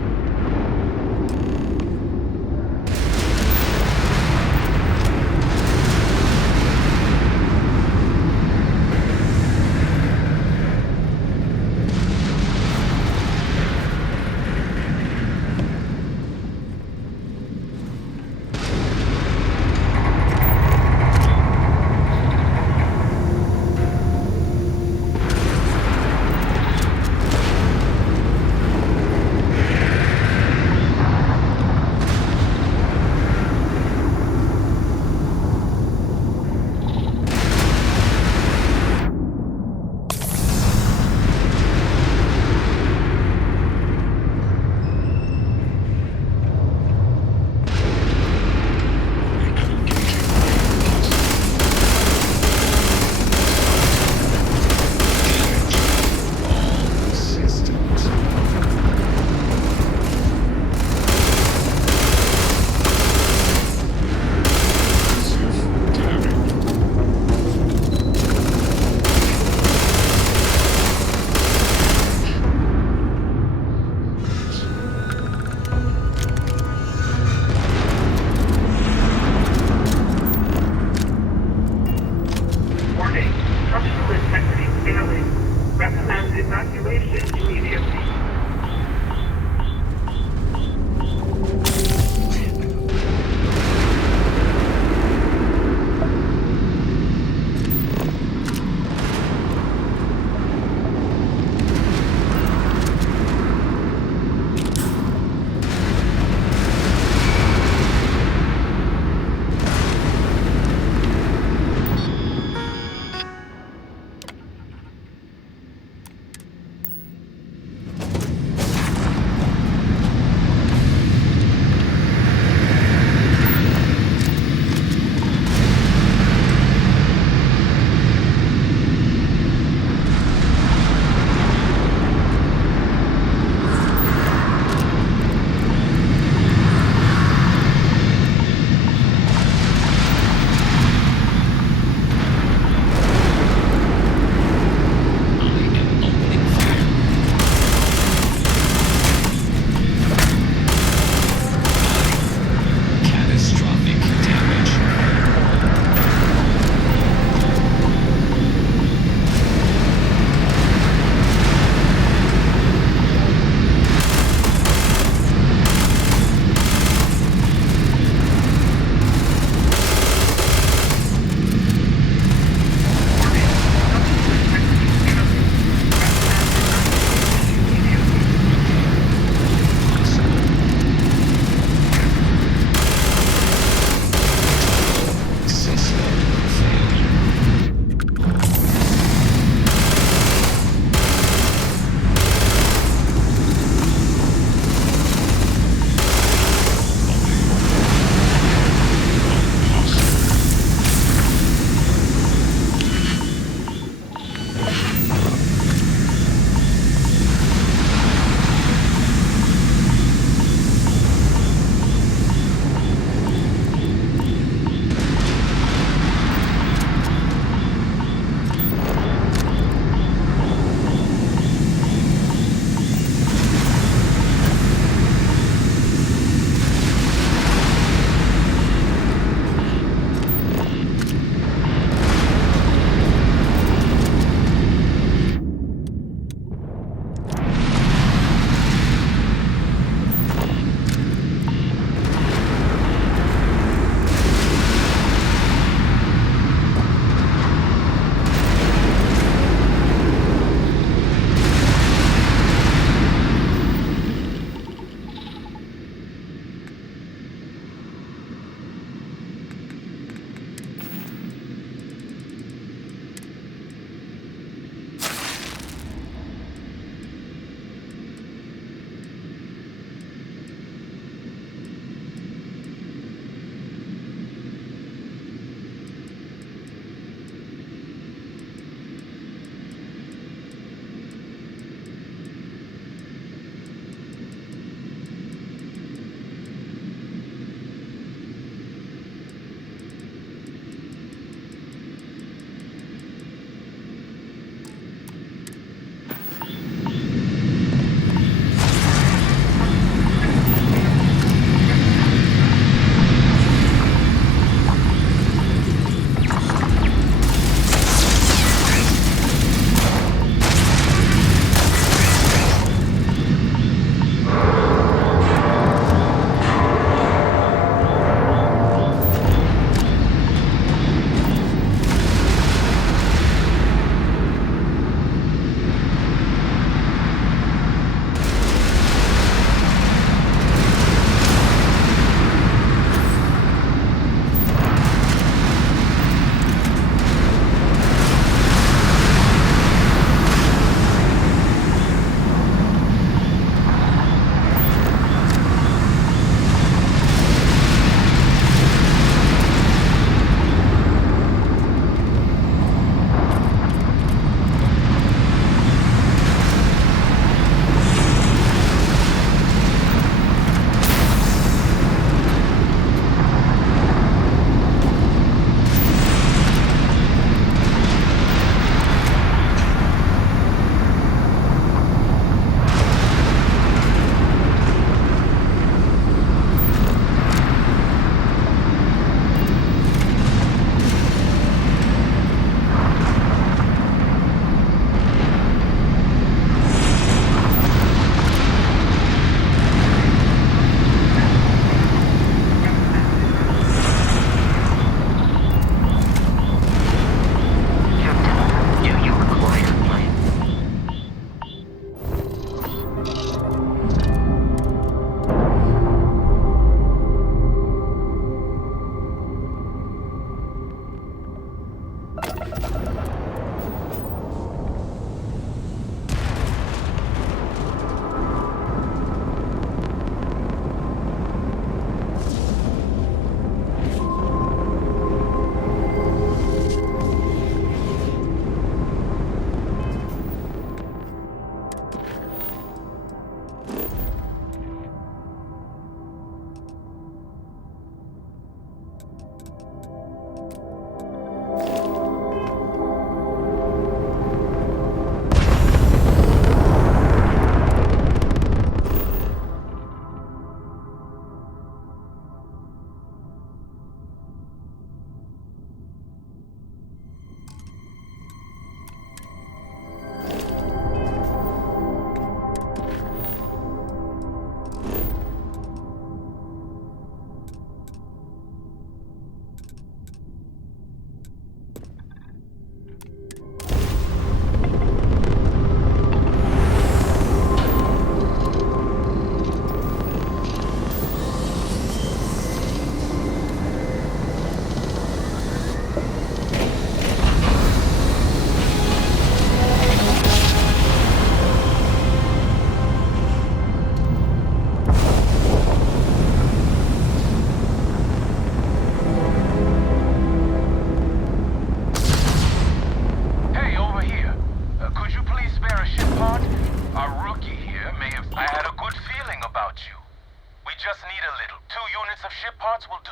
2 units of ship parts will do.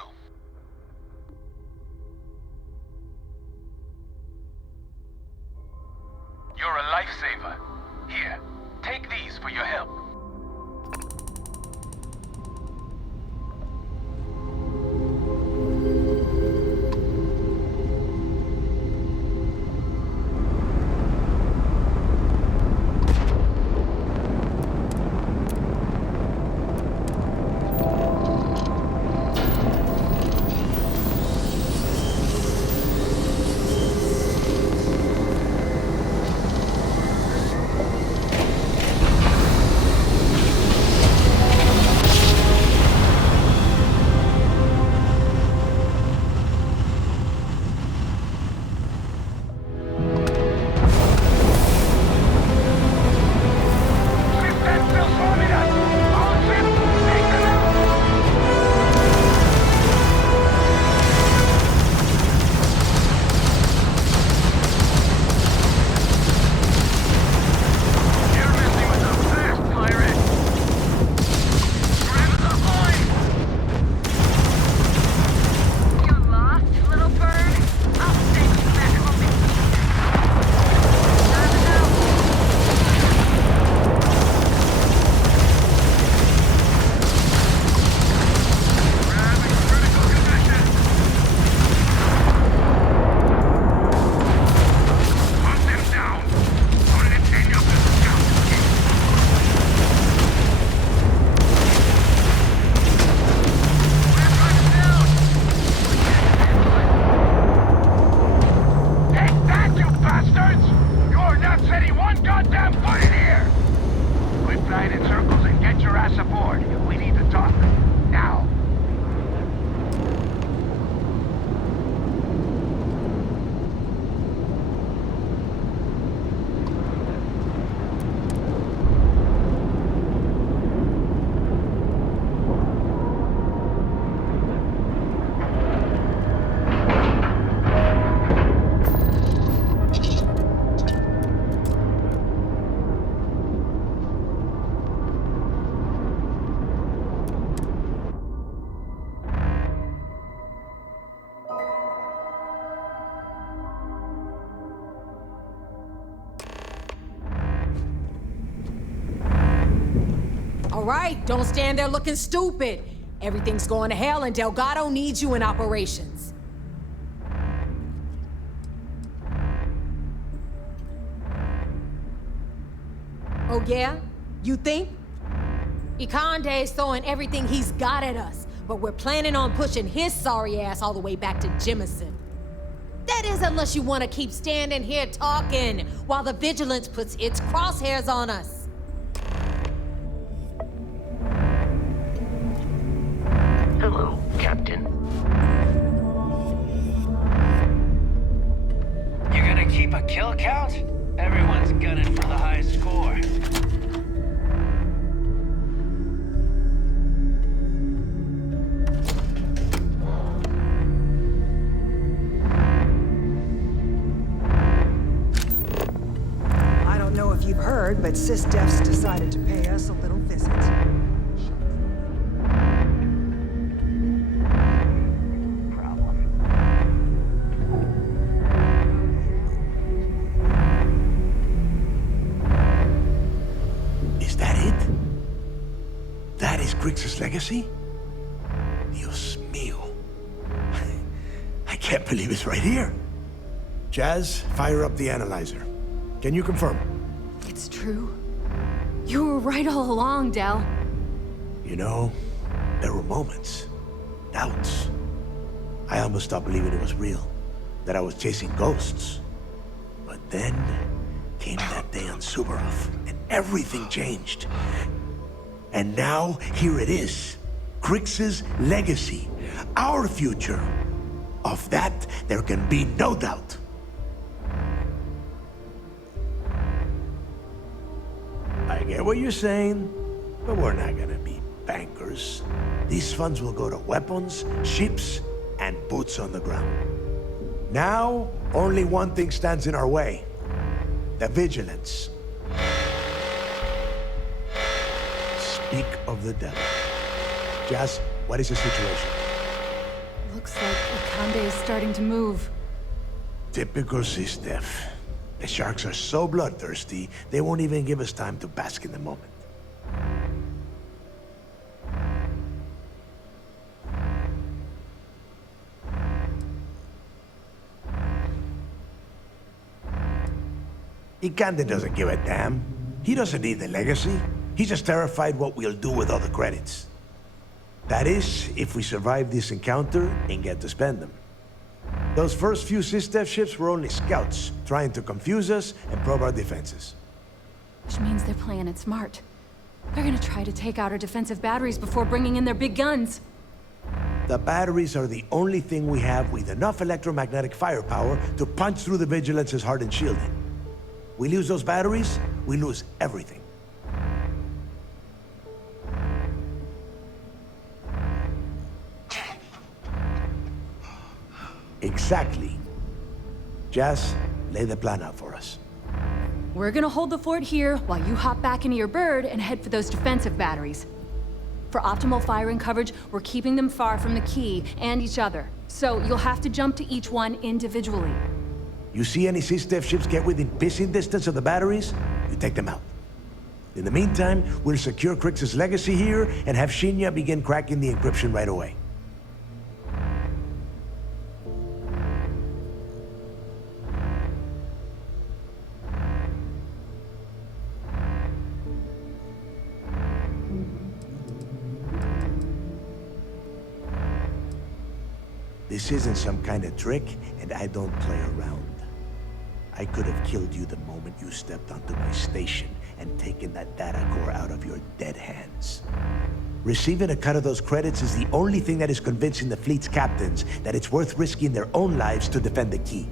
You're a lifesaver. Here, take these for your help. All right, don't stand there looking stupid. Everything's going to hell and Delgado needs you in operations. Oh yeah? You think? Ikande's throwing everything he's got at us, but we're planning on pushing his sorry ass all the way back to Jemison. That is, unless you want to keep standing here talking while the Vigilance puts its crosshairs on us. Hello, Captain. You gonna keep a kill count? Everyone's gunning for the high score. I don't know if you've heard, but SysDef's decided to pay us a little visit. Grix's legacy? Dios mío. I can't believe it's right here. Jazz, fire up the analyzer. Can you confirm? It's true. You were right all along, Del. You know, there were moments, doubts. I almost stopped believing it was real, that I was chasing ghosts. But then came that day on Suvorov, and everything changed. And now, here it is. Grix's legacy. Our future. Of that, there can be no doubt. I get what you're saying, but we're not gonna be bankers. These funds will go to weapons, ships, and boots on the ground. Now, only one thing stands in our way. The Vigilance. Speak of the devil. Just What is the situation? Looks like Ikande is starting to move. Typical SysDef. The sharks are so bloodthirsty, they won't even give us time to bask in the moment. Ikande doesn't give a damn. He doesn't need the legacy. He's just terrified what we'll do with all the credits. That is, if we survive this encounter and get to spend them. Those first few SysDef ships were only scouts, trying to confuse us and probe our defenses. Which means they're playing it smart. They're gonna try to take out our defensive batteries before bringing in their big guns. The batteries are the only thing we have with enough electromagnetic firepower to punch through the Vigilance's hardened shielding. We lose those batteries, we lose everything. Exactly. Jazz, lay the plan out for us. We're gonna hold the fort here while you hop back into your bird and head for those defensive batteries. For optimal firing coverage, we're keeping them far from the key and each other. So you'll have to jump to each one individually. You see any SysDef ships get within pissing distance of the batteries, you take them out. In the meantime, we'll secure Crix's legacy here and have Shinya begin cracking the encryption right away. This isn't some kind of trick, and I don't play around. I could have killed you the moment you stepped onto my station and taken that data core out of your dead hands. Receiving a cut of those credits is the only thing that is convincing the fleet's captains that it's worth risking their own lives to defend the key.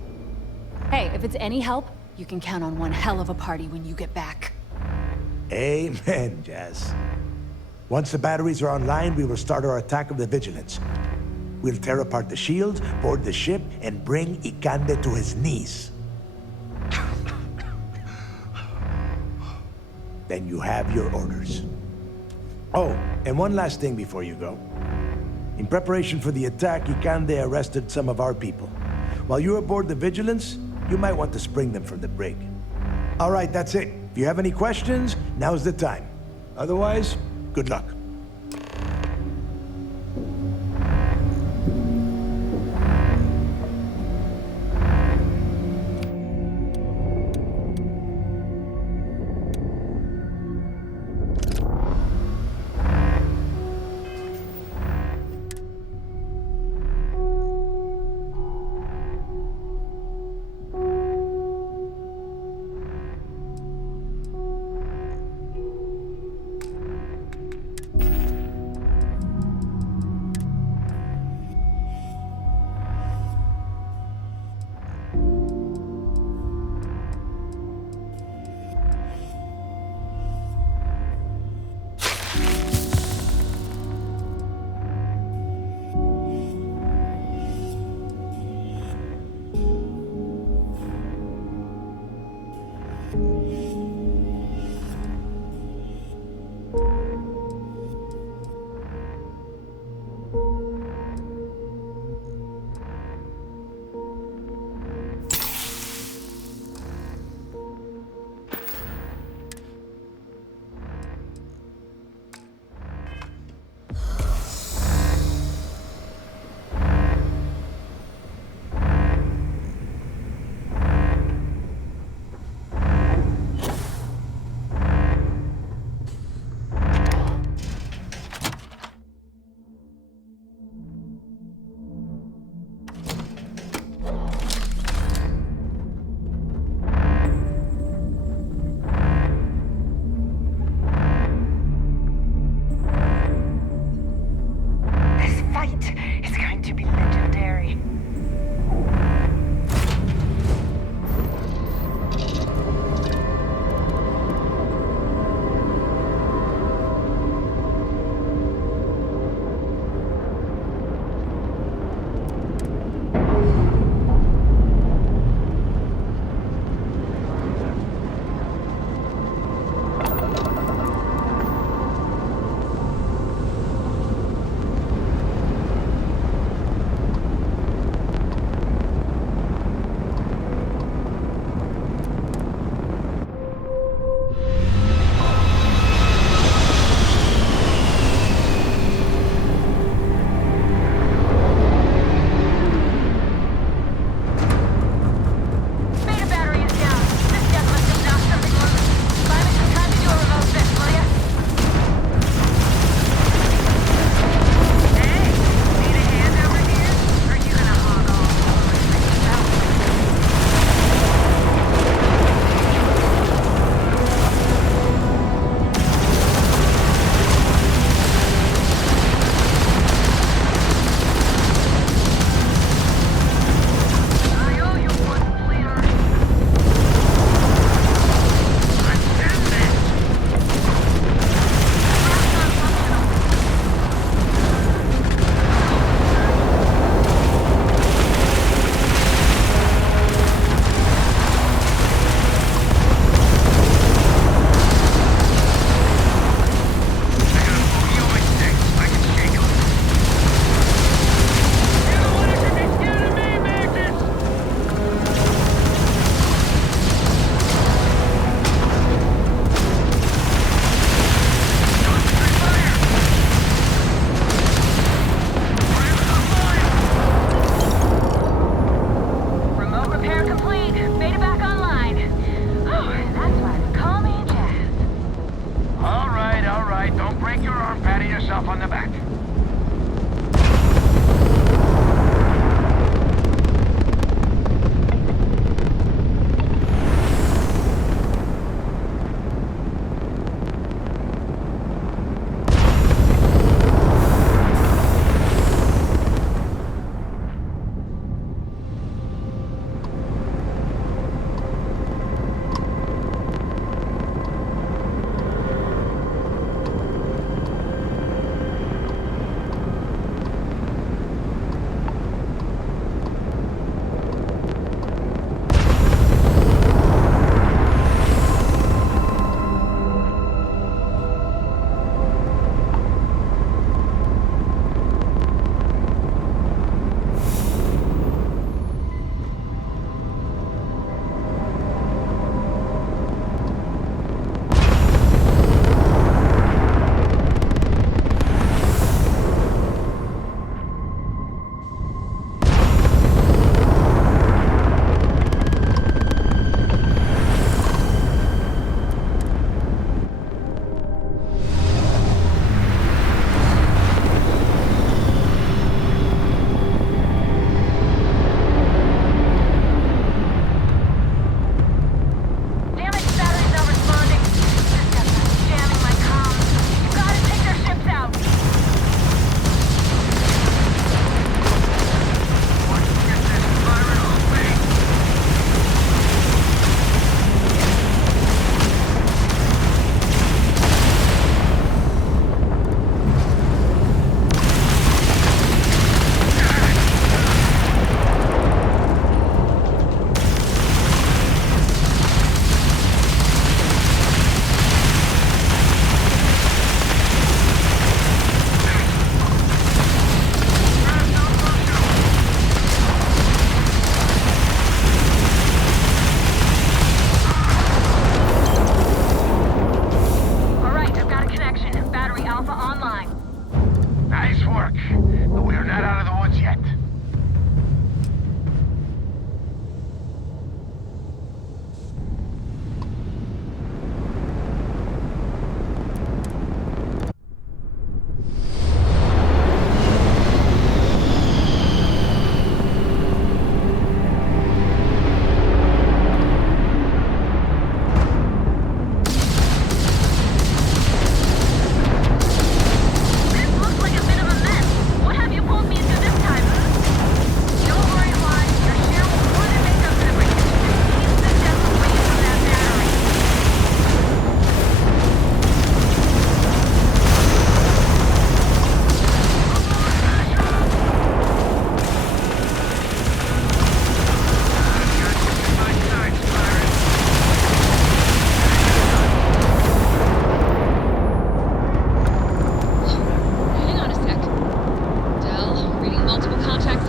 Hey, if it's any help, you can count on one hell of a party when you get back. Amen, Jazz. Once the batteries are online, we will start our attack of the Vigilance. We'll tear apart the shields, board the ship, and bring Ikande to his knees. Then you have your orders. Oh, and one last thing before you go. In preparation for the attack, Ikande arrested some of our people. While you're aboard the Vigilance, you might want to spring them from the brig. All right, that's it. If you have any questions, now's the time. Otherwise, good luck.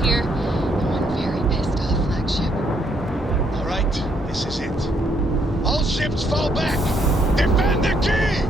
here, and one very pissed off flagship. All right, this is it. All ships fall back! Defend the key!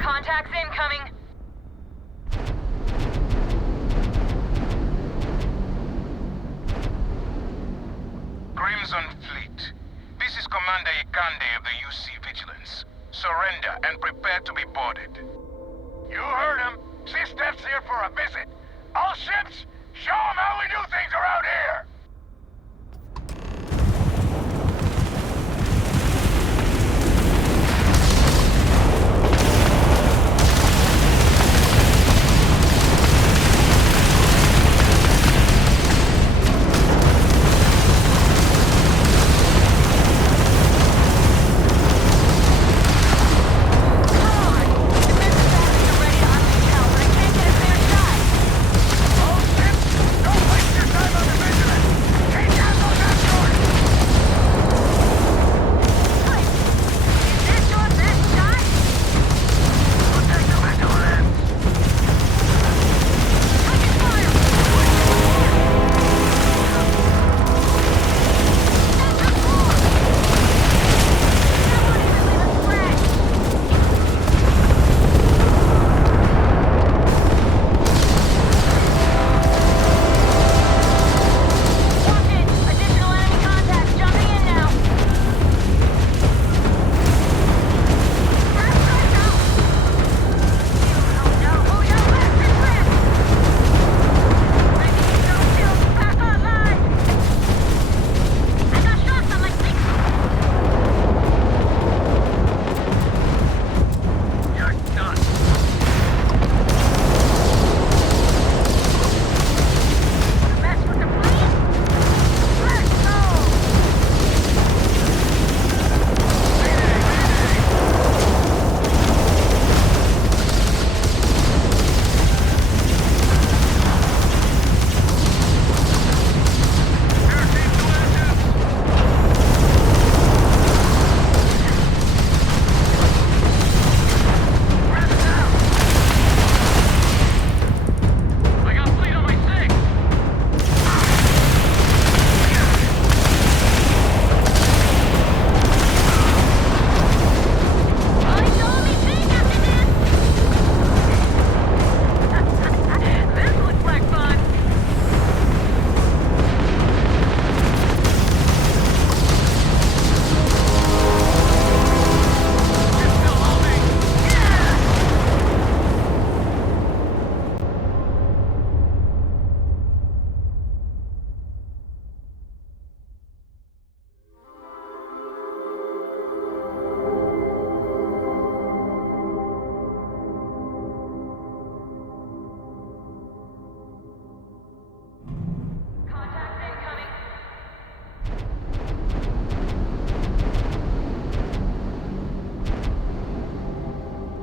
Contacts incoming. Crimson Fleet. This is Commander Ikande of the UC Vigilance. Surrender and prepare to be boarded. You heard him. SysDef's here for a visit. All ships, show them how we do things around here!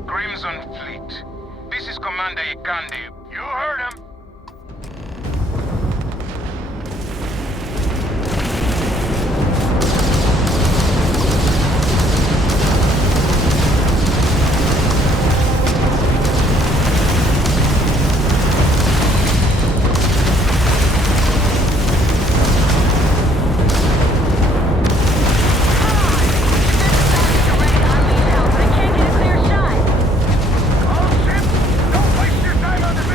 Crimson Fleet. This is Commander Ikande. You heard him. All ships, don't waste your time on the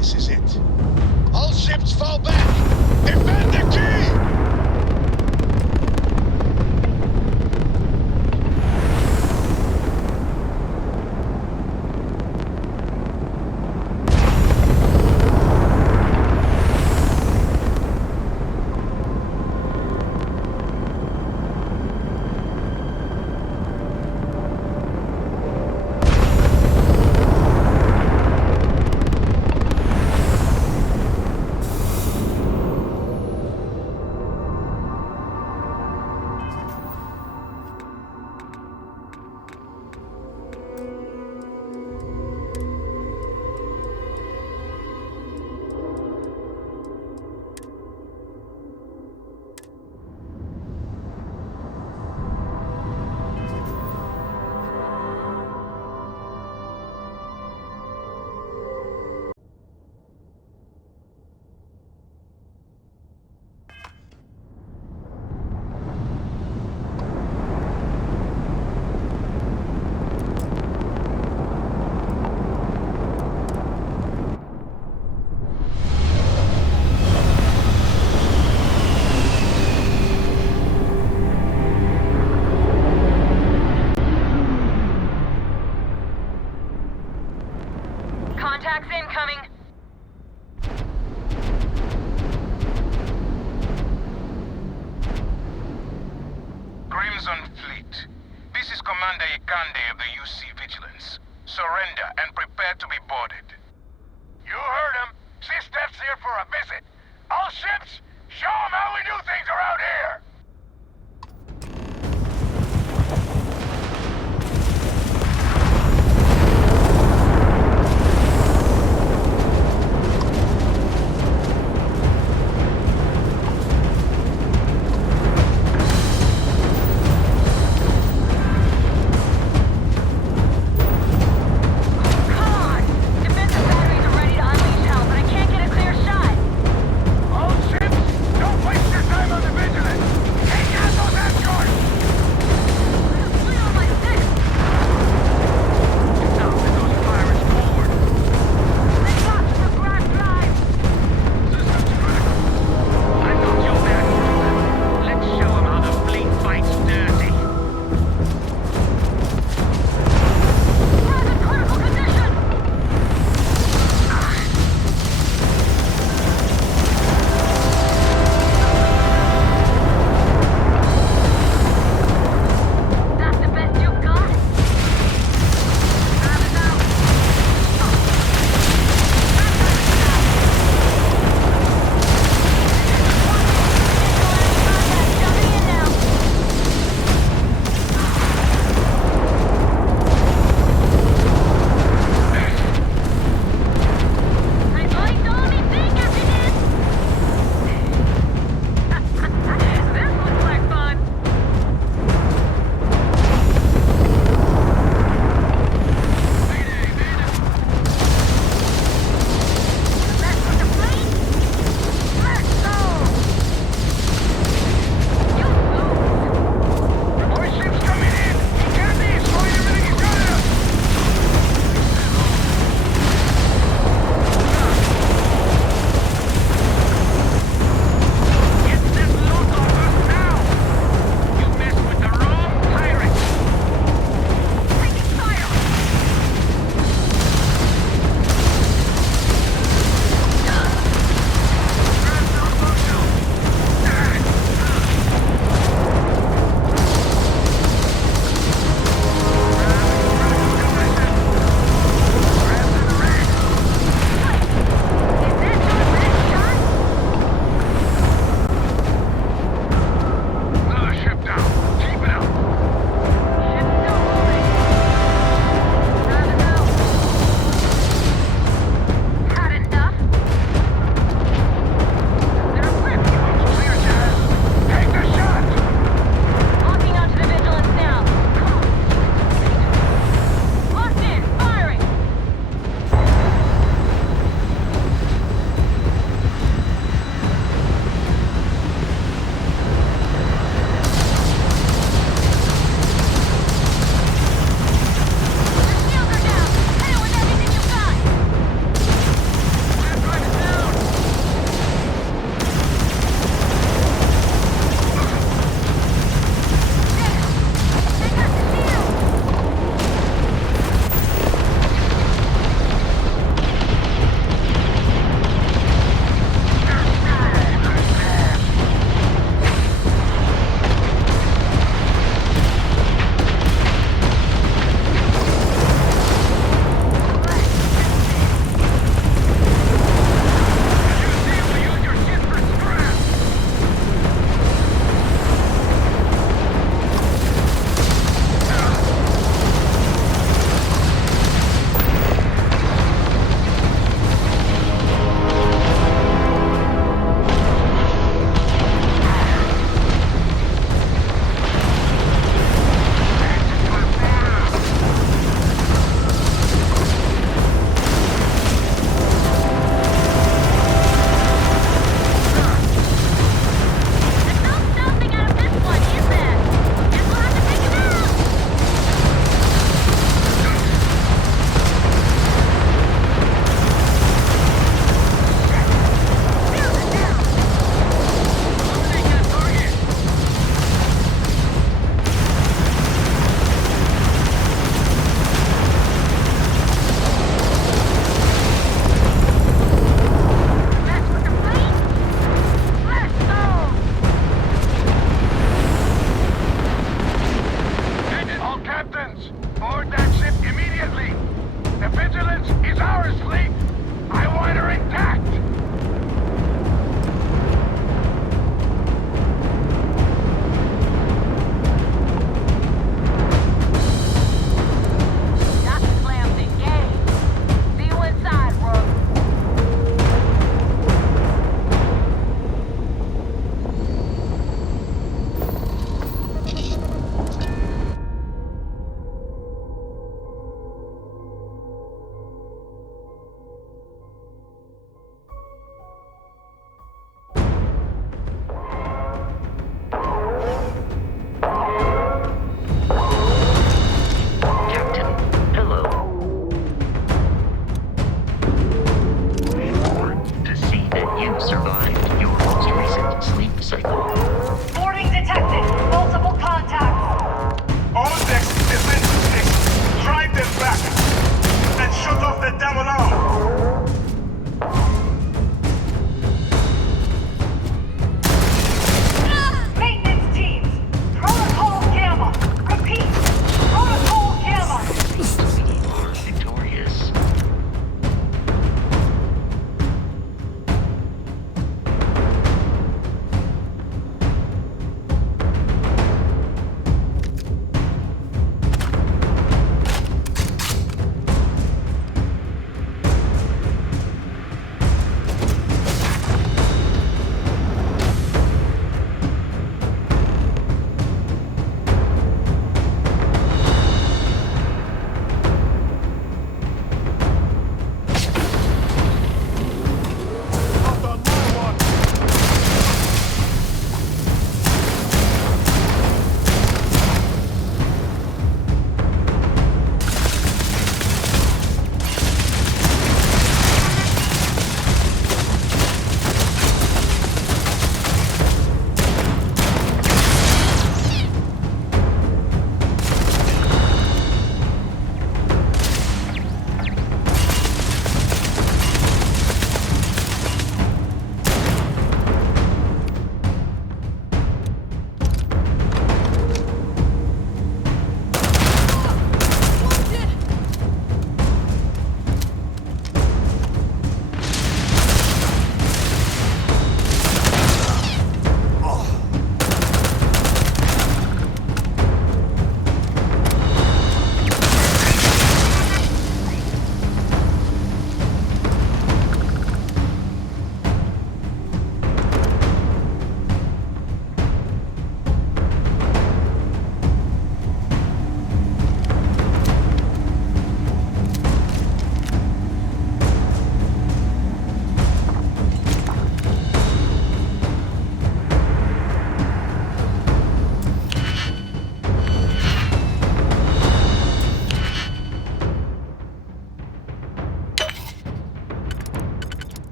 This is it. All ships fall back! Defend the key! Contacts incoming. Crimson Fleet. This is Commander Ikande of the UC Vigilance. Surrender and prepare to be boarded. You heard him. SysDef's here for a visit. All ships, show them how we do things around here! Come on! Defensive batteries are ready to unleash hell, but I can't get a clear shot.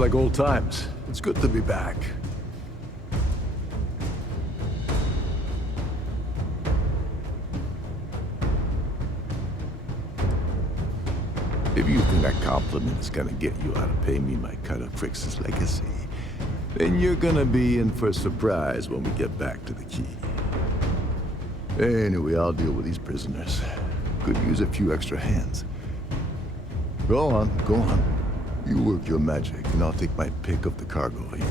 like old times. It's good to be back. If you think that compliment is gonna get you out of paying me my cut of Crix's legacy, then you're gonna be in for a surprise when we get back to the key. Anyway, I'll deal with these prisoners. Could use a few extra hands. Go on, go on. You work your magic, and I'll take my pick of the cargo here.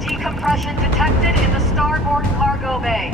Decompression detected in the starboard cargo bay.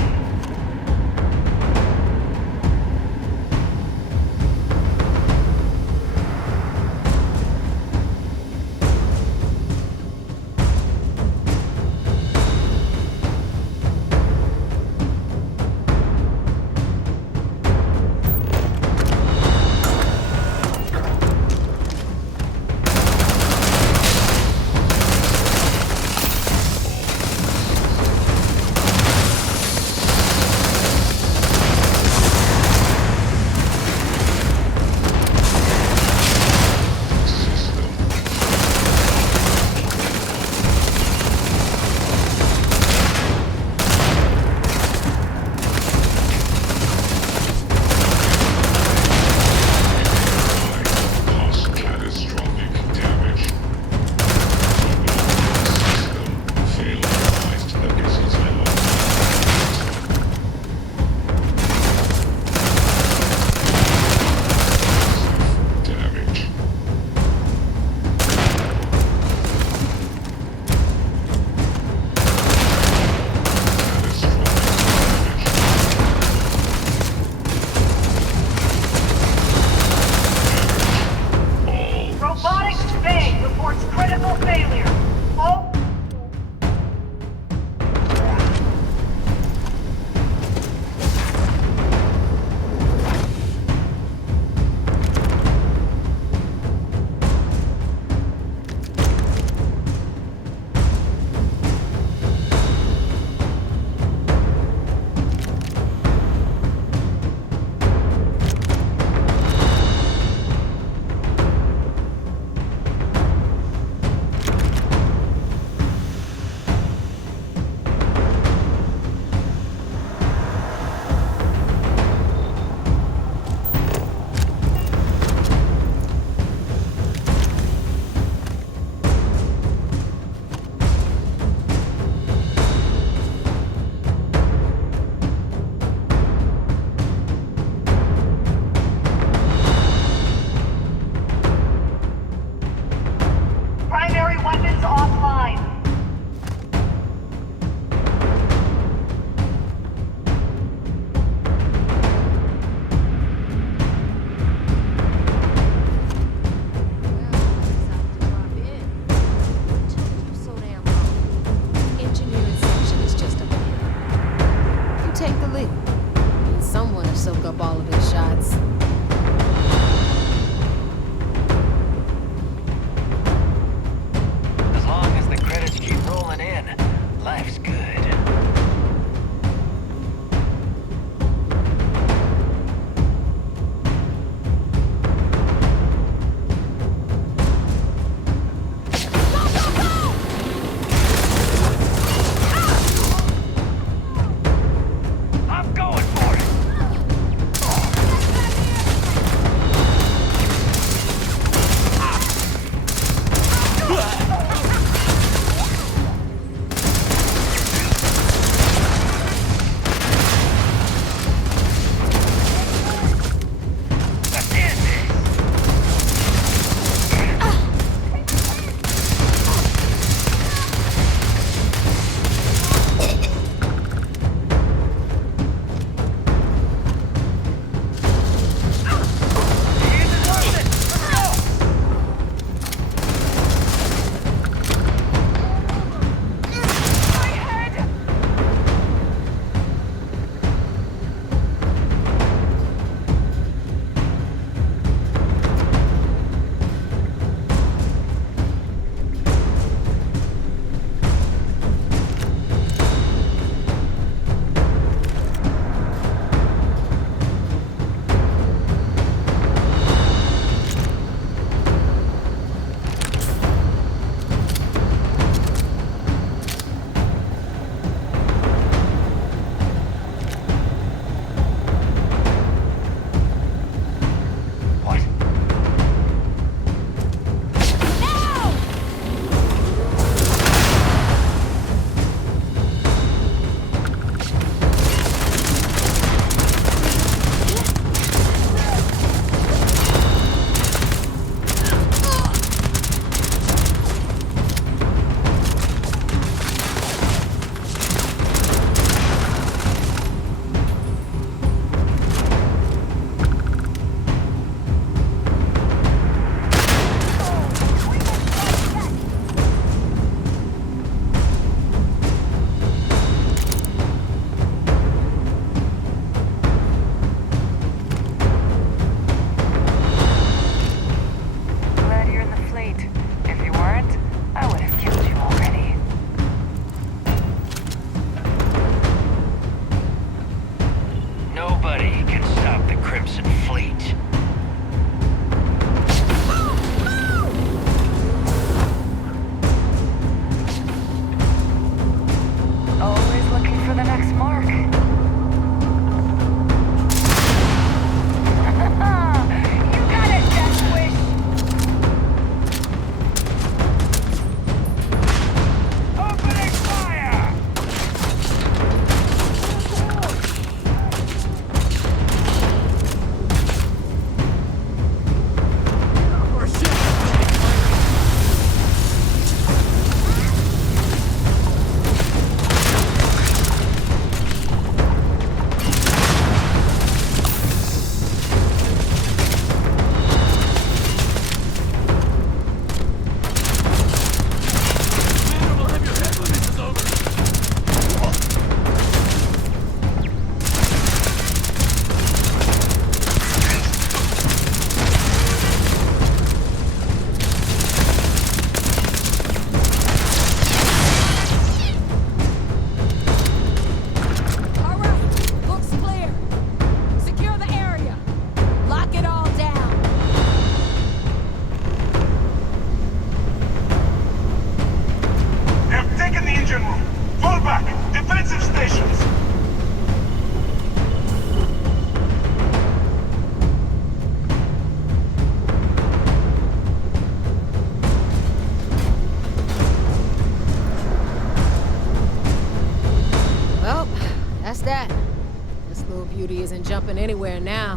isn't jumping anywhere now.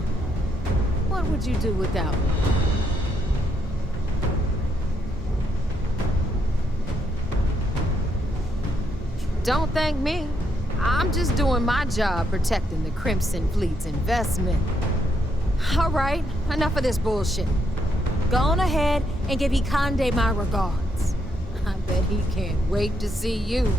What would you do without me? Don't thank me. I'm just doing my job protecting the Crimson Fleet's investment. All right, enough of this bullshit. Go on ahead and give Ikande my regards. I bet he can't wait to see you.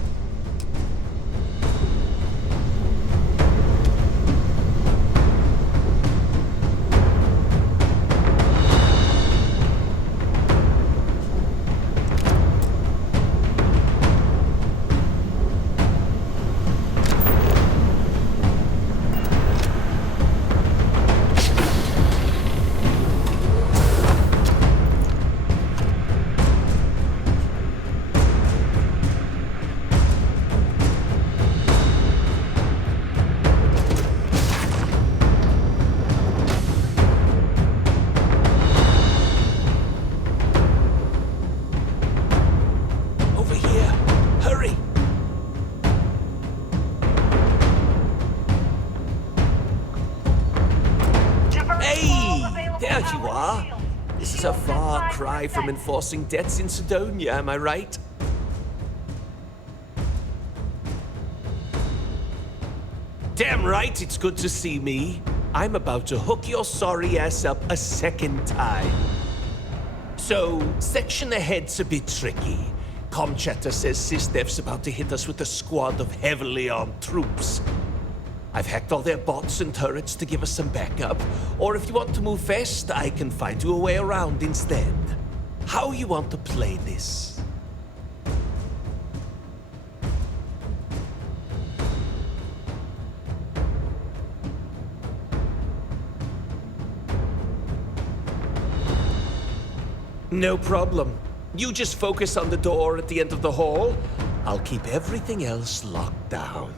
cry from enforcing debts in Sidonia, am I right? Damn right, it's good to see me. I'm about to hook your sorry ass up a second time. So, section ahead's a bit tricky. Comchatter says SysDev's about to hit us with a squad of heavily armed troops. I've hacked all their bots and turrets to give us some backup, or if you want to move fast, I can find you a way around instead. How you want to play this? No problem. You just focus on the door at the end of the hall. I'll keep everything else locked down.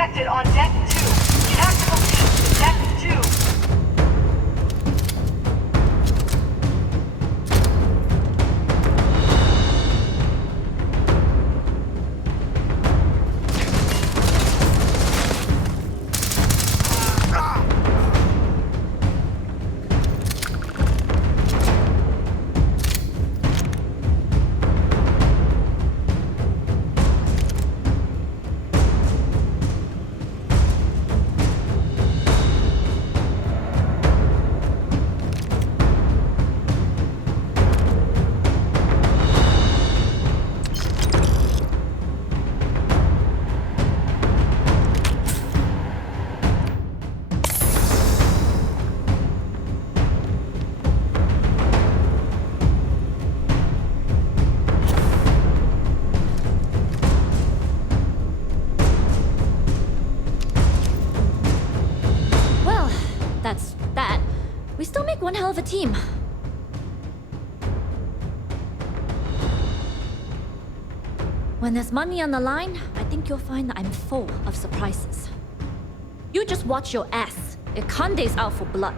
detected on deck 2. Tactical team to deck 2. One hell of a team. When there's money on the line, I think you'll find that I'm full of surprises. You just watch your ass. Ikande's out for blood.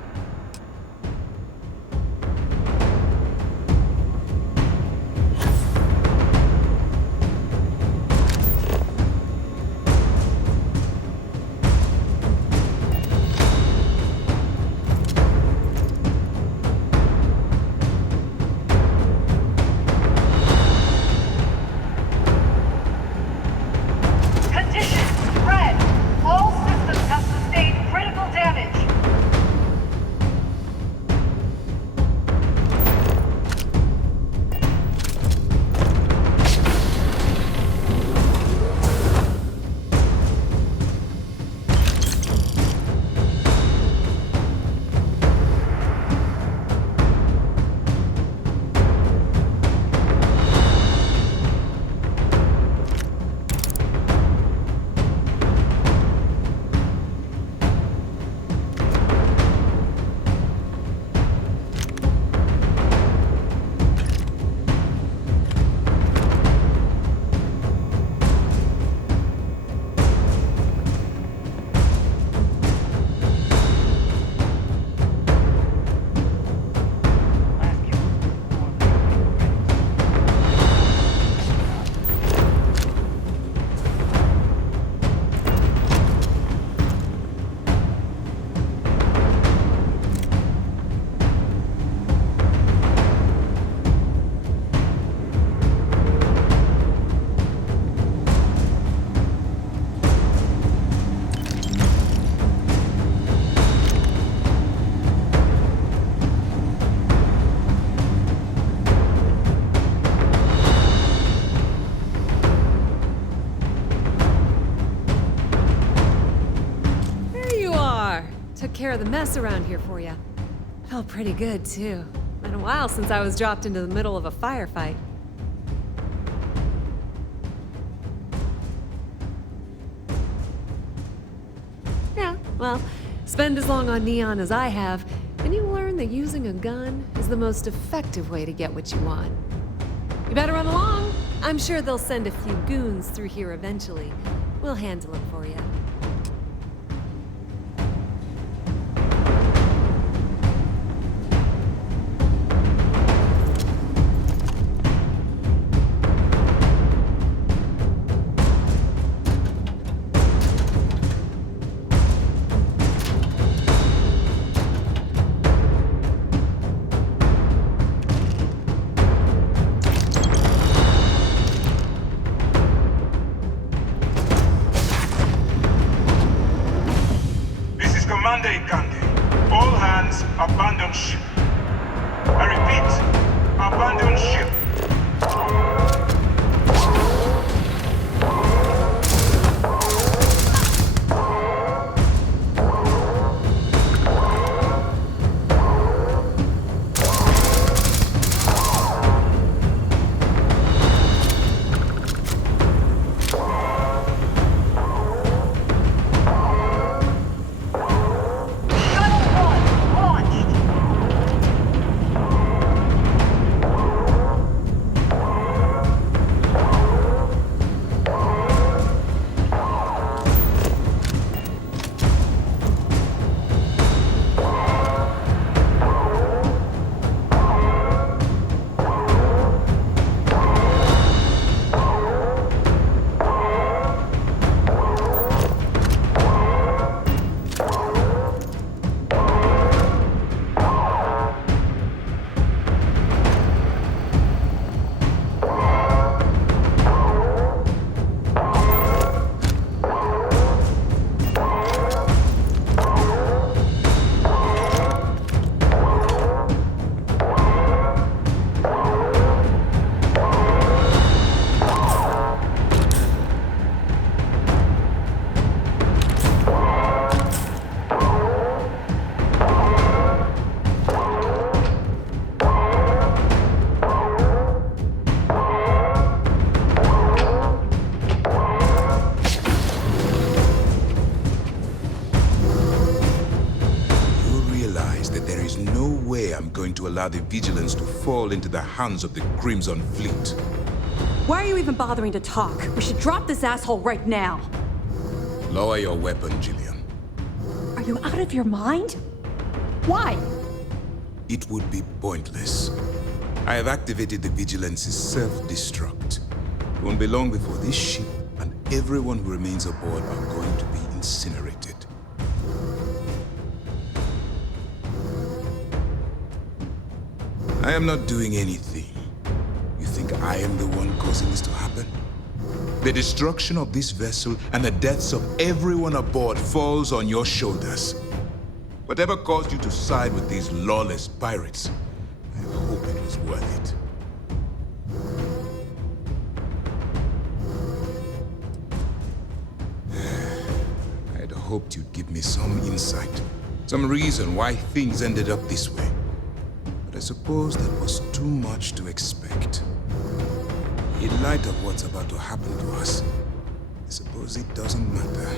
Care of the mess around here for you. Felt pretty good, too. Been a while since I was dropped into the middle of a firefight. Yeah, well, spend as long on Neon as I have, and you learn that using a gun is the most effective way to get what you want. You better run along. I'm sure they'll send a few goons through here eventually. We'll handle it for you. All hands, abandon ship. I repeat, abandon ship. allow the Vigilance to fall into the hands of the Crimson Fleet. Why are you even bothering to talk? We should drop this asshole right now. Lower your weapon, Jillian. Are you out of your mind? Why? It would be pointless. I have activated the Vigilance's self-destruct. It won't be long before this ship and everyone who remains aboard are going to be incinerated. I am not doing anything. You think I am the one causing this to happen? The destruction of this vessel and the deaths of everyone aboard falls on your shoulders. Whatever caused you to side with these lawless pirates, I hope it was worth it. I'd hoped you'd give me some insight, some reason why things ended up this way. But I suppose that was too much to expect. In light of what's about to happen to us, I suppose it doesn't matter.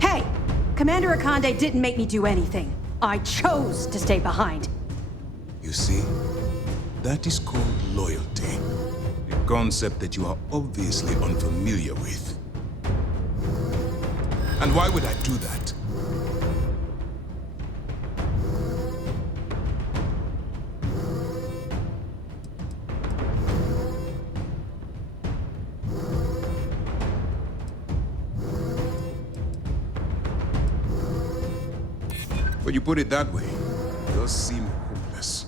Hey! Commander Akande didn't make me do anything. I chose to stay behind. You see, that is called loyalty. A concept that you are obviously unfamiliar with. And why would I do that? When you put it that way, it does seem hopeless.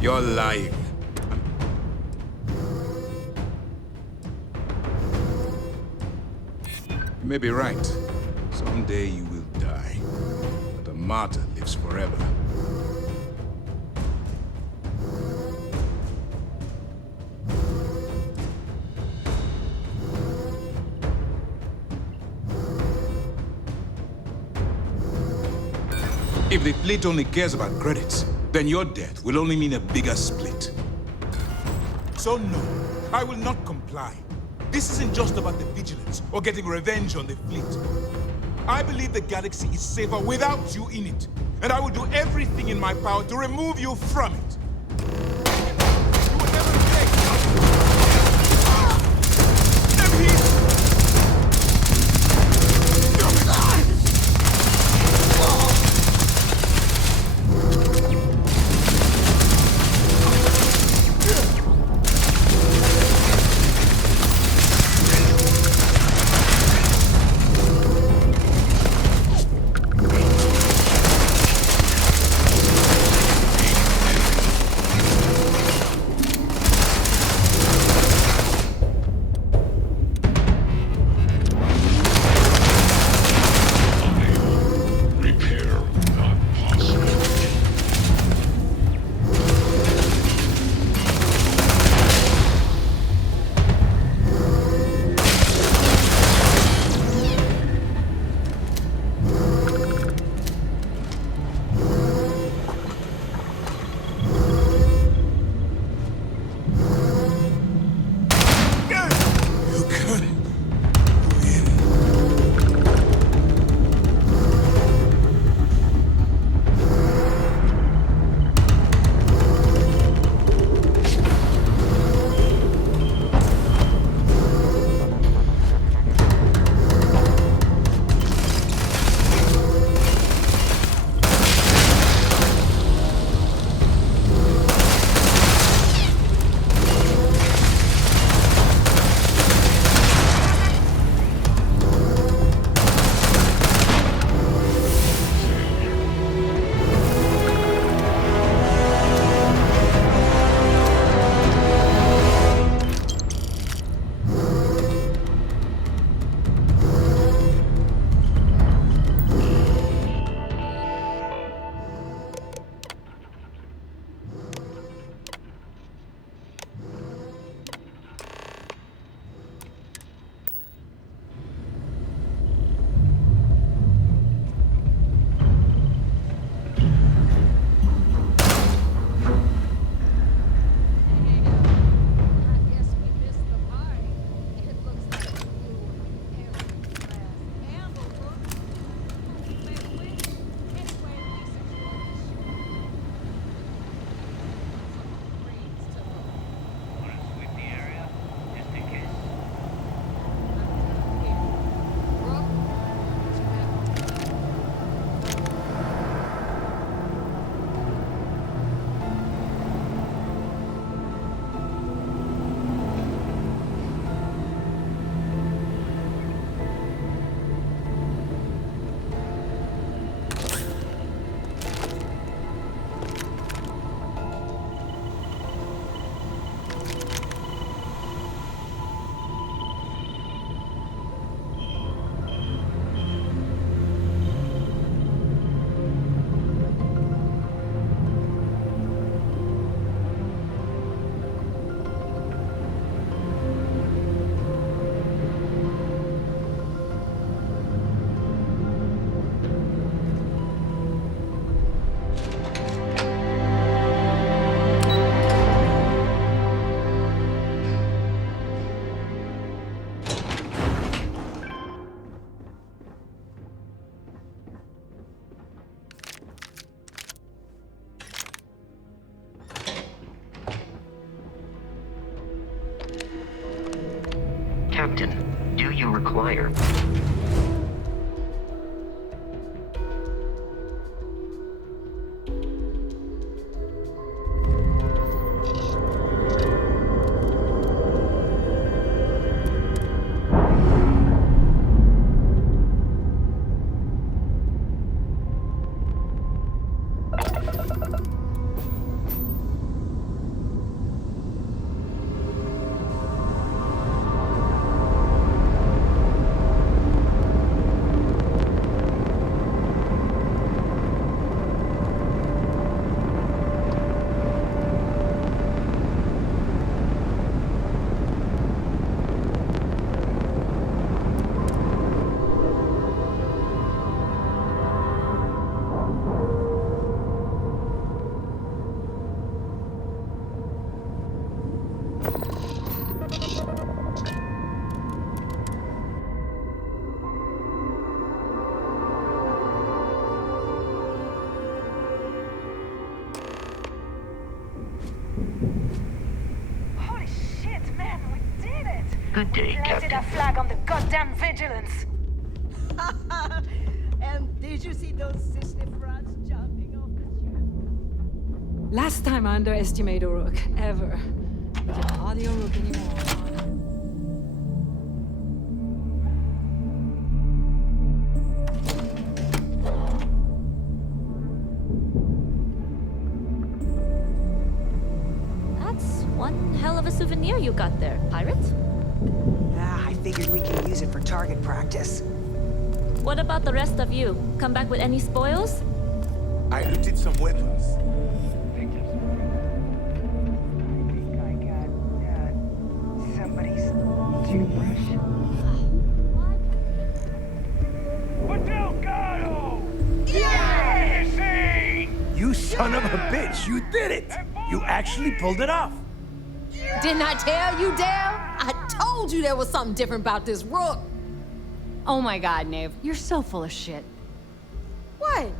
You're lying. You may be right. Someday you will die. But a martyr lives forever. If the fleet only cares about credits, then your death will only mean a bigger split. So no, I will not comply. This isn't just about the Vigilance or getting revenge on the fleet. I believe the galaxy is safer without you in it, and I will do everything in my power to remove you from it. You will never take. Let me hit. Captain, do you require? Good day, Planted Captain. a flag on the goddamn vigilance. And did you see those sister frauds jumping off the ship? Last time I underestimated a rook, ever. We can hardly a rook anymore. That's one hell of a souvenir you got there, pirate. I figured we can use it for target practice. What about the rest of you? Come back with any spoils? I looted some weapons. Somebody's toothbrush. You son of a bitch, you did it! You actually pulled it off! Didn't I tell you, Dale? I told you there was something different about this rook. Oh my god, Nave. You're so full of shit. What?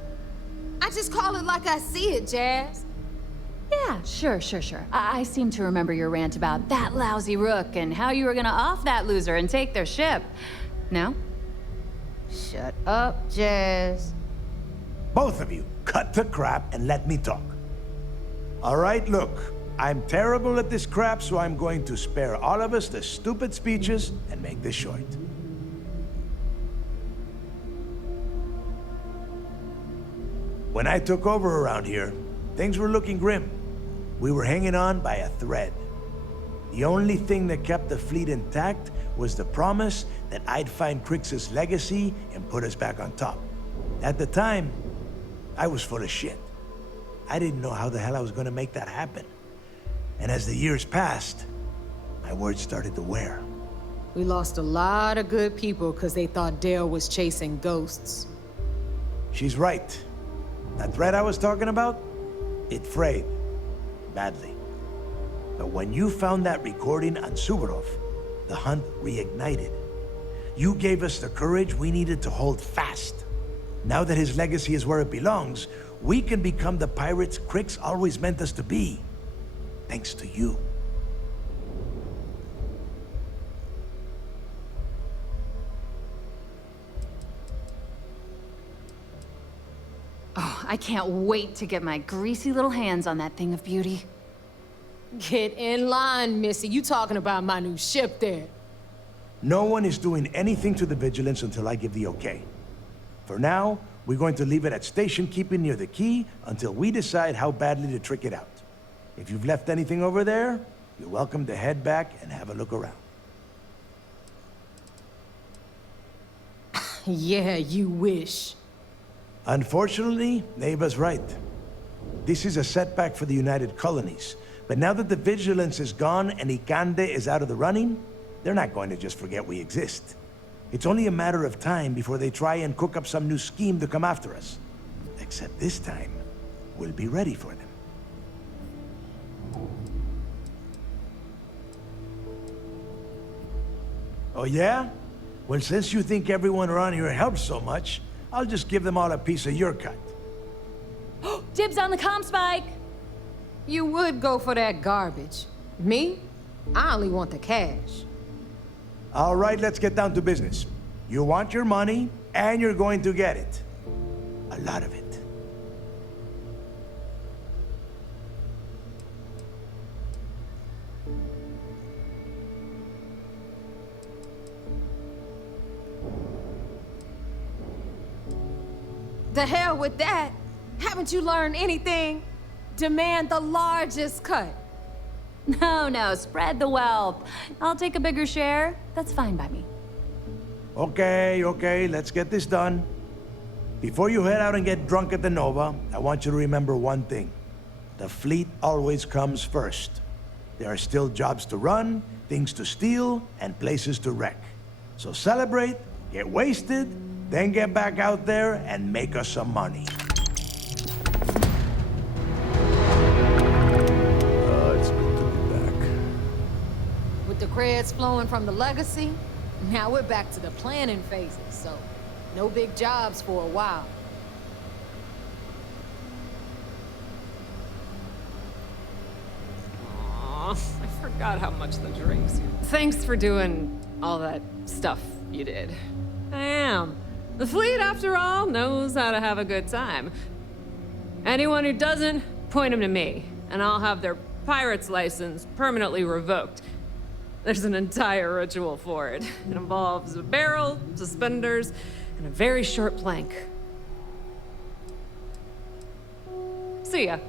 I just call it like I see it, Jazz. Yeah, sure. I seem to remember your rant about that lousy rook and how you were gonna off that loser and take their ship. No? Shut up, Jazz. Both of you, cut the crap and let me talk. All right, look. I'm terrible at this crap, so I'm going to spare all of us the stupid speeches and make this short. When I took over around here, things were looking grim. We were hanging on by a thread. The only thing that kept the fleet intact was the promise that I'd find Crix's legacy and put us back on top. At the time, I was full of shit. I didn't know how the hell I was gonna make that happen. And as the years passed, my words started to wear. We lost a lot of good people because they thought Dale was chasing ghosts. She's right. That thread I was talking about, it frayed. Badly. But when you found that recording on Suvorov, the hunt reignited. You gave us the courage we needed to hold fast. Now that his legacy is where it belongs, we can become the pirates Crix always meant us to be. Thanks to you. Oh, I can't wait to get my greasy little hands on that thing of beauty. Get in line, Missy. You talking about my new ship there. No one is doing anything to the Vigilance until I give the okay. For now, we're going to leave it at station keeping near the key until we decide how badly to trick it out. If you've left anything over there, you're welcome to head back and have a look around. Yeah, you wish. Unfortunately, Neva's right. This is a setback for the United Colonies. But now that the Vigilance is gone and Ikande is out of the running, they're not going to just forget we exist. It's only a matter of time before they try and cook up some new scheme to come after us. Except this time, we'll be ready for them. Oh yeah? Well, since you think everyone around here helps so much, I'll just give them all a piece of your cut. Dibs on the comm spike! You would go for that garbage. Me? I only want the cash. All right, let's get down to business. You want your money, and you're going to get it. A lot of it. The hell with that. Haven't you learned anything? Demand the largest cut. No, spread the wealth. I'll take a bigger share. That's fine by me. Okay, let's get this done. Before you head out and get drunk at the Nova, I want you to remember one thing. The fleet always comes first. There are still jobs to run, things to steal, and places to wreck. So celebrate, get wasted, then get back out there and make us some money. It's good to be back. With the creds flowing from the legacy, now we're back to the planning phases, so no big jobs for a while. Aw, I forgot how much the drinks. Thanks for doing all that stuff you did. I am. The fleet, after all, knows how to have a good time. Anyone who doesn't, point them to me, and I'll have their pirate's license permanently revoked. There's an entire ritual for it. It involves a barrel, suspenders, and a very short plank. See ya.